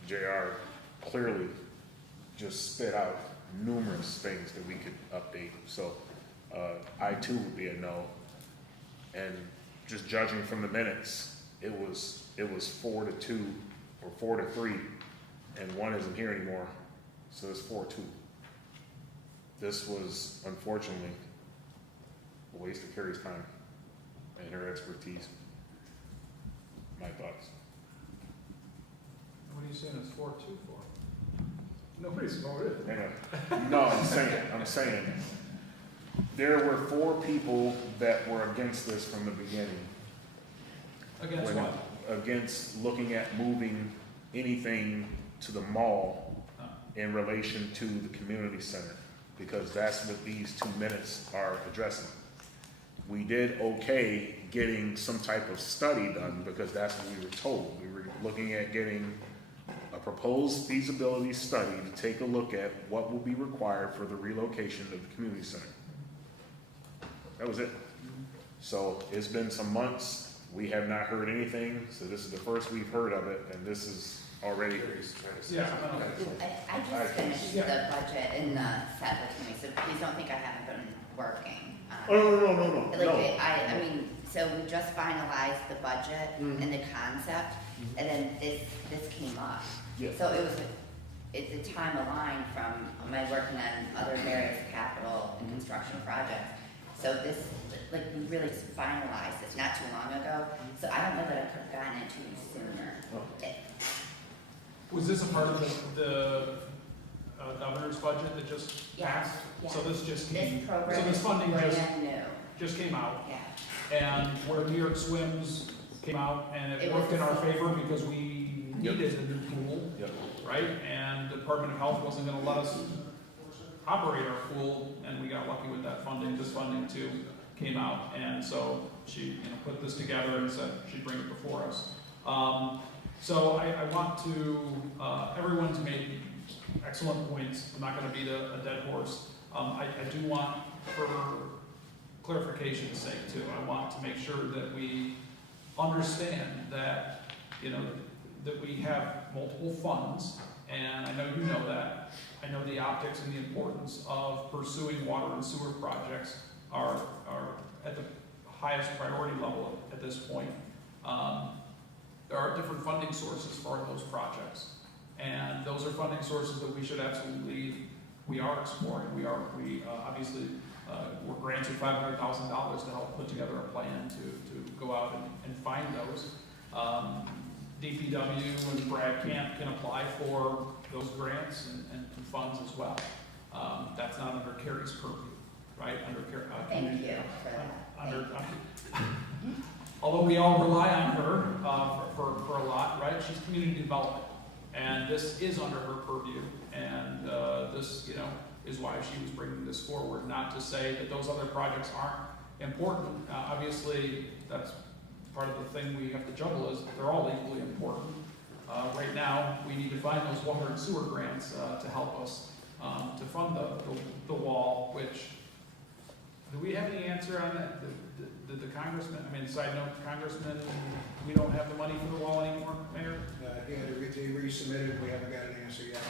JR clearly just spit out numerous things that we could update. So I too would be a no. And just judging from the minutes, it was 4-2 or 4-3, and one isn't here anymore, so it's 4-2. This was unfortunately a waste of Carrie's time and her expertise. My thoughts. What are you saying it's 4-2 for? Nobody's voted. No, I'm saying, there were 4 people that were against this from the beginning. Against When- what? Against looking at moving anything to the mall in relation to the community center, because that's what these 2 minutes are addressing. We did okay getting some type of study done, because that's what we were told. We were looking at getting a proposed feasibility study to take a look at what will be required for the relocation of the community center. That was it. So it's been some months. We have not heard anything, so this is the first we've heard of it, and this is already. Yeah. I just finished the budget and sat with me, so please don't think I haven't been working. Oh, no. I mean, so we just finalized the budget and the concept, and then this came up. Yeah. So it's a time aligned from my working on other various capital and construction projects. So this, like, we really just finalized this not too long ago, so I don't know that I could have gotten it to you sooner. Was this a part of the governor's budget that just Yes, passed? yes. So this just This came, program so this is funding brand new, just came out? yeah. And where New York Swims came out, and it It worked was in our the- favor because we needed a new pool, Yep. right? And the Department of Health wasn't gonna let us operate our pool, and we got lucky with that funding. This funding too came out, and so she, put this together and said she'd bring it before us. So I want to, everyone's made excellent points. I'm not gonna beat a dead horse. I do want, for clarification's sake too, I want to make sure that we understand that, that we have multiple funds, and I know you know that. I know the optics and the importance of pursuing water and sewer projects are at the highest priority level at this point. There are different funding sources for those projects, and those are funding sources that we should absolutely, we are exploring. We obviously, we're granted $500,000 to help put together a plan to go out and find those. DPW and Brad Camp can apply for those grants and funds as well. That's not under Carrie's purview, right? Thank you for that. Although we all rely on her for a lot, right? She's community development, and this is under her purview, and this, is why she was bringing this forward. Not to say that those other projects aren't important. Obviously, that's part of the thing we have to juggle, is they're all equally important. Right now, we need to find those water and sewer grants to help us to fund the wall, which, do we have any answer on that? Did the congressman, side note, congressman, we don't have the money for the wall anymore, Mayor? Yeah, they resubmitted, we haven't got an answer yet.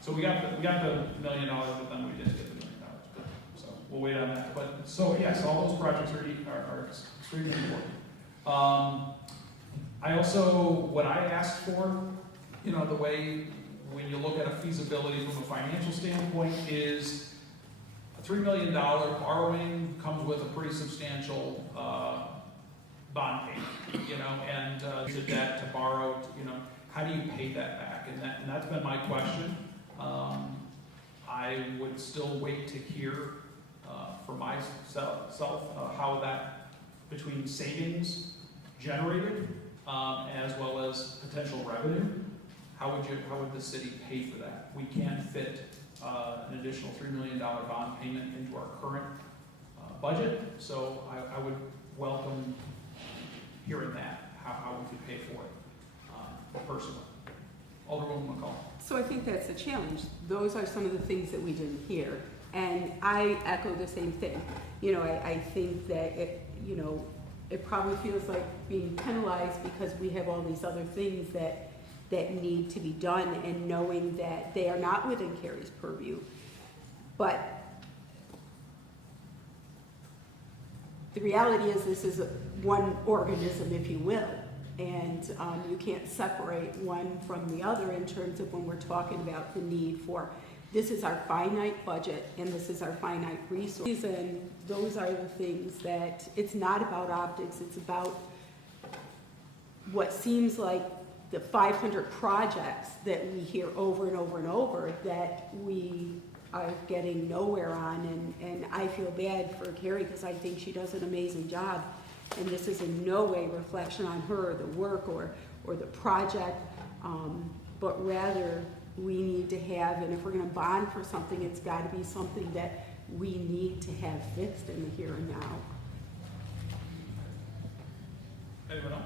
So we got the $1 million, but then we didn't get the $1 million. So we'll wait on that. But so yes, all those projects are extremely important. I also, what I asked for, the way when you look at a feasibility from a financial standpoint, is a $3 million borrowing comes with a pretty substantial, bond payment, you know, and, the debt to borrow, you know, how do you pay that back? And that's been my question. I would still wait to hear, for myself, how that, between savings generated, as well as potential revenue, how would the city pay for that? We can't fit, an additional $3 million bond payment into our current, budget, so I would welcome hearing that, how we could pay for it, personally. Alderwoman McCall. So I think that's the challenge. Those are some of the things that we didn't hear. And I echo the same thing. You know, I think that it probably feels like being penalized because we have all these other things that need to be done, and knowing that they are not within Carrie's purview. But the reality is this is one organism, if you will. And you can't separate one from the other in terms of when we're talking about the need for, this is our finite budget and this is our finite resources. And those are the things that, it's not about optics, it's about what seems like the 500 projects that we hear over and over and over that we are getting nowhere on. And I feel bad for Carrie because I think she does an amazing job. And this is in no way reflection on her, the work or the project, but rather we need to have, and if we're gonna bond for something, it's gotta be something that we need to have fixed in the here and now. Anyone else?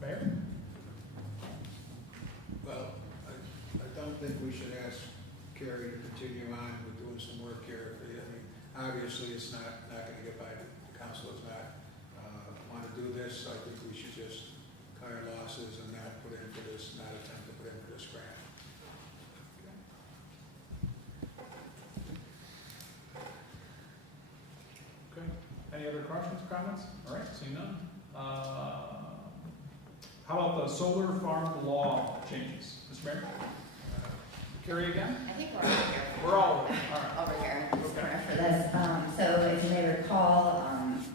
Mayor? Well, I don't think we should ask Carrie to continue on with doing some work here. I mean, obviously, it's not gonna get by the council, it's not, want to do this. I think we should just cut our losses and not put in for this, not attempt to put in for this grant. Okay. Any other questions, comments? All right, seeing none. How about the solar farm law changes? Mr. Mayor? Carrie again? I think we're all here. We're all right. Over here Okay. for this. So as you may recall,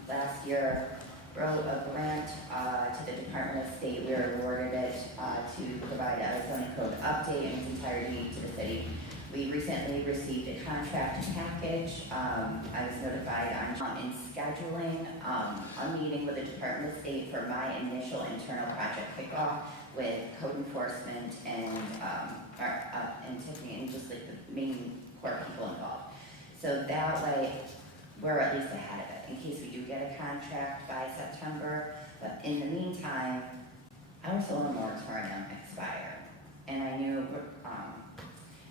last year wrote a grant to the Department of State. We were awarded it to provide a zoning code update in its entirety to the city. We recently received a contract package. I was notified in scheduling a meeting with the Department of State for my initial internal project kickoff with code enforcement and Tiffany and just like the main core people involved. So that way, we're at least ahead of it in case we do get a contract by September. But in the meantime, our solar moratorium expired, and I knew,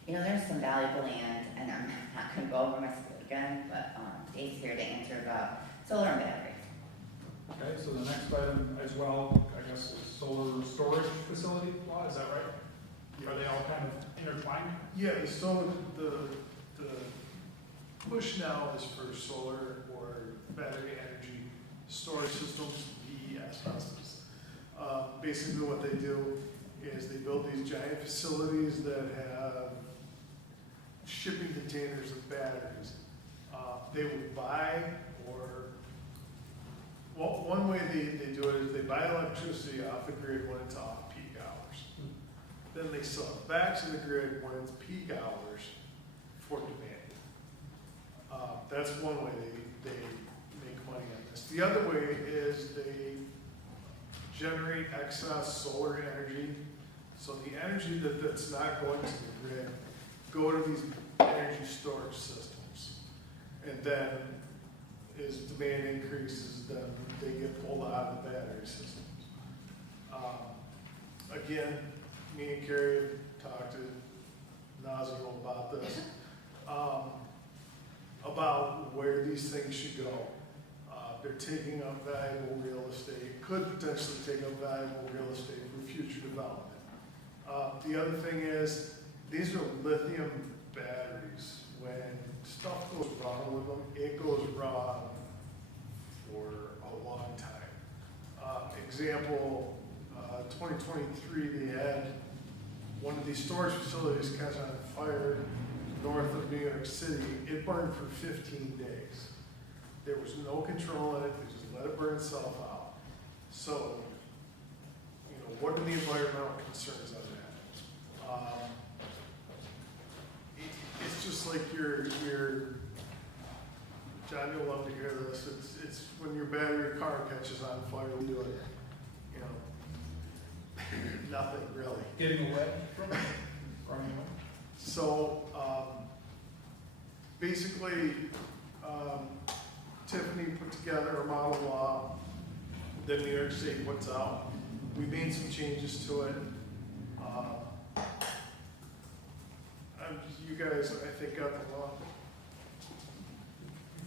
there's some valuable land, and I'm not going to go over my school again, but Dave's here to answer about solar and batteries. Okay, so the next item as well, I guess, is solar storage facility law, is that right? Are they all kind of intertwined? Yeah, so the push now is for solar or battery energy storage systems, BESSs. Basically what they do is they build these giant facilities that have shipping containers of batteries. They would buy one way they do it is they buy electricity off the grid when it's off peak hours. Then they sell it back to the grid when it's peak hours for demand. That's one way they make money on this. The other way is they generate excess solar energy. So the energy that's not going to the grid go to these energy storage systems. And then as demand increases, then they get pulled out of the battery systems. Again, me and Carrie have talked to Nazio about this, about where these things should go. They're taking up valuable real estate, could potentially take up valuable real estate for future development. The other thing is, these are lithium batteries. When stuff goes wrong with them, it goes wrong for a long time. Example, 2023, they had one of these storage facilities catch on fire. north of New York City, it burned for 15 days. There was no control in it, they just let it burn itself out. So, you know, what are the environmental concerns on that? It's just like your, John, you'll love to hear this, it's when your battery car catches on fire, we do it, you know, nothing really. Getting away from it, running away. So, basically, Tiffany put together a model law that New York State puts out. We made some changes to it. You guys, I think, got the law.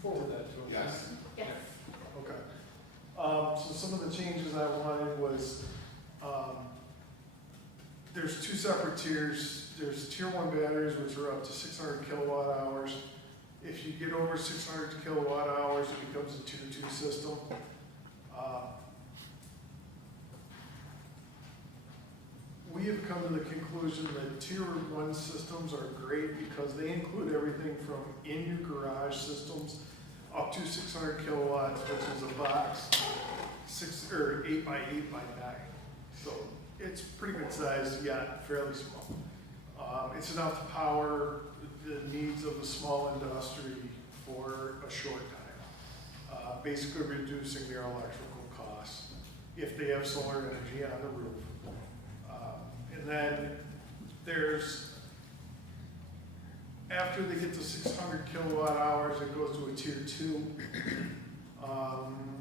Forward that to us. Yes. Yes. Okay. So some of the changes I wanted was, there's two separate tiers. There's tier 1 batteries, which are up to 600 kilowatt hours. If you get over 600 kilowatt hours, it becomes a tier 2 system. We have come to the conclusion that tier 1 systems are great because they include everything from in your garage systems up to 600 kilowatts, which is a box, 8 by 8 by 9. So it's pretty good size, yet fairly small. It's enough to power the needs of the small industry for a short time, basically reducing their electrical costs if they have solar energy on the roof. And then there's, after they get to 600 kilowatt hours, it goes to a tier 2.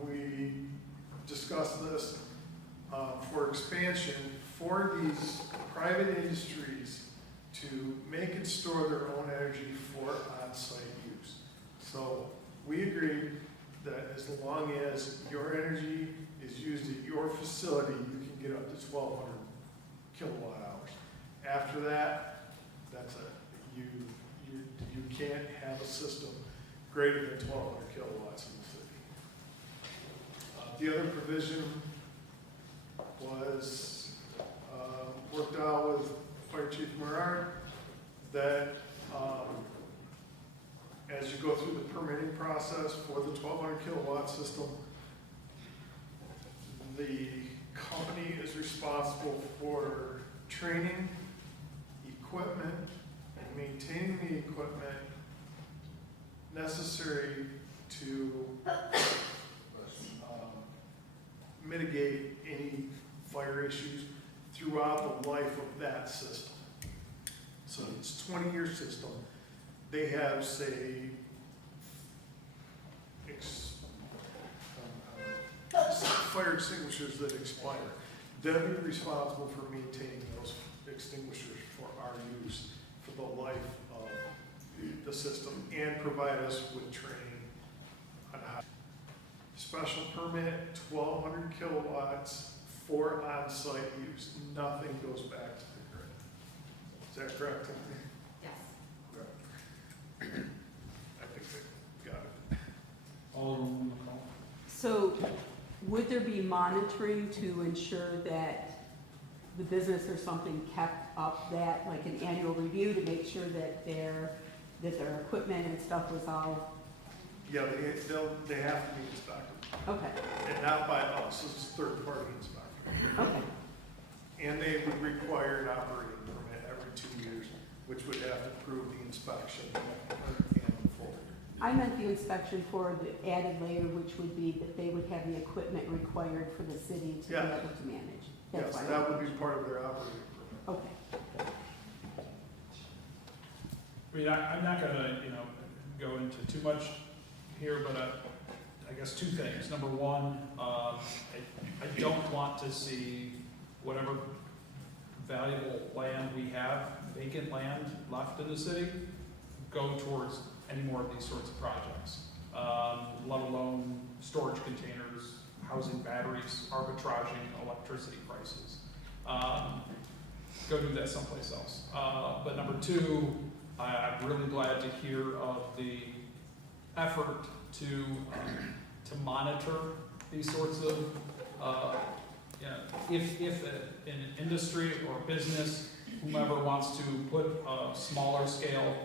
We discussed this for expansion for these private industries to make and store their own energy for on-site use. So we agreed that as long as your energy is used at your facility, you can get up to 1,200 kilowatt hours. After that, that's it. You can't have a system greater than 1,200 kilowatts in the city. The other provision was worked out with Fire Chief Merard that as you go through the permitting process for the 1,200 kilowatt system, the company is responsible for training, equipment, and maintaining the equipment necessary to mitigate any fire issues throughout the life of that system. So it's a 20-year system. They have, say, fire extinguishers that expire. They'll be responsible for maintaining those extinguishers for our use for the life of the system and provide us with training on how. Special permit, 1,200 kilowatts for on-site use. Nothing goes back to the grid. Is that correct? Yes. I think they got it. Alderwoman McCall. So would there be monitoring to ensure that the business or something kept up that, like an annual review to make sure that their equipment and stuff was all, Yeah, they have to be inspected. okay, And not by us, this is third-party inspection. okay. And they would require an operating permit every 2 years, which would have to prove the inspection and forward. I meant the inspection for the added layer, which would be that they would have the equipment required for the city to be Yeah. able to manage. Yes, That's why I that would wanted be part of their operating permit. Okay. I mean, I'm not gonna, go into too much here, but I guess two things. Number one, I don't want to see whatever valuable land we have, vacant land left in the city, go towards any more of these sorts of projects, let alone storage containers, housing batteries, arbitraging electricity prices. Go do that someplace else. But number two, I'm really glad to hear of the effort to monitor these sorts of, if an industry or business, whomever wants to put a smaller scale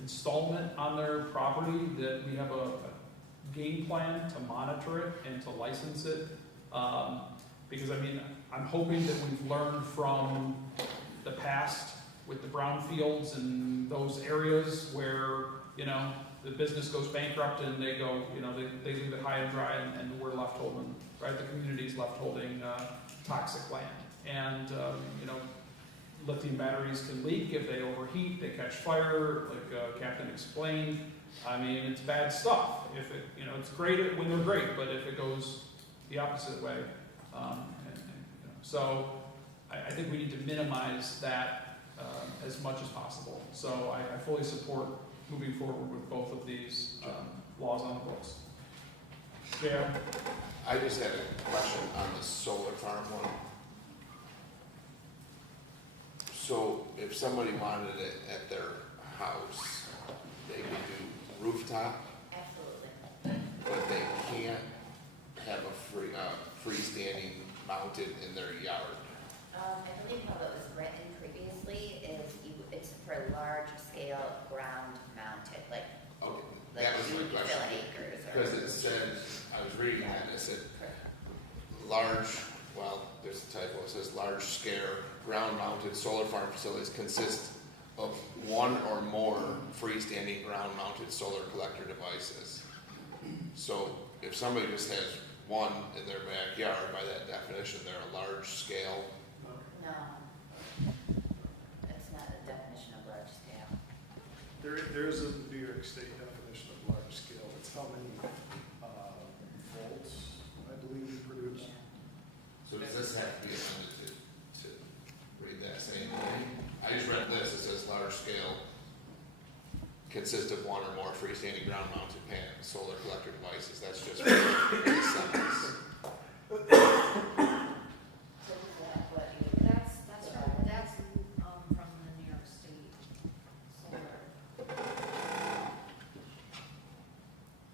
installment on their property, that we have a game plan to monitor it and to license it. Because I mean, I'm hoping that we've learned from the past with the brownfields and those areas where, you know, the business goes bankrupt and they go, you know, they leave it high and dry and we're left holding, right, the community's left holding toxic land. And, you know, lithium batteries can leak if they overheat, they catch fire, like Captain explained. I mean, it's bad stuff. If it, you know, it's great when they're great, but if it goes the opposite way, you know, so I think we need to minimize that as much as possible. So I fully support moving forward with both of these laws on the books. Yeah. I just had a question on the solar farm one. So if somebody wanted it at their house, they could do rooftop, Absolutely. but they can't have a freestanding mounted in their yard. I believe how it was written previously is it's for large scale ground mounted, like Okay, that was my you fill question. an acres or. Because it said, I was reading that, and it said large, well, there's a typo, it says large scale ground mounted solar farm facilities consist of one or more freestanding ground mounted solar collector devices. So if somebody just has one in their backyard, by that definition, they're a large scale. No, that's not a definition of large scale. There's a New York State definition of large scale. It's how many volts, I believe, we produce. So does this have to be amended to read that same thing? I just read this, it says large scale consists of one or more freestanding ground mounted solar collector devices. That's just a sentence. So is that what you? That's from the New York State Solar.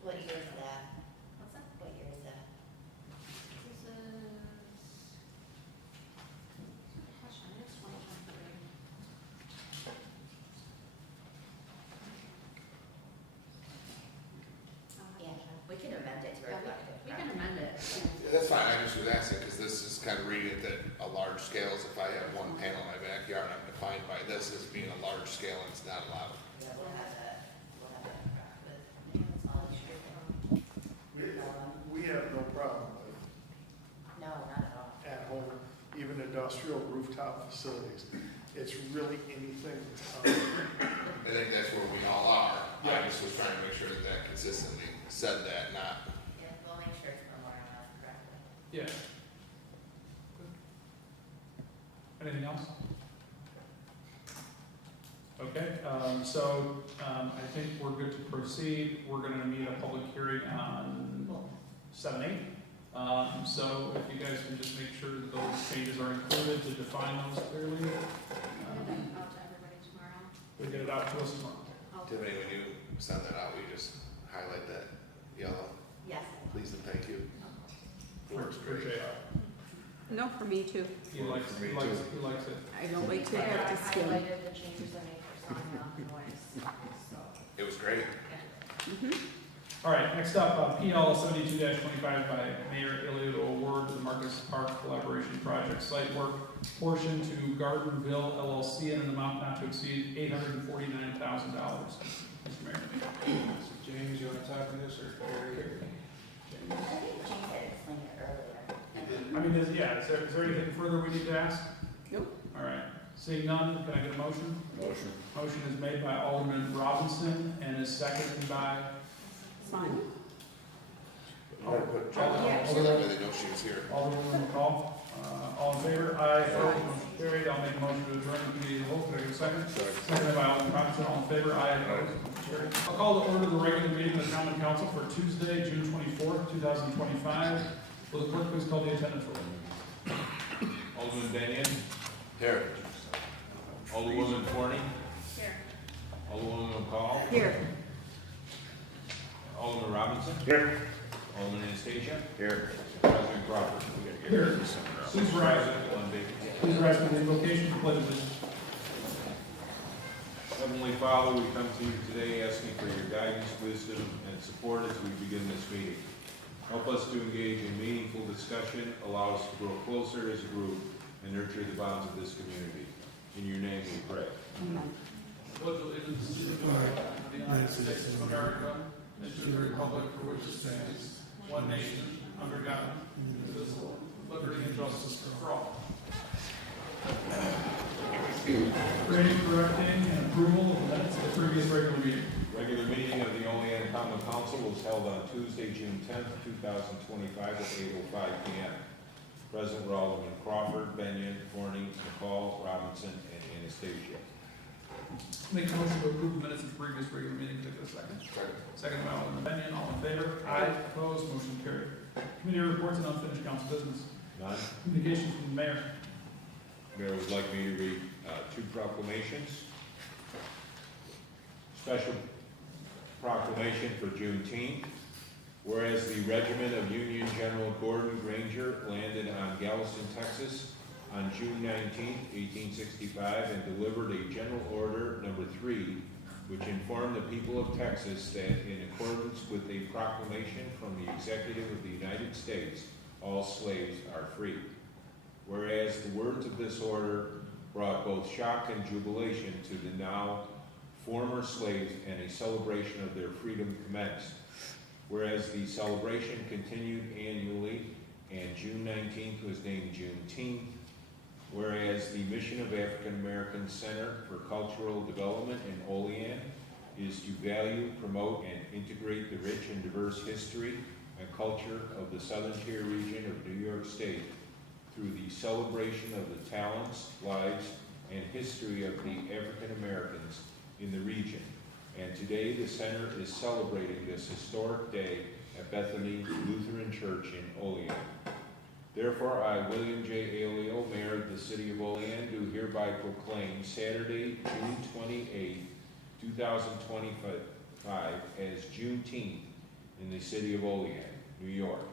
What year is that? What's that? What year is that? This is, gosh, I think it's 2023. Yeah, we can amend it to reflect it. We can amend it. Yeah, that's fine, I just was asking, because this is kind of reading it that a large scale is if I have one panel in my backyard, I'm defined by this as being a large scale and it's not allowed. Yeah, we'll have that with Yeah, all the street. We have no problem with No, not at all. at home, even industrial rooftop facilities. It's really anything. I think that's where we all are. Yeah. I just was trying to make sure that that consistently said that, not, Yeah, we'll make sure it's memorialized correctly. Yeah. Anything else? Okay, so I think we're good to proceed. We're gonna need a public hearing on 7/8. So if you guys can just make sure that those changes are included to define those clearly. I'll get that out to everybody tomorrow. We get it out to us tomorrow. Tiffany, when you send that out, we just highlight that yellow, Yes. please and thank you. Works For great. JR. No, for me too. He likes it. I don't like to have to I skim. highlighted the changes I made for sound noise, so. It was great. All right, next up, PL 72-25 by Mayor Illiot to award the Marcus Park Collaboration Project site work portion to Gardenville LLC in an amount not to exceed $849,000. Mr. Mayor. James, you want to talk to this, or Gary? I think James had explained it earlier. I mean, is there anything further we need to ask? Nope. All right, seeing none, can I get a motion? Motion. Motion is made by Alderman Robinson and is seconded by Fine. I'll put, Yeah. so that way they know she was here. Alderman McCall. All in favor? Aye. Opposed? Motion carried. I'll make a motion to adjourn the committee of the whole. Can I get a second? Seconded by Alderman Robinson. All in favor? Aye. Opposed? Motion carried. I'll call to order the regular meeting of the Common Council for Tuesday, June 24th, 2025. Will the clerk please call the attendance roll? Alderman Benyon, Here. Alderwoman Forney, Here. Alderwoman McCall, Here. Alderman Robinson, Here. Alderman Anastasia, Here. President Crawford. Here. Please rise. President on vacation. Please rise for the invocation. Pledge allegiance. Heavenly Father, we come to you today asking for your guidance, wisdom, and support as we begin this meeting. Help us to engage in meaningful discussion, allow us to grow closer as a group, and nurture the bonds of this community. In your name we pray. Pledge allegiance to the flag of the United States of America and to the republic for which it stands, one nation, under God, indivisible, with liberty and justice for all. Granting, correcting, and approval of the minutes of the previous regular meeting. Regular meeting of the Olean Common Council was held on Tuesday, June 10th, 2025 at 8:05 p.m. Present were Alderman Crawford, Benyon, Forney, McCall, Robinson, and Anastasia. Make a motion to approve the minutes of the previous regular meeting. Take a second. Second by Alderman Benyon. All in favor? Aye. Opposed? Motion carried. Committee reports and unfinished council business. None. Communications from the mayor. Mayor would like me to read two proclamations. Special proclamation for Juneteenth. Whereas the Regiment of Union General Gordon Granger landed on Galveston, Texas on June 19, 1865 and delivered a General Order Number 3, which informed the people of Texas that in accordance with a proclamation from the Executive of the United States, all slaves are free. Whereas the words of this order brought both shock and jubilation to the now former slaves and a celebration of their freedom commenced. Whereas the celebration continued annually and June 19th was named Juneteenth. Whereas the mission of African American Center for Cultural Development in Olean is to value, promote, and integrate the rich and diverse history and culture of the Southern Tier region of New York State through the celebration of the talents, lives, and history of the African Americans in the region. And today the center is celebrating this historic day at Bethany Lutheran Church in Olean. Therefore, I, William J. Alio, Mayor of the City of Olean, do hereby proclaim Saturday, June 28, 2025 as Juneteenth in the City of Olean, New York,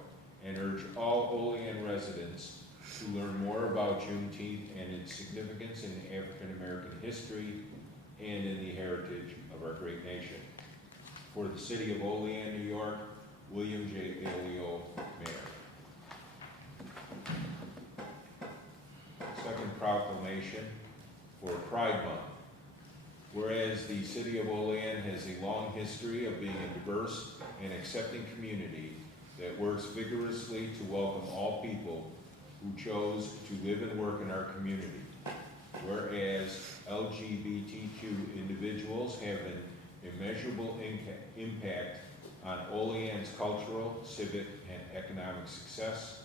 and urge all Olean residents to learn more about Juneteenth and its significance in African American history and in the heritage of our great nation. For the City of Olean, New York, William J. Alio, Mayor. Second proclamation for Pride Month. Whereas the City of Olean has a long history of being a diverse and accepting community that works vigorously to welcome all people who chose to live and work in our community. Whereas LGBTQ individuals have an immeasurable impact on Olean's cultural, civic, and economic success.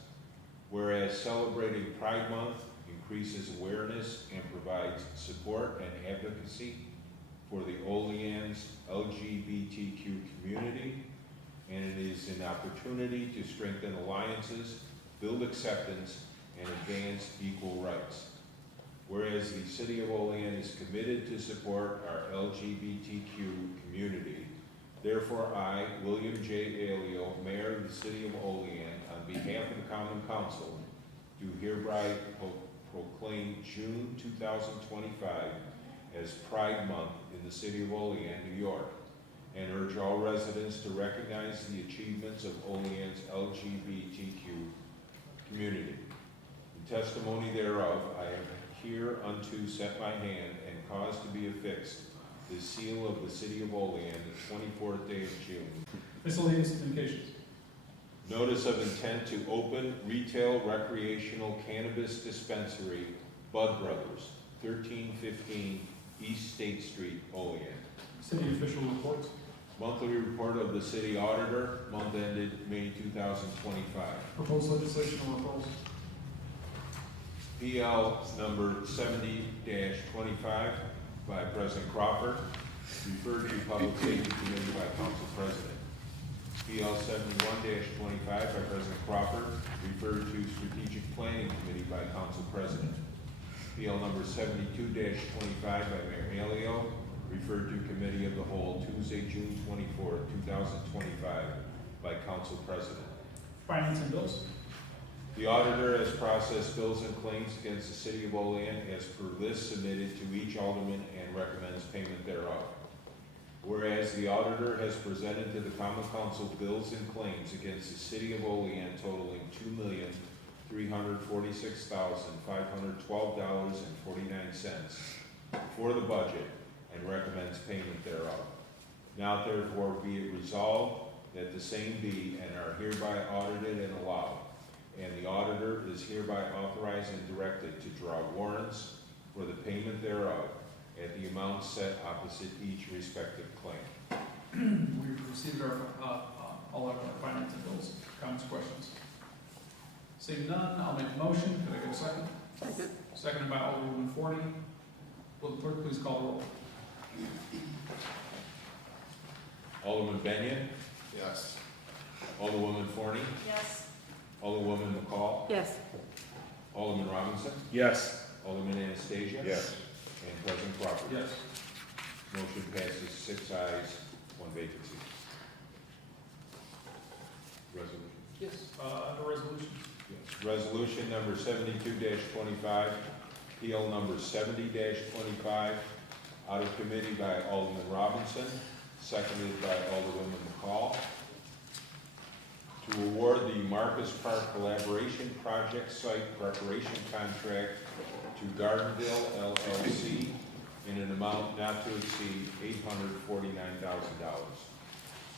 Whereas celebrating Pride Month increases awareness and provides support and advocacy for the Olean's LGBTQ community, and it is an opportunity to strengthen alliances, build acceptance, and advance equal rights. Whereas the City of Olean is committed to support our LGBTQ community, therefore I, William J. Alio, Mayor of the City of Olean, on behalf of the Common Council, do hereby proclaim June 2025 as Pride Month in the City of Olean, New York, and urge all residents to recognize the achievements of Olean's LGBTQ community. In testimony thereof, I have hereunto set my hand and caused to be affixed the seal of the City of Olean the 24th day of June. Miscellaneous communications. Notice of intent to open retail recreational cannabis dispensary, Bud Brothers, 1315 East State Street, Olean. City official reports. Monthly report of the city auditor, month ended May 2025. Proposed legislation or referrals. PL number 70-25 by President Crawford, referred to Public Safety Committee by Council President. PL 71-25 by President Crawford, referred to Strategic Planning Committee by Council President. PL number 72-25 by Mayor Alio, referred to Committee of the Whole Tuesday, June 24, 2025 by Council President. Finance and bills. The auditor has processed bills and claims against the city of Olean as per list submitted to each alderman and recommends payment thereof. Whereas the auditor has presented to the common council bills and claims against the city of Olean totaling $2,346,512.49 for the budget and recommends payment thereof. Now therefore be it resolved that the same be and are hereby audited and allowed, and the auditor is hereby authorized and directed to draw warrants for the payment thereof at the amount set opposite each respective claim. We've received all of our finance and bills. Comments, questions? Seeing none, I'll make a motion. Could I get a second? Second. Seconded by Alderwoman Forney. Will the clerk please call the roll? Alderman Benyon, Yes. Alderwoman Forney, Yes. Alderwoman McCall, Yes. Alderman Robinson, Yes. Alderman Anastasia. Yes. And President Crawford. Yes. Motion passes 6 ayes, 1 vacancy. Resolution. Yes. The resolution. Yes. Resolution number 72-25, PL number 70-25, out of committee by Alderman Robinson, seconded by Alderwoman McCall, to award the Marcus Park Collaboration Project Site Preparation Contract to Gardenville LLC in an amount not to exceed $849,000.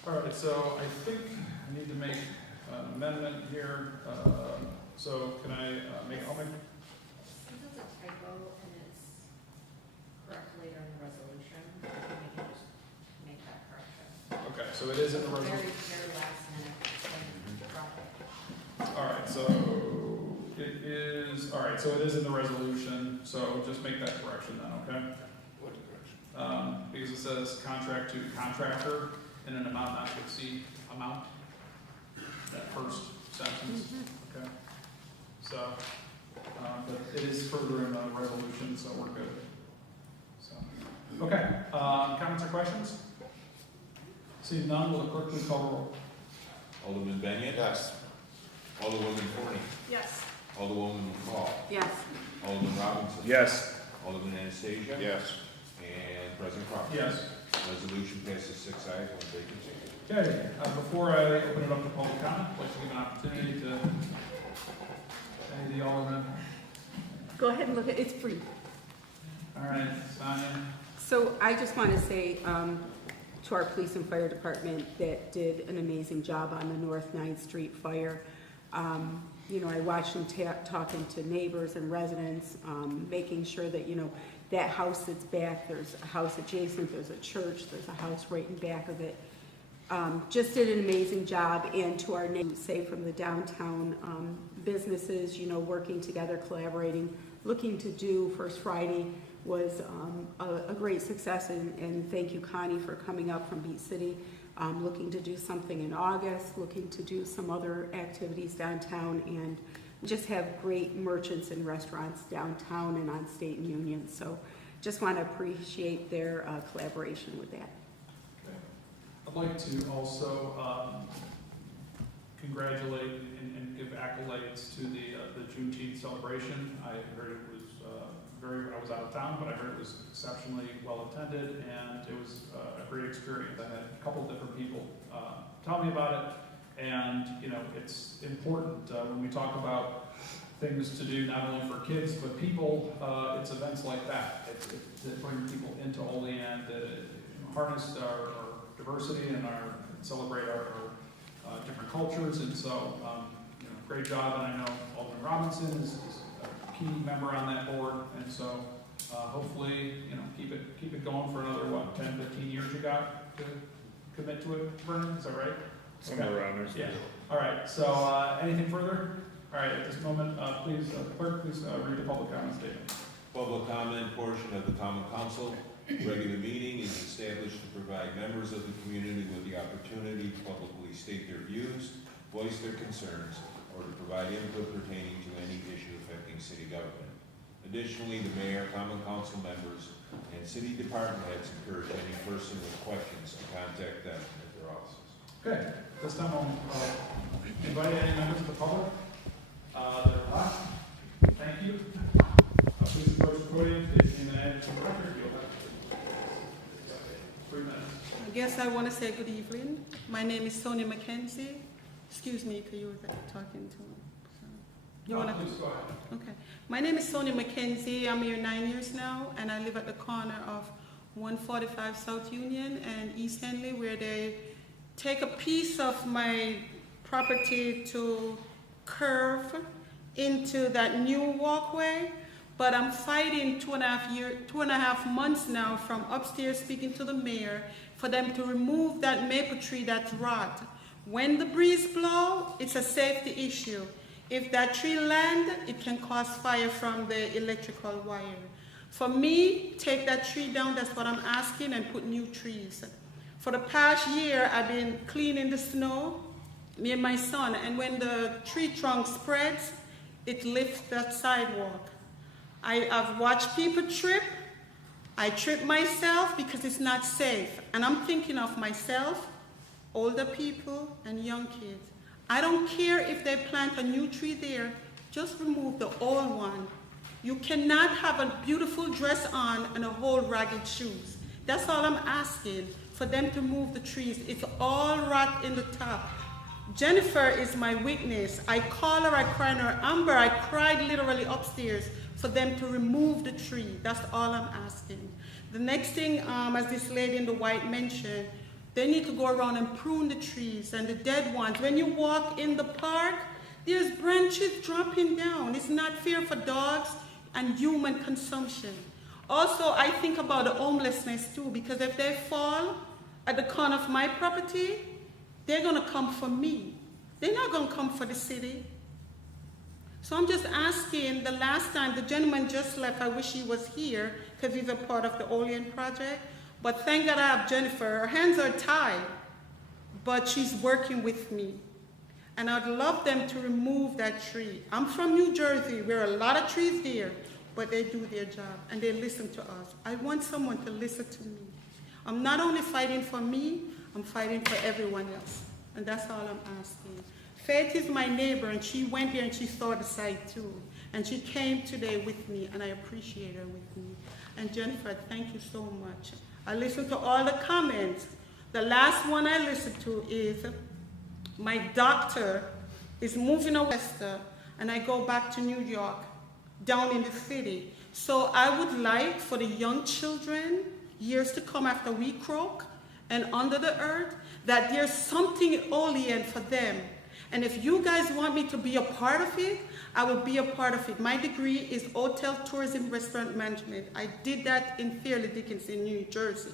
All right, so I think I need to make an amendment here. So can I I'll make, Since it's a typo and it's correct later in the resolution, I think we can just make that correction. okay, so it is in the Very, resolution. very last minute, and drop it. All right, so it is, all right, so it is in the resolution, so just make that correction then, okay? What direction? Because it says contract to contractor in an amount not to exceed amount, that first sentence, okay? So, but it is further in the resolution, so we're good. So, okay, comments or questions? Seeing none, will the clerk please call the roll? Alderman Benyon. Yes. Alderwoman Forney. Yes. Alderwoman McCall. Yes. Alderman Robinson. Yes. Alderman Anastasia. Yes. And President Crawford. Yes. Resolution passes 6 ayes, 1 vacancy. Okay, before I open it up to public comment, I'd like to give an opportunity to any of the aldermen. Go ahead and look at, it's free. All right, Sonia. So I just want to say to our police and fire department that did an amazing job on the North 9th Street fire. You know, I watched them talking to neighbors and residents, making sure that, you know, that house that's back, there's a house adjacent, there's a church, there's a house right in back of it. Just did an amazing job, and to our neighbors, say from the downtown businesses, you know, working together, collaborating, looking to do First Friday was a great success, and thank you, Connie, for coming up from Beat City. Looking to do something in August, looking to do some other activities downtown, and just have great merchants and restaurants downtown and on State and Union. So just want to appreciate their collaboration with that. Okay. I'd like to also congratulate and give accolades to the Juneteenth celebration. I heard it was I was out of town, but I heard it was exceptionally well attended, and it was a great experience. I had a couple different people tell me about it, and you know, it's important when we talk about things to do not only for kids but people. It's events like that that bring people into Olean, that harness our diversity and celebrate our different cultures, and so you know, great job. And I know Alderman Robinson is a key member on that board, and so hopefully, you know, keep it going for another 10, 15 years you got to commit to it, Vernon, is that right? Somewhere around there. Yeah. All right, so anything further? All right, at this moment, please, clerk, please read the public comment statement. Public comment portion of the common council regular meeting is established to provide members of the community with the opportunity to publicly state their views, voice their concerns, or to provide input pertaining to any issue affecting city government. Additionally, the mayor, common council members, and city department heads encourage any person with questions to contact them at their offices. Okay, this time I'll invite any members of the public that are left. Thank you. Please approach the podium, state your name and address for the record. You'll have 3 minutes. I guess I want to say good evening. My name is Sonia McKenzie. Excuse me, because you were talking to me. You wanna... Please go ahead. Okay. My name is Sonia McKenzie. I'm here 9 years now, and I live at the corner of 145 South Union and East Henley, where they take a piece of my property to curve into that new walkway. But I'm fighting 2.5 months now from upstairs speaking to the mayor for them to remove that maple tree that's rot. When the breeze blows, it's a safety issue. If that tree lands, it can cause fire from the electrical wire. For me, take that tree down, that's what I'm asking, and put new trees. For the past year, I've been cleaning the snow, me and my son, and when the tree trunk spreads, it lifts that sidewalk. I've watched people trip. I trip myself because it's not safe. And I'm thinking of myself, older people, and young kids. I don't care if they plant a new tree there, just remove the old one. You cannot have a beautiful dress on and a whole ragged shoes. That's all I'm asking, for them to move the trees. It's all rot in the top. Jennifer is my witness. I call her, I cry on her. Amber, I cried literally upstairs for them to remove the tree. That's all I'm asking. The next thing, as this lady in the white mentioned, they need to go around and prune the trees and the dead ones. When you walk in the park, there's branches dropping down. It's not fair for dogs and human consumption. Also, I think about the homelessness too, because if they fall at the corner of my property, they're gonna come for me. They're not gonna come for the city. So I'm just asking, the last time, the gentleman just left, I wish he was here, because he's a part of the Olean project. But thank God I have Jennifer. Her hands are tied, but she's working with me. And I'd love them to remove that tree. I'm from New Jersey, where a lot of trees there, but they do their job, and they listen to us. I want someone to listen to me. I'm not only fighting for me, I'm fighting for everyone else. And that's all I'm asking. Faith is my neighbor, and she went there and she saw the site too. And she came today with me, and I appreciate her with me. And Jennifer, thank you so much. I listened to all the comments. The last one I listened to is, my doctor is moving away, and I go back to New York, down in the city. So I would like for the young children, years to come after we croak and under the earth, that there's something Olean for them. And if you guys want me to be a part of it, I will be a part of it. My degree is Hotel Tourism Restaurant Management. I did that in Fairleigh Dickinson, New Jersey.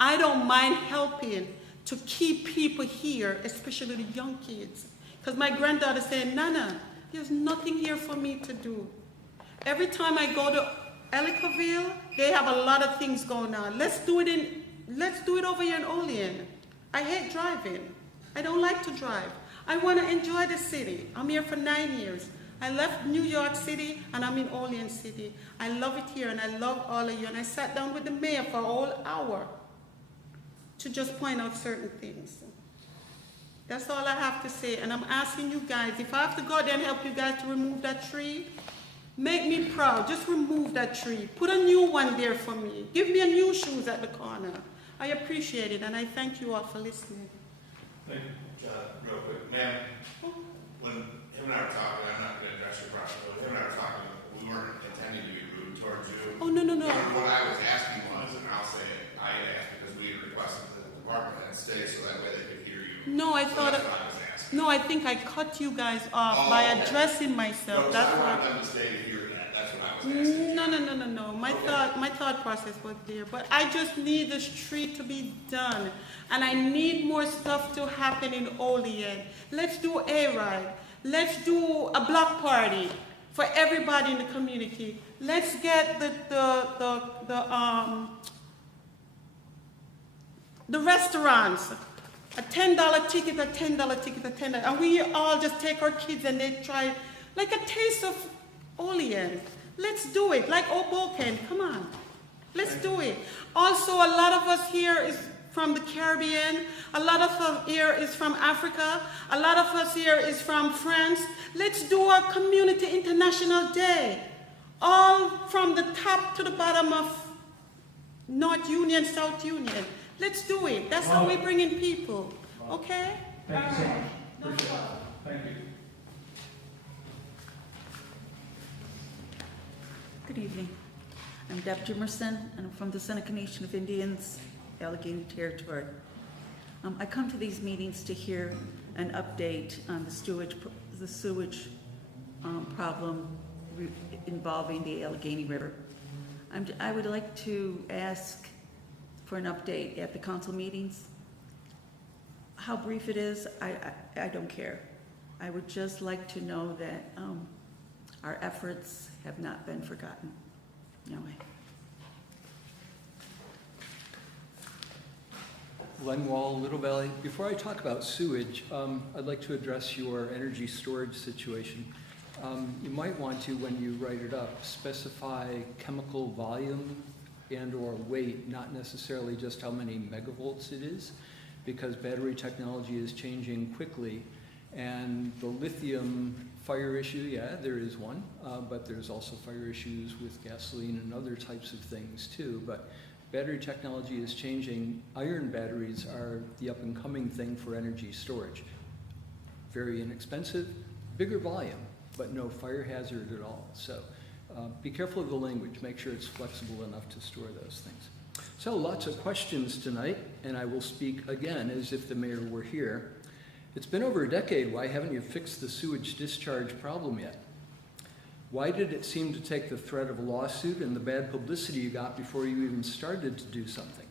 I don't mind helping to keep people here, especially the young kids. Because my granddaughter said, Nana, there's nothing here for me to do. Every time I go to Ellicottville, they have a lot of things going on. Let's do it over here in Olean. I hate driving. I don't like to drive. I want to enjoy the city. I'm here for 9 years. I left New York City and I'm in Olean City. I love it here and I love all of you. And I sat down with the mayor for a whole hour to just point out certain things. That's all I have to say. And I'm asking you guys, if I have to go there and help you guys to remove that tree, make me proud. Just remove that tree. Put a new one there for me. Give me a new shoes at the corner. I appreciate it and I thank you all for listening. Thank you. Real quick, ma'am, when him and I were talking, I'm not going to address your problem, but him and I were talking, we weren't intending to be rude towards you. Oh, no. What I was asking was, and I'll say it, I had asked because we had requested that the department head stay so that way they could hear you. No, I thought, that's what I was asking. no, I think I cut you guys off by addressing myself. No, That's I what. wanted them to stay to hear that, that's what I was asking. No. My thought process was there, but I just need this tree to be done, and I need more stuff to happen in Olean. Let's do a ride. Let's do a block party for everybody in the community. Let's get the restaurants. A $10 ticket, a $10 ticket, a $10, and we all just take our kids and they try like a taste of Olean. Let's do it, like Hoboken, come on. Let's do it. Also, a lot of us here is from the Caribbean. A lot of us here is from Africa. A lot of us here is from France. Let's do a Community International Day, all from the top to the bottom of North Union, South Union. Let's do it. That's how we bring in people. Okay? Thank you so much. Appreciate it. Thank you. Good evening. I'm Deb Jimerson, and I'm from the Seneca Nation of Indians, Allegheny Territory. I come to these meetings to hear an update on the sewage problem involving the Allegheny River. I would like to ask for an update at the council meetings. How brief it is, I don't care. I would just like to know that our efforts have not been forgotten. No way. Len Wall, Little Valley. Before I talk about sewage, I'd like to address your energy storage situation. You might want to, when you write it up, specify chemical volume and or weight, not necessarily just how many megavolts it is, because battery technology is changing quickly. And the lithium fire issue, yeah, there is one, but there's also fire issues with gasoline and other types of things too. But battery technology is changing. Iron batteries are the up and coming thing for energy storage. Very inexpensive, bigger volume, but no fire hazard at all. So be careful of the language. Make sure it's flexible enough to store those things. So lots of questions tonight, and I will speak again as if the mayor were here. It's been over a decade. Why haven't you fixed the sewage discharge problem yet? Why did it seem to take the threat of a lawsuit and the bad publicity you got before you even started to do something?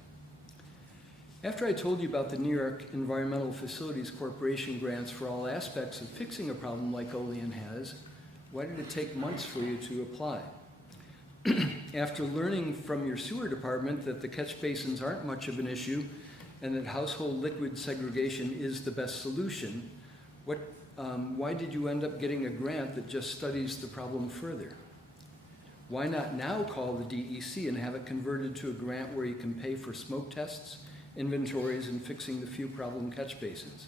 After I told you about the New York Environmental Facilities Corporation grants for all aspects of fixing a problem like Olean has, why did it take months for you to apply? After learning from your sewer department that the catch basins aren't much of an issue and that household liquid segregation is the best solution, why did you end up getting a grant that just studies the problem further? Why not now call the DEC and have it converted to a grant where you can pay for smoke tests, inventories, and fixing the few problem catch basins?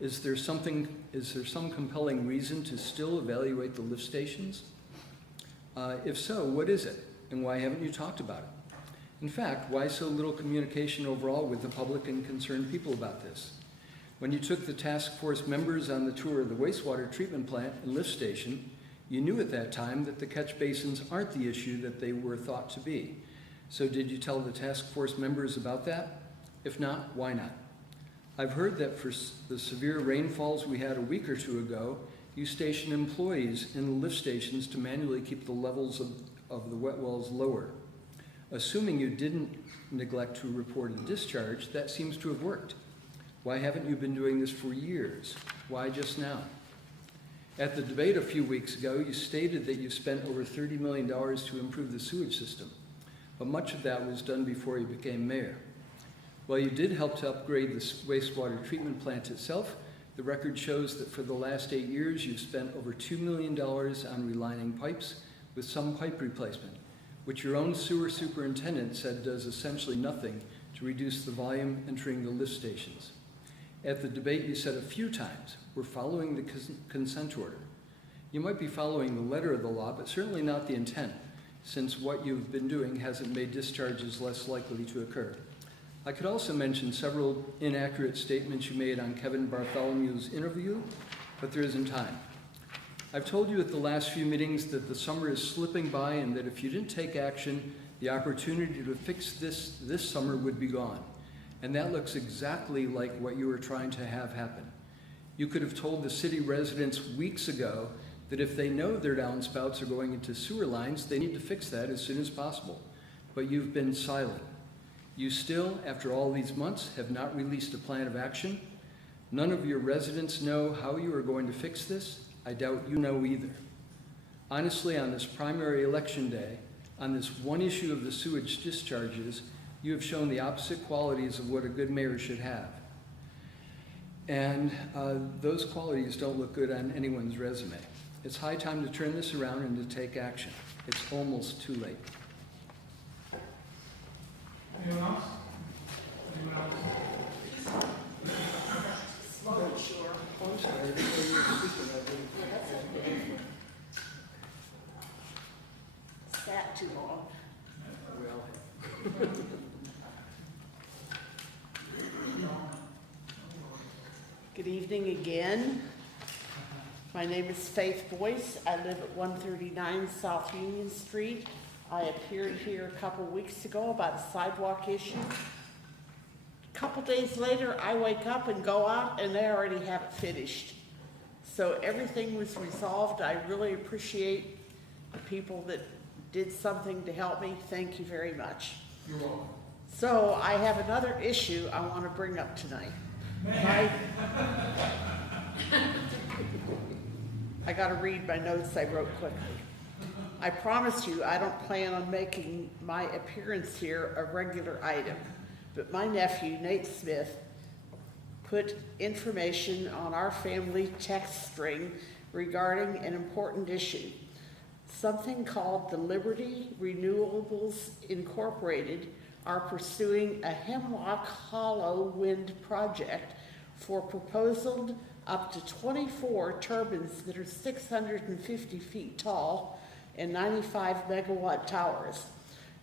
Is there some compelling reason to still evaluate the lift stations? If so, what is it? And why haven't you talked about it? In fact, why so little communication overall with the public and concerned people about this? When you took the task force members on the tour of the wastewater treatment plant and lift station, you knew at that time that the catch basins aren't the issue that they were thought to be. So did you tell the task force members about that? If not, why not? I've heard that for the severe rainfalls we had a week or two ago, you stationed employees in the lift stations to manually keep the levels of the wet wells lower. Assuming you didn't neglect to report a discharge, that seems to have worked. Why haven't you been doing this for years? Why just now? At the debate a few weeks ago, you stated that you spent over $30 million to improve the sewage system, but much of that was done before you became mayor. While you did help to upgrade the wastewater treatment plant itself, the record shows that for the last 8 years, you've spent over $2 million on relining pipes with some pipe replacement, which your own sewer superintendent said does essentially nothing to reduce the volume entering the lift stations. At the debate, you said a few times, we're following the consent order. You might be following the letter of the law, but certainly not the intent, since what you've been doing hasn't made discharges less likely to occur. I could also mention several inaccurate statements you made on Kevin Bartholomew's interview, but there isn't time. I've told you at the last few meetings that the summer is slipping by and that if you didn't take action, the opportunity to fix this summer would be gone. And that looks exactly like what you were trying to have happen. You could have told the city residents weeks ago that if they know their downspouts are going into sewer lines, they need to fix that as soon as possible. But you've been silent. You still, after all these months, have not released a plan of action. None of your residents know how you are going to fix this. I doubt you know either. Honestly, on this primary election day, on this one issue of the sewage discharges, you have shown the opposite qualities of what a good mayor should have. And those qualities don't look good on anyone's resume. It's high time to turn this around and to take action. It's almost too late. Anyone else? Anyone else? sorry, I didn't know you were speaking. I didn't. Sat too long. Well, Good evening again. My name is Faith Boyce. I live at 139 South Union Street. I appeared here a couple weeks ago about a sidewalk issue. A couple days later, I wake up and go out and they already have it finished. So everything was resolved. I really appreciate the people that did something to help me. Thank you very much. You're welcome. So I have another issue I want to bring up tonight. I got to read my notes I wrote quickly. I promise you I don't plan on making my appearance here a regular item, but my nephew, Nate Smith, put information on our family text string regarding an important issue. Something called the Liberty Renewables Incorporated are pursuing a Hemlock Hollow wind project for proposal up to 24 turbines that are 650 feet tall and 95 megawatt towers.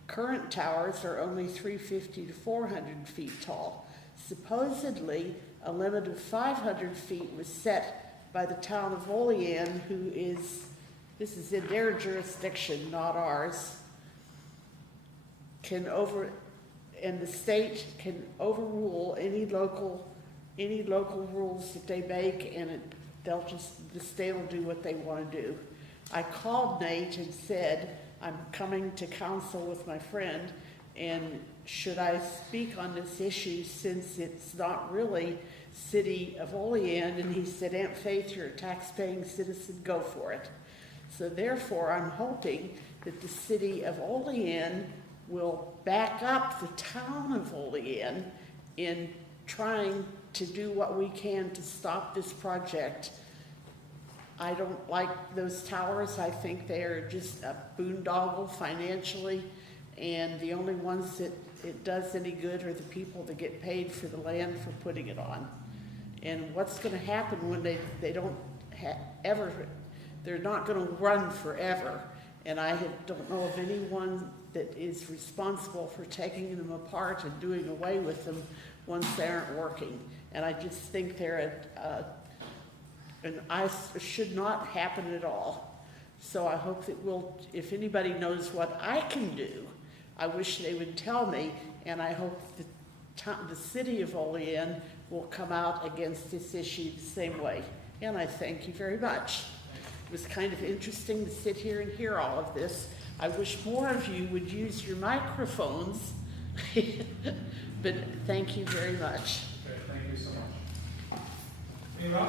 Current towers are only 350 to 400 feet tall. Supposedly, a limit of 500 feet was set by the town of Olean, this is in their jurisdiction, not ours, and the state can overrule any local rules that they make, and the state will do what they want to do. I called Nate and said, I'm coming to council with my friend, and should I speak on this issue since it's not really city of Olean? And he said, Aunt Faith, you're a tax-paying citizen, go for it. So therefore, I'm hoping that the city of Olean will back up the town of Olean in trying to do what we can to stop this project. I don't like those towers. I think they are just a boondoggle financially, and the only ones that it does any good are the people that get paid for the land for putting it on. And what's going to happen when they don't they're not going to run forever. And I don't know of anyone that is responsible for taking them apart and doing away with them once they aren't working. And I just think should not happen at all. So I hope that if anybody knows what I can do, I wish they would tell me, and I hope the city of Olean will come out against this issue the same way. And I thank you very much. It was kind of interesting to sit here and hear all of this. I wish more of you would use your microphones, but thank you very much.